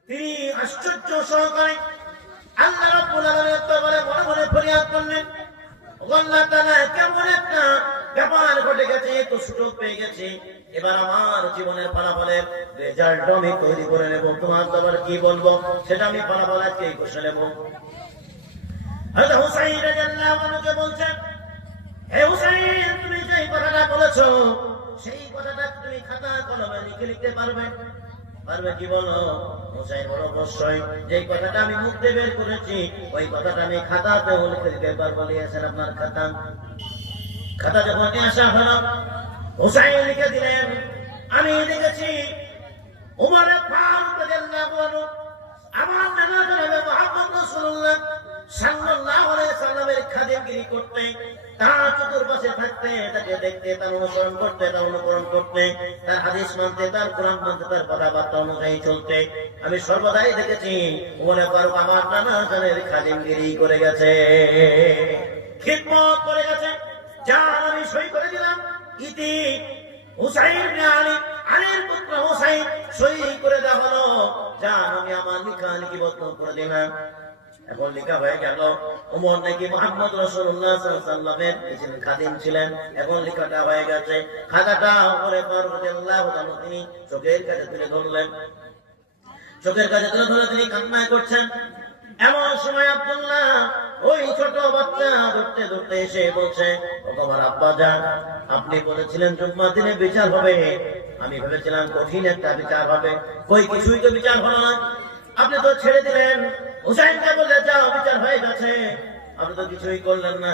তিনি আশ্চর্য সহকারে আল্লাহ রাব্বুল আলামিনের দরবারে মনে মনে ফরিয়াদ করলেন, আল্লাহ তাআলা কেমন একটা ব্যাপার ঘটে গেছে, তো সুযোগ পেয়ে গেছি, এবার আমার জীবনের ফলাফলের রেজাল্ট আমি তৈরি করে নেব। তোমার দরবারে কি বলবো সেটা আমি ফলাফল আজকে ঘোষণা নেব। হযরত হুসাইন রাদিয়াল্লাহু আনহু বলছেন, হে হুসাইন তুমি যে কথাটা বলেছো সেই কথাটা তুমি খাতা কলমে লিখতে পারবে? কি বলো? হুসাইন বলো, অবশ্যই। যে কথাটা আমি মুখ দিয়ে বের করেছি ওই কথাটা আমি খাতাতেও লিখে দিতে পারবো। লিখেছেন আপনার খাতা যখন আসা হলো, হুসাইন লিখে দিলেন, আমি লিখেছি ওমর ফারুক রাদিয়াল্লাহু আনহু আমার নানা জনাবে মুহাম্মদ রাসূলুল্লাহ সাল্লাল্লাহু আলাইহি সাল্লামের খাদিমগিরি করতে, তার চতুর্পাশে থাকতে, তাকে দেখতে, তার অনুসরণ করতে, তার অনুকরণ করতে, তার হাদিস মানতে, তার কোরআন মানতে, তার কথাবার্তা অনুযায়ী চলতে আমি সর্বদাই দেখেছি ওমর ফারুক আমার নানা জনের খাদিমগিরি করে গেছে, খিদমত করে গেছে। যার আমি সই করে দিলাম, ইতি হুসাইন ইবনে আলী, আলীর পুত্র হুসাইন, সই করে দেওয়া হলো। যার আমি আমার লিখা লিপিবদ্ধ করে দিলাম। এখন লেখা হয়ে গেল ওমর নাকি মুহাম্মদ রাসূলুল্লাহ সাল্লাল্লাহু আলাইহি ওয়াসাল্লামের ছিলেন, খাদিম ছিলেন। এখন লেখাটা হয়ে গেছে। খাতাটা ওমর রাদিয়াল্লাহু তাআলা তিনি চোখের কাছে তুলে ধরলেন। চোখের কাছে তুলে ধরে তিনি কান্না করছেন। এমন সময় আব্দুল্লাহ ওই ছোট বাচ্চা ধরতে ধরতে এসে বলছে, ও তোমার আব্বা যান, আপনি বলেছিলেন জুম্মার দিনে বিচার হবে। আমি ভেবেছিলাম কঠিন একটা বিচার হবে, কই কিছুই তো বিচার হলো না। আপনি তো ছেড়ে দিলেন, হুসাইনকে বলে যাও বিচার হয়ে গেছে, আপনি তো কিছুই করলেন না।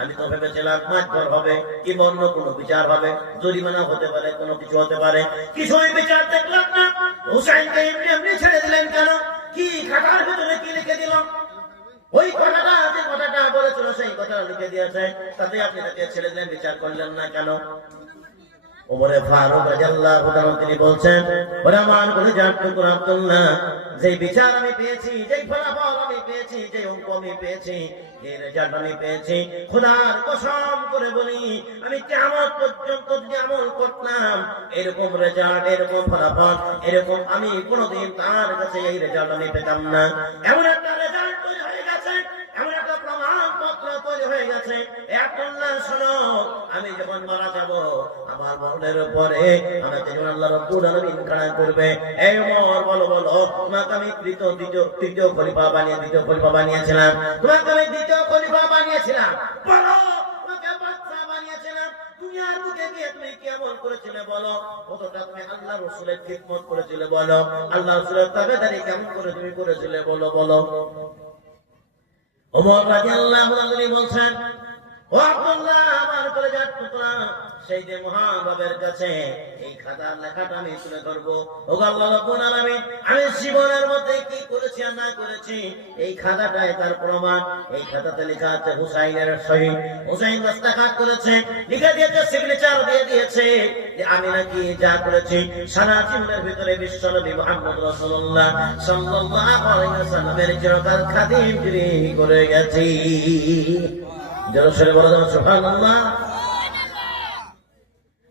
আমি তো ভেবেছিলাম মারধর হবে কিংবা অন্য কোনো বিচার হবে, জরিমানা হতে পারে, কোনো কিছু হতে পারে, কিছুই বিচার দেখলাম না। হুসাইনকে এমনি এমনি ছেড়ে দিলেন কেন? কি খাতার ভিতরে কি লিখে দিল? ওই কথাটা, যে কথাটা বলেছিল সেই কথা লিখে দিয়েছে, তাতে আপনি তাকে ছেড়ে দিলেন, বিচার করলেন না কেন? ওমরে ফারুক রাদিয়াল্লাহু তাআলা তিনি বলছেন, ওরে আমার কলিজার টুকরা আব্দুল্লাহ, যে বিচার আমি পেয়েছি, যে ফলাফল আমি পেয়েছি, যে হুকুম আমি পেয়েছি, এই রেজাল্ট আমি পেয়েছি, খোদার কসম করে বলি, আমি কিয়ামত পর্যন্ত যদি আমল করতাম, এরকম রেজাল্ট, এরকম ফলাফল, এরকম আমি কোনোদিন তার কাছে এই রেজাল্ট আমি পেতাম না। এমন একটা রেজাল্ট তৈরি হয়ে গেছে, এমন একটা প্রমাণপত্র তৈরি হয়ে গেছে। আব্দুল্লাহ শোনো, আমি যখন মারা যাব, আমার মরণের পরে আমাকে যখন আল্লাহ রাব্বুল আলামিন খাড়া করবে, এই ওমর বলো বলো, তোমাকে আমি তৃতীয় খলিফা বানিয়েছিলাম, তোমাকে আমি দ্বিতীয় খলিফা বানিয়েছিলাম, বলো তোমাকে বাদশা বানিয়েছিলাম, দুনিয়ার বুকে গিয়ে তুমি কি আমল করেছিলে বলো, কতটা তুমি আল্লাহ রাসূলের খিদমত করেছিলে বলো, আল্লাহ রাসূলের তাবেদারি কেমন করে তুমি করেছিলে বলো বলো। ওমর রাদিয়াল্লাহু তাআলা বলছেন, ও আব্দুল্লাহ আমার কলিজার টুকরা, সেই যে মহানবের কাছে এই খাতার লেখাটা আমি তুলে ধরবো। ও আল্লাহ রাব্বুল আলামিন, আমি জীবনের মধ্যে কি করেছি আর না করেছি, এই খাতাটাই তার প্রমাণ। এই খাতাতে লেখা আছে হুসাইনের শহীদ, হুসাইন দস্তখত করেছে, লিখে দিয়েছে, সিগনেচার দিয়ে দিয়েছে যে আমি নাকি যা করেছি সারা জীবনের ভিতরে বিশ্বনবী মুহাম্মদ রাসূলুল্লাহ সাল্লাল্লাহু আলাইহি ওয়াসাল্লামের চিরকাল খাদিম করে গেছি। জোরে বলা যাবে সুবহানাল্লাহ।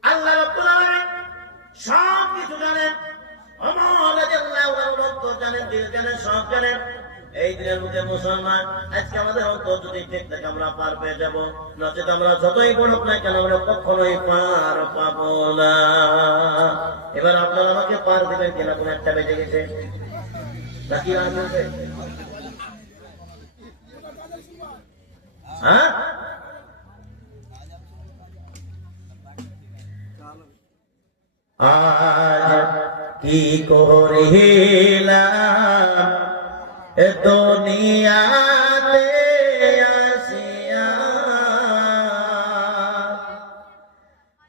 আল্লাহ রাব্বুল আলামিন সব কিছু জানেন, ওমর রাদিয়াল্লাহু তাআলা অন্তর জানেন, দিল জানেন, সব জানেন। এই দিনের মধ্যে মুসলমান, আজকে আমাদের অন্তর যদি ঠিক থাকে আমরা পার পেয়ে যাবো, নচেত আমরা যতই বড় না কেন আমরা কখনোই পার পাবো না। এবার আপনারা আমাকে পার দেবেন কিনা? কোন একটা বেজে গেছে নাকি আর বলবে? হ্যাঁ, আজ কি করিলাম দুনিয়াতে আসিয়া,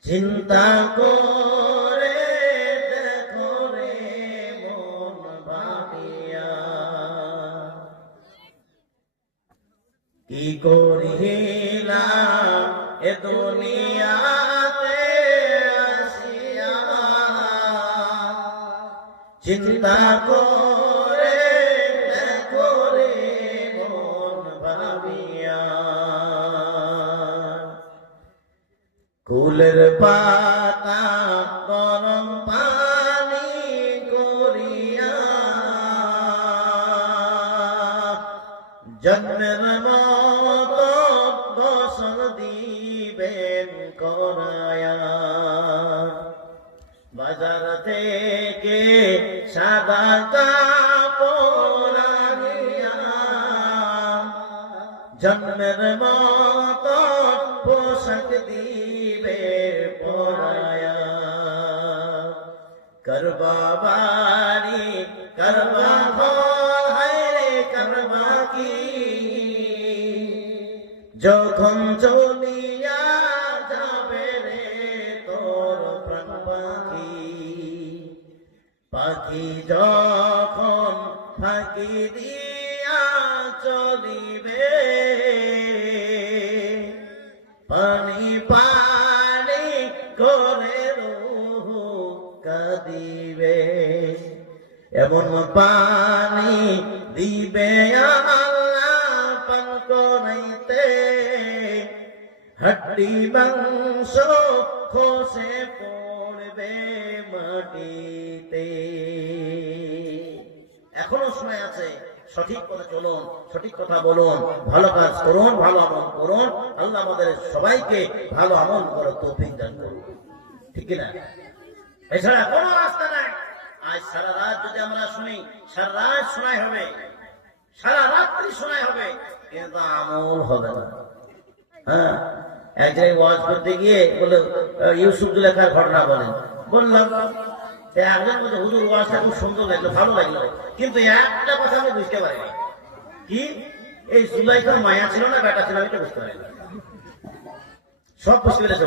চিন্তা করে দেখো রে মন ভাবিয়া, কি করিলাম এ দুনিয়াতে আসিয়া, চিন্তা করে দেখো রে মন ভাবিয়া, কুলের পাতা গরম পানি করিয়া, জন্মের মতো গোসল দিবেন করায়া, বাজার থেকে সাদা কাপড় আনিয়া, জন্মের মতো পোশাক দিবে পরায়া, করবা বাড়ি করবা ঘর, হায়রে করবা কি, যখন চলিয়া যাবে রে তোর প্রাণ পাখি, পাখি যখন ফাঁকি দিয়া চলিবে, পানি পানি করে রূহ কাঁদিবে, এমন পানি দিবে আল্লাহ পান করাইতে, হাড্ডি মাংস খসে পড়বে মাটিতে। এখনো সময় আছে, সঠিক কথা চলুন, সঠিক কথা বলুন, ভালো কাজ করুন, ভালো আমল করুন। আল্লাহ আমাদের সবাইকে ভালো আমল করার তৌফিক দান করুন, ঠিক না? এছাড়া কোনো রাস্তা নাই। আজ সারা রাত যদি আমরা শুনি, সারা রাত শোনাই হবে, সারা রাত্রি শোনাই হবে, কিন্তু আমল হবে না। হ্যাঁ, এক জায়গায় ওয়াজ করতে গিয়ে বলে ইউসুফ জুলেখার ঘটনা বললাম একজন বলছে হুজুর ওয়াজটা খুব সুন্দর লাগলো, ভালো লাগলো, কিন্তু একটা কথা আমি বুঝতে পারিনি। কি? এই জুলাইখার মায়া ছিল না বেটা ছিল, আমি তো বুঝতে পারিনি। সব বুঝতে পেরেছে,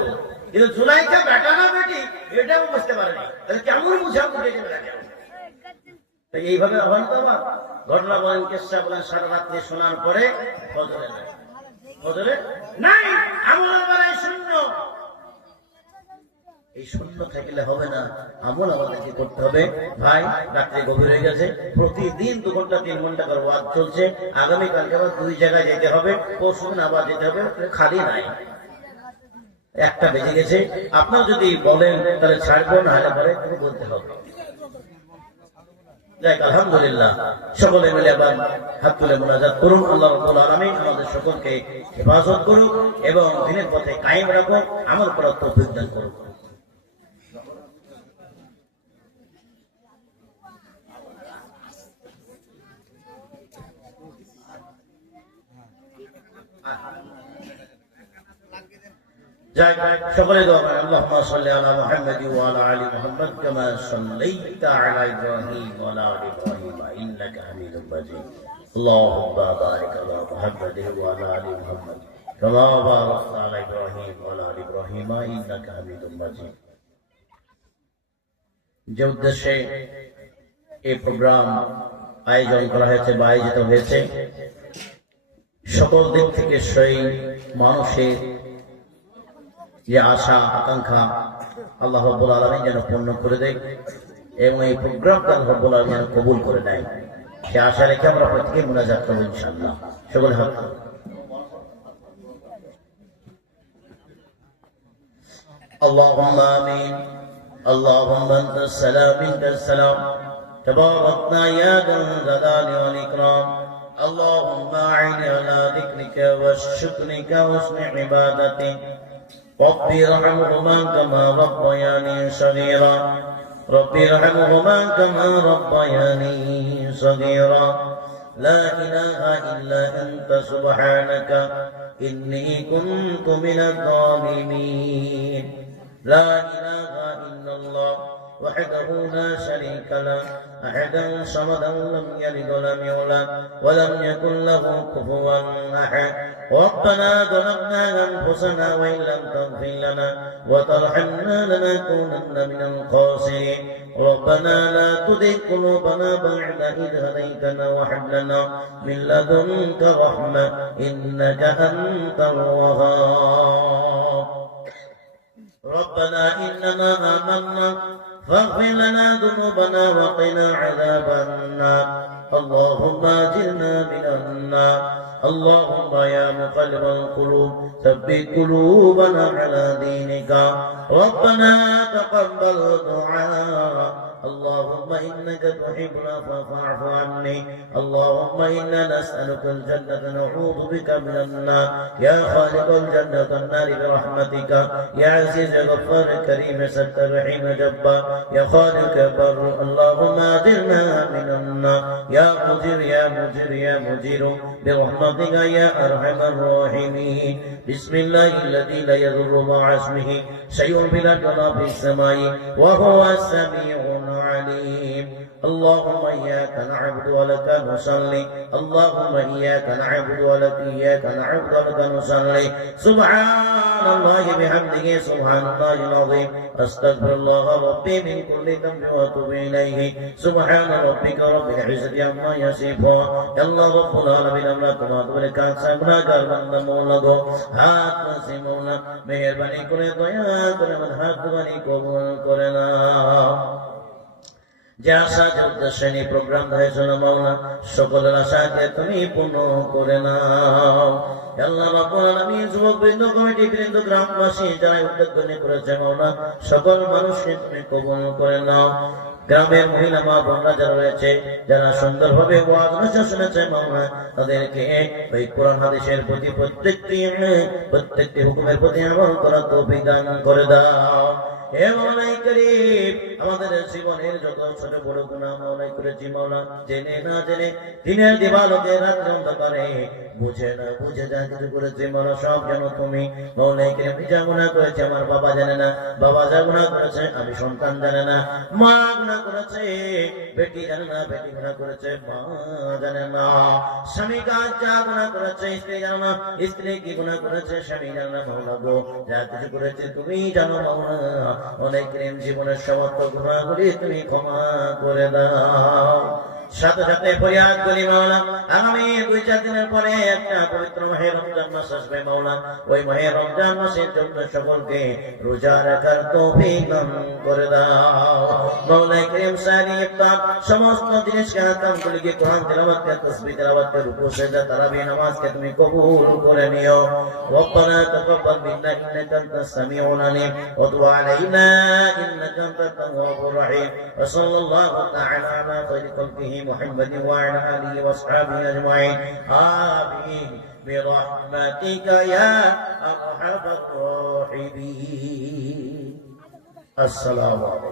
কিন্তু জুলাইখা বেটা না বেটি এটাও বুঝতে পারেনি। তাহলে কেমন বুঝাবো? এইভাবে হবেন তো আমার ঘটনা বলেন, কেসা বলেন, সারা রাত্রি শোনার পরে ফজরে নাই, আমলের বেলায় শূন্য। এই শূন্য থাকলে হবে না, আমল আমাদেরকে করতে হবে। ভাই, রাত্রে গভীর হয়ে গেছে, প্রতিদিন 2 ঘন্টা 3 ঘন্টা করে ওয়াজ চলছে। আগামীকালকে আবার 2 জায়গায় যেতে হবে, পরশুদিন আবার যেতে হবে, খালি নাই। 1টা বেজে গেছে। আপনারা যদি বলেন তাহলে ছাড়বো, না হলে পরে বলতে হবে। যাক, আলহামদুলিল্লাহ, সকলে মিলে আবার হাত তুলে মুনাজাত করুন। আল্লাহ রাব্বুল আলামিন আমাদের সকলকে হেফাজত করুক এবং দিনের পথে কায়েম রাখুন, আমল করার তৌফিক দান করুন। সকলে দোয়া করেন, আল্লাহুম্মা সাল্লি আলা মুহাম্মাদ ওয়া আলা আলি মুহাম্মাদ কামা সাল্লাইতা আলা ইব্রাহিম ওয়া আলা আলি ইব্রাহিম ইন্নাকা হামিদুম মাজিদ। আল্লাহুম্মা বারিক আলা মুহাম্মাদ ওয়া আলা আলি মুহাম্মাদ কামা বারাকতা আলা ইব্রাহিম ওয়া আলা আলি ইব্রাহিম ইন্নাকা হামিদুম মাজিদ। যে উদ্দেশ্যে এই প্রোগ্রাম আয়োজন করা হয়েছে বা আয়োজিত হয়েছে, সকল দিক থেকে সেই মানুষের যে আশা আকাঙ্ক্ষা আল্লাহ রাব্বুল আলামিন যেন পূর্ণ করে দেয় এবং এই প্রোগ্রামটা আল্লাহ রাব্বুল আলামিন যেন কবুল করে নেয়, সে আশা রেখে আমরা প্রত্যেকে মুনাজাত করব ইনশাআল্লাহ। সকলে হাত اللهم آمين. اللهم أنت السلام منك السلام تباركنا يا ذا الجلال والإكرام. اللهم أعني على ذكرك وشكرك وحسن عبادتك. رب ارحمهما كما ربياني صغيرا. رب ارحمهما كما ربياني صغيرا. لا إله إلا أنت سبحانك إني كنت من الظالمين. لا إله إلا الله وحده لا شريك له أحدا صمدا لم يلد ولم يولد ولم يكن له كفوا أحد. ربنا ظلمنا أنفسنا وإن لم تغفر لنا وترحمنا لنكونن من الخاسرين. ربنا لا تزغ قلوبنا بعد إذ هديتنا وهب لنا من لدنك رحمة إنك أنت الوهاب. ربنا إننا آمنا فاغفر لنا ذنوبنا وقنا عذاب النار. اللهم أجرنا من النار. اللهم يا مقلب القلوب ثبت قلوبنا على دينك. ربنا تقبل دعاء. اللهم إنك تحب العفو فاعف عني. اللهم إنا نسألك الجنة نعوذ بك من النار. يا خالق الجنة والنار برحمتك يا عزيز غفار كريم ستر رحيم جبار يا خالق بر. اللهم أجرنا من النار يا مجير يا مجير يا مجير برحمتك يا أرحم الراحمين. بسم الله الذي لا يضر مع اسمه شيء في الأرض ولا في السماء وهو السميع العليم. اللهم إياك نعبد ولك نصلي. اللهم إياك نعبد ولك إياك نعبد ولك نصلي. سبحان الله بحمده سبحان الله العظيم. أستغفر الله ربي من كل ذنب وأتوب إليه. سبحان ربك رب العزة عما يصفون. يا الله رب العالمين আমরা তোমাদের কাছে গুনাহগার বান্দা মওলা গো হাত নাসি মওলা মেহেরবানি করে দয়া করে আমার হাত দুখানি কবুল করে নাও। যে আশা যে উদ্দেশ্যে এই প্রোগ্রাম হয়েছিল মাওলা সকলের আশাকে তুমি পূর্ণ করে নাও। আল্লাহ রাব্বুল আলামিন যুবকবৃন্দ কমিটি বৃন্দ গ্রামবাসী যারা উদ্যোগ করেছে মাওলা সকল মানুষকে তুমি কবুল করে নাও। গ্রামের মহিলা মা বোনরা যারা রয়েছে, যারা সুন্দরভাবে ওয়াজ নসিহত শুনেছে মাওলা, তাদেরকে ওই কোরআন হাদিসের প্রতি প্রত্যেকটি হুকুমের প্রতি আমল করার তৌফিক দান করে দাও। হে মওলাই করিম, আমাদের জীবনের যত ছোট বড় গুনাহ মওলাই করেছি মাওলা, জেনে না জেনে দিনের দিবালোকে রাত্রে অন্ধকারে বুঝে না বুঝে যা কিছু করেছি মাওলা, সব যেন তুমি মওলাই করিম। যা গুনাহ করেছে আমার বাবা জানে না, বাবা যা গুনাহ করেছে আমি সন্তান জানে না, মা গুনাহ করেছে বেটি জানে না, বেটি গুনাহ করেছে মা জানে না, স্বামী কাজ যা গুনাহ করেছে স্ত্রী জানে না, স্ত্রী কি গুনাহ করেছে স্বামী জানে না। মাওলা গো, যা কিছু করেছে তুমি জানো মাওলা, অনেক প্রেম জীবনের সমস্ত গুনাহগুলি তুমি ক্ষমা করে দাও। সাথে সাথে ফরিয়াদ করি মাওলা, আগামী 2-4 দিনের পরে একটা পবিত্র মাহে রমজান মাস আসবে মাওলা, ওই মাহে রমজান মাসের জন্য সকলকে রোজা রাখার তৌফিক দান করে দাও। মাওলা করিম সারি ইফতার সমস্ত জিনিসকে হাতামগুলিকে কোরআন তেলাওয়াতকে তাসবিহ তেলাওয়াতকে রুকু সিজদা তারাবি নামাজকে তুমি কবুল করে নিও। রব্বানা তাকাব্বাল মিন্না ইন্নাকা আনতাস সামিউল আলিম ওয়া তুব আলাইনা ইন্নাকা আনতাত তাওয়াবুর রহিম। ওয়া সাল্লাল্লাহু তাআলা আলা খায়রি খালকিহি محمد وعلى آله وأصحابه أجمعين آمين برحمتك يا أرحم الراحمين. السلام عليكم.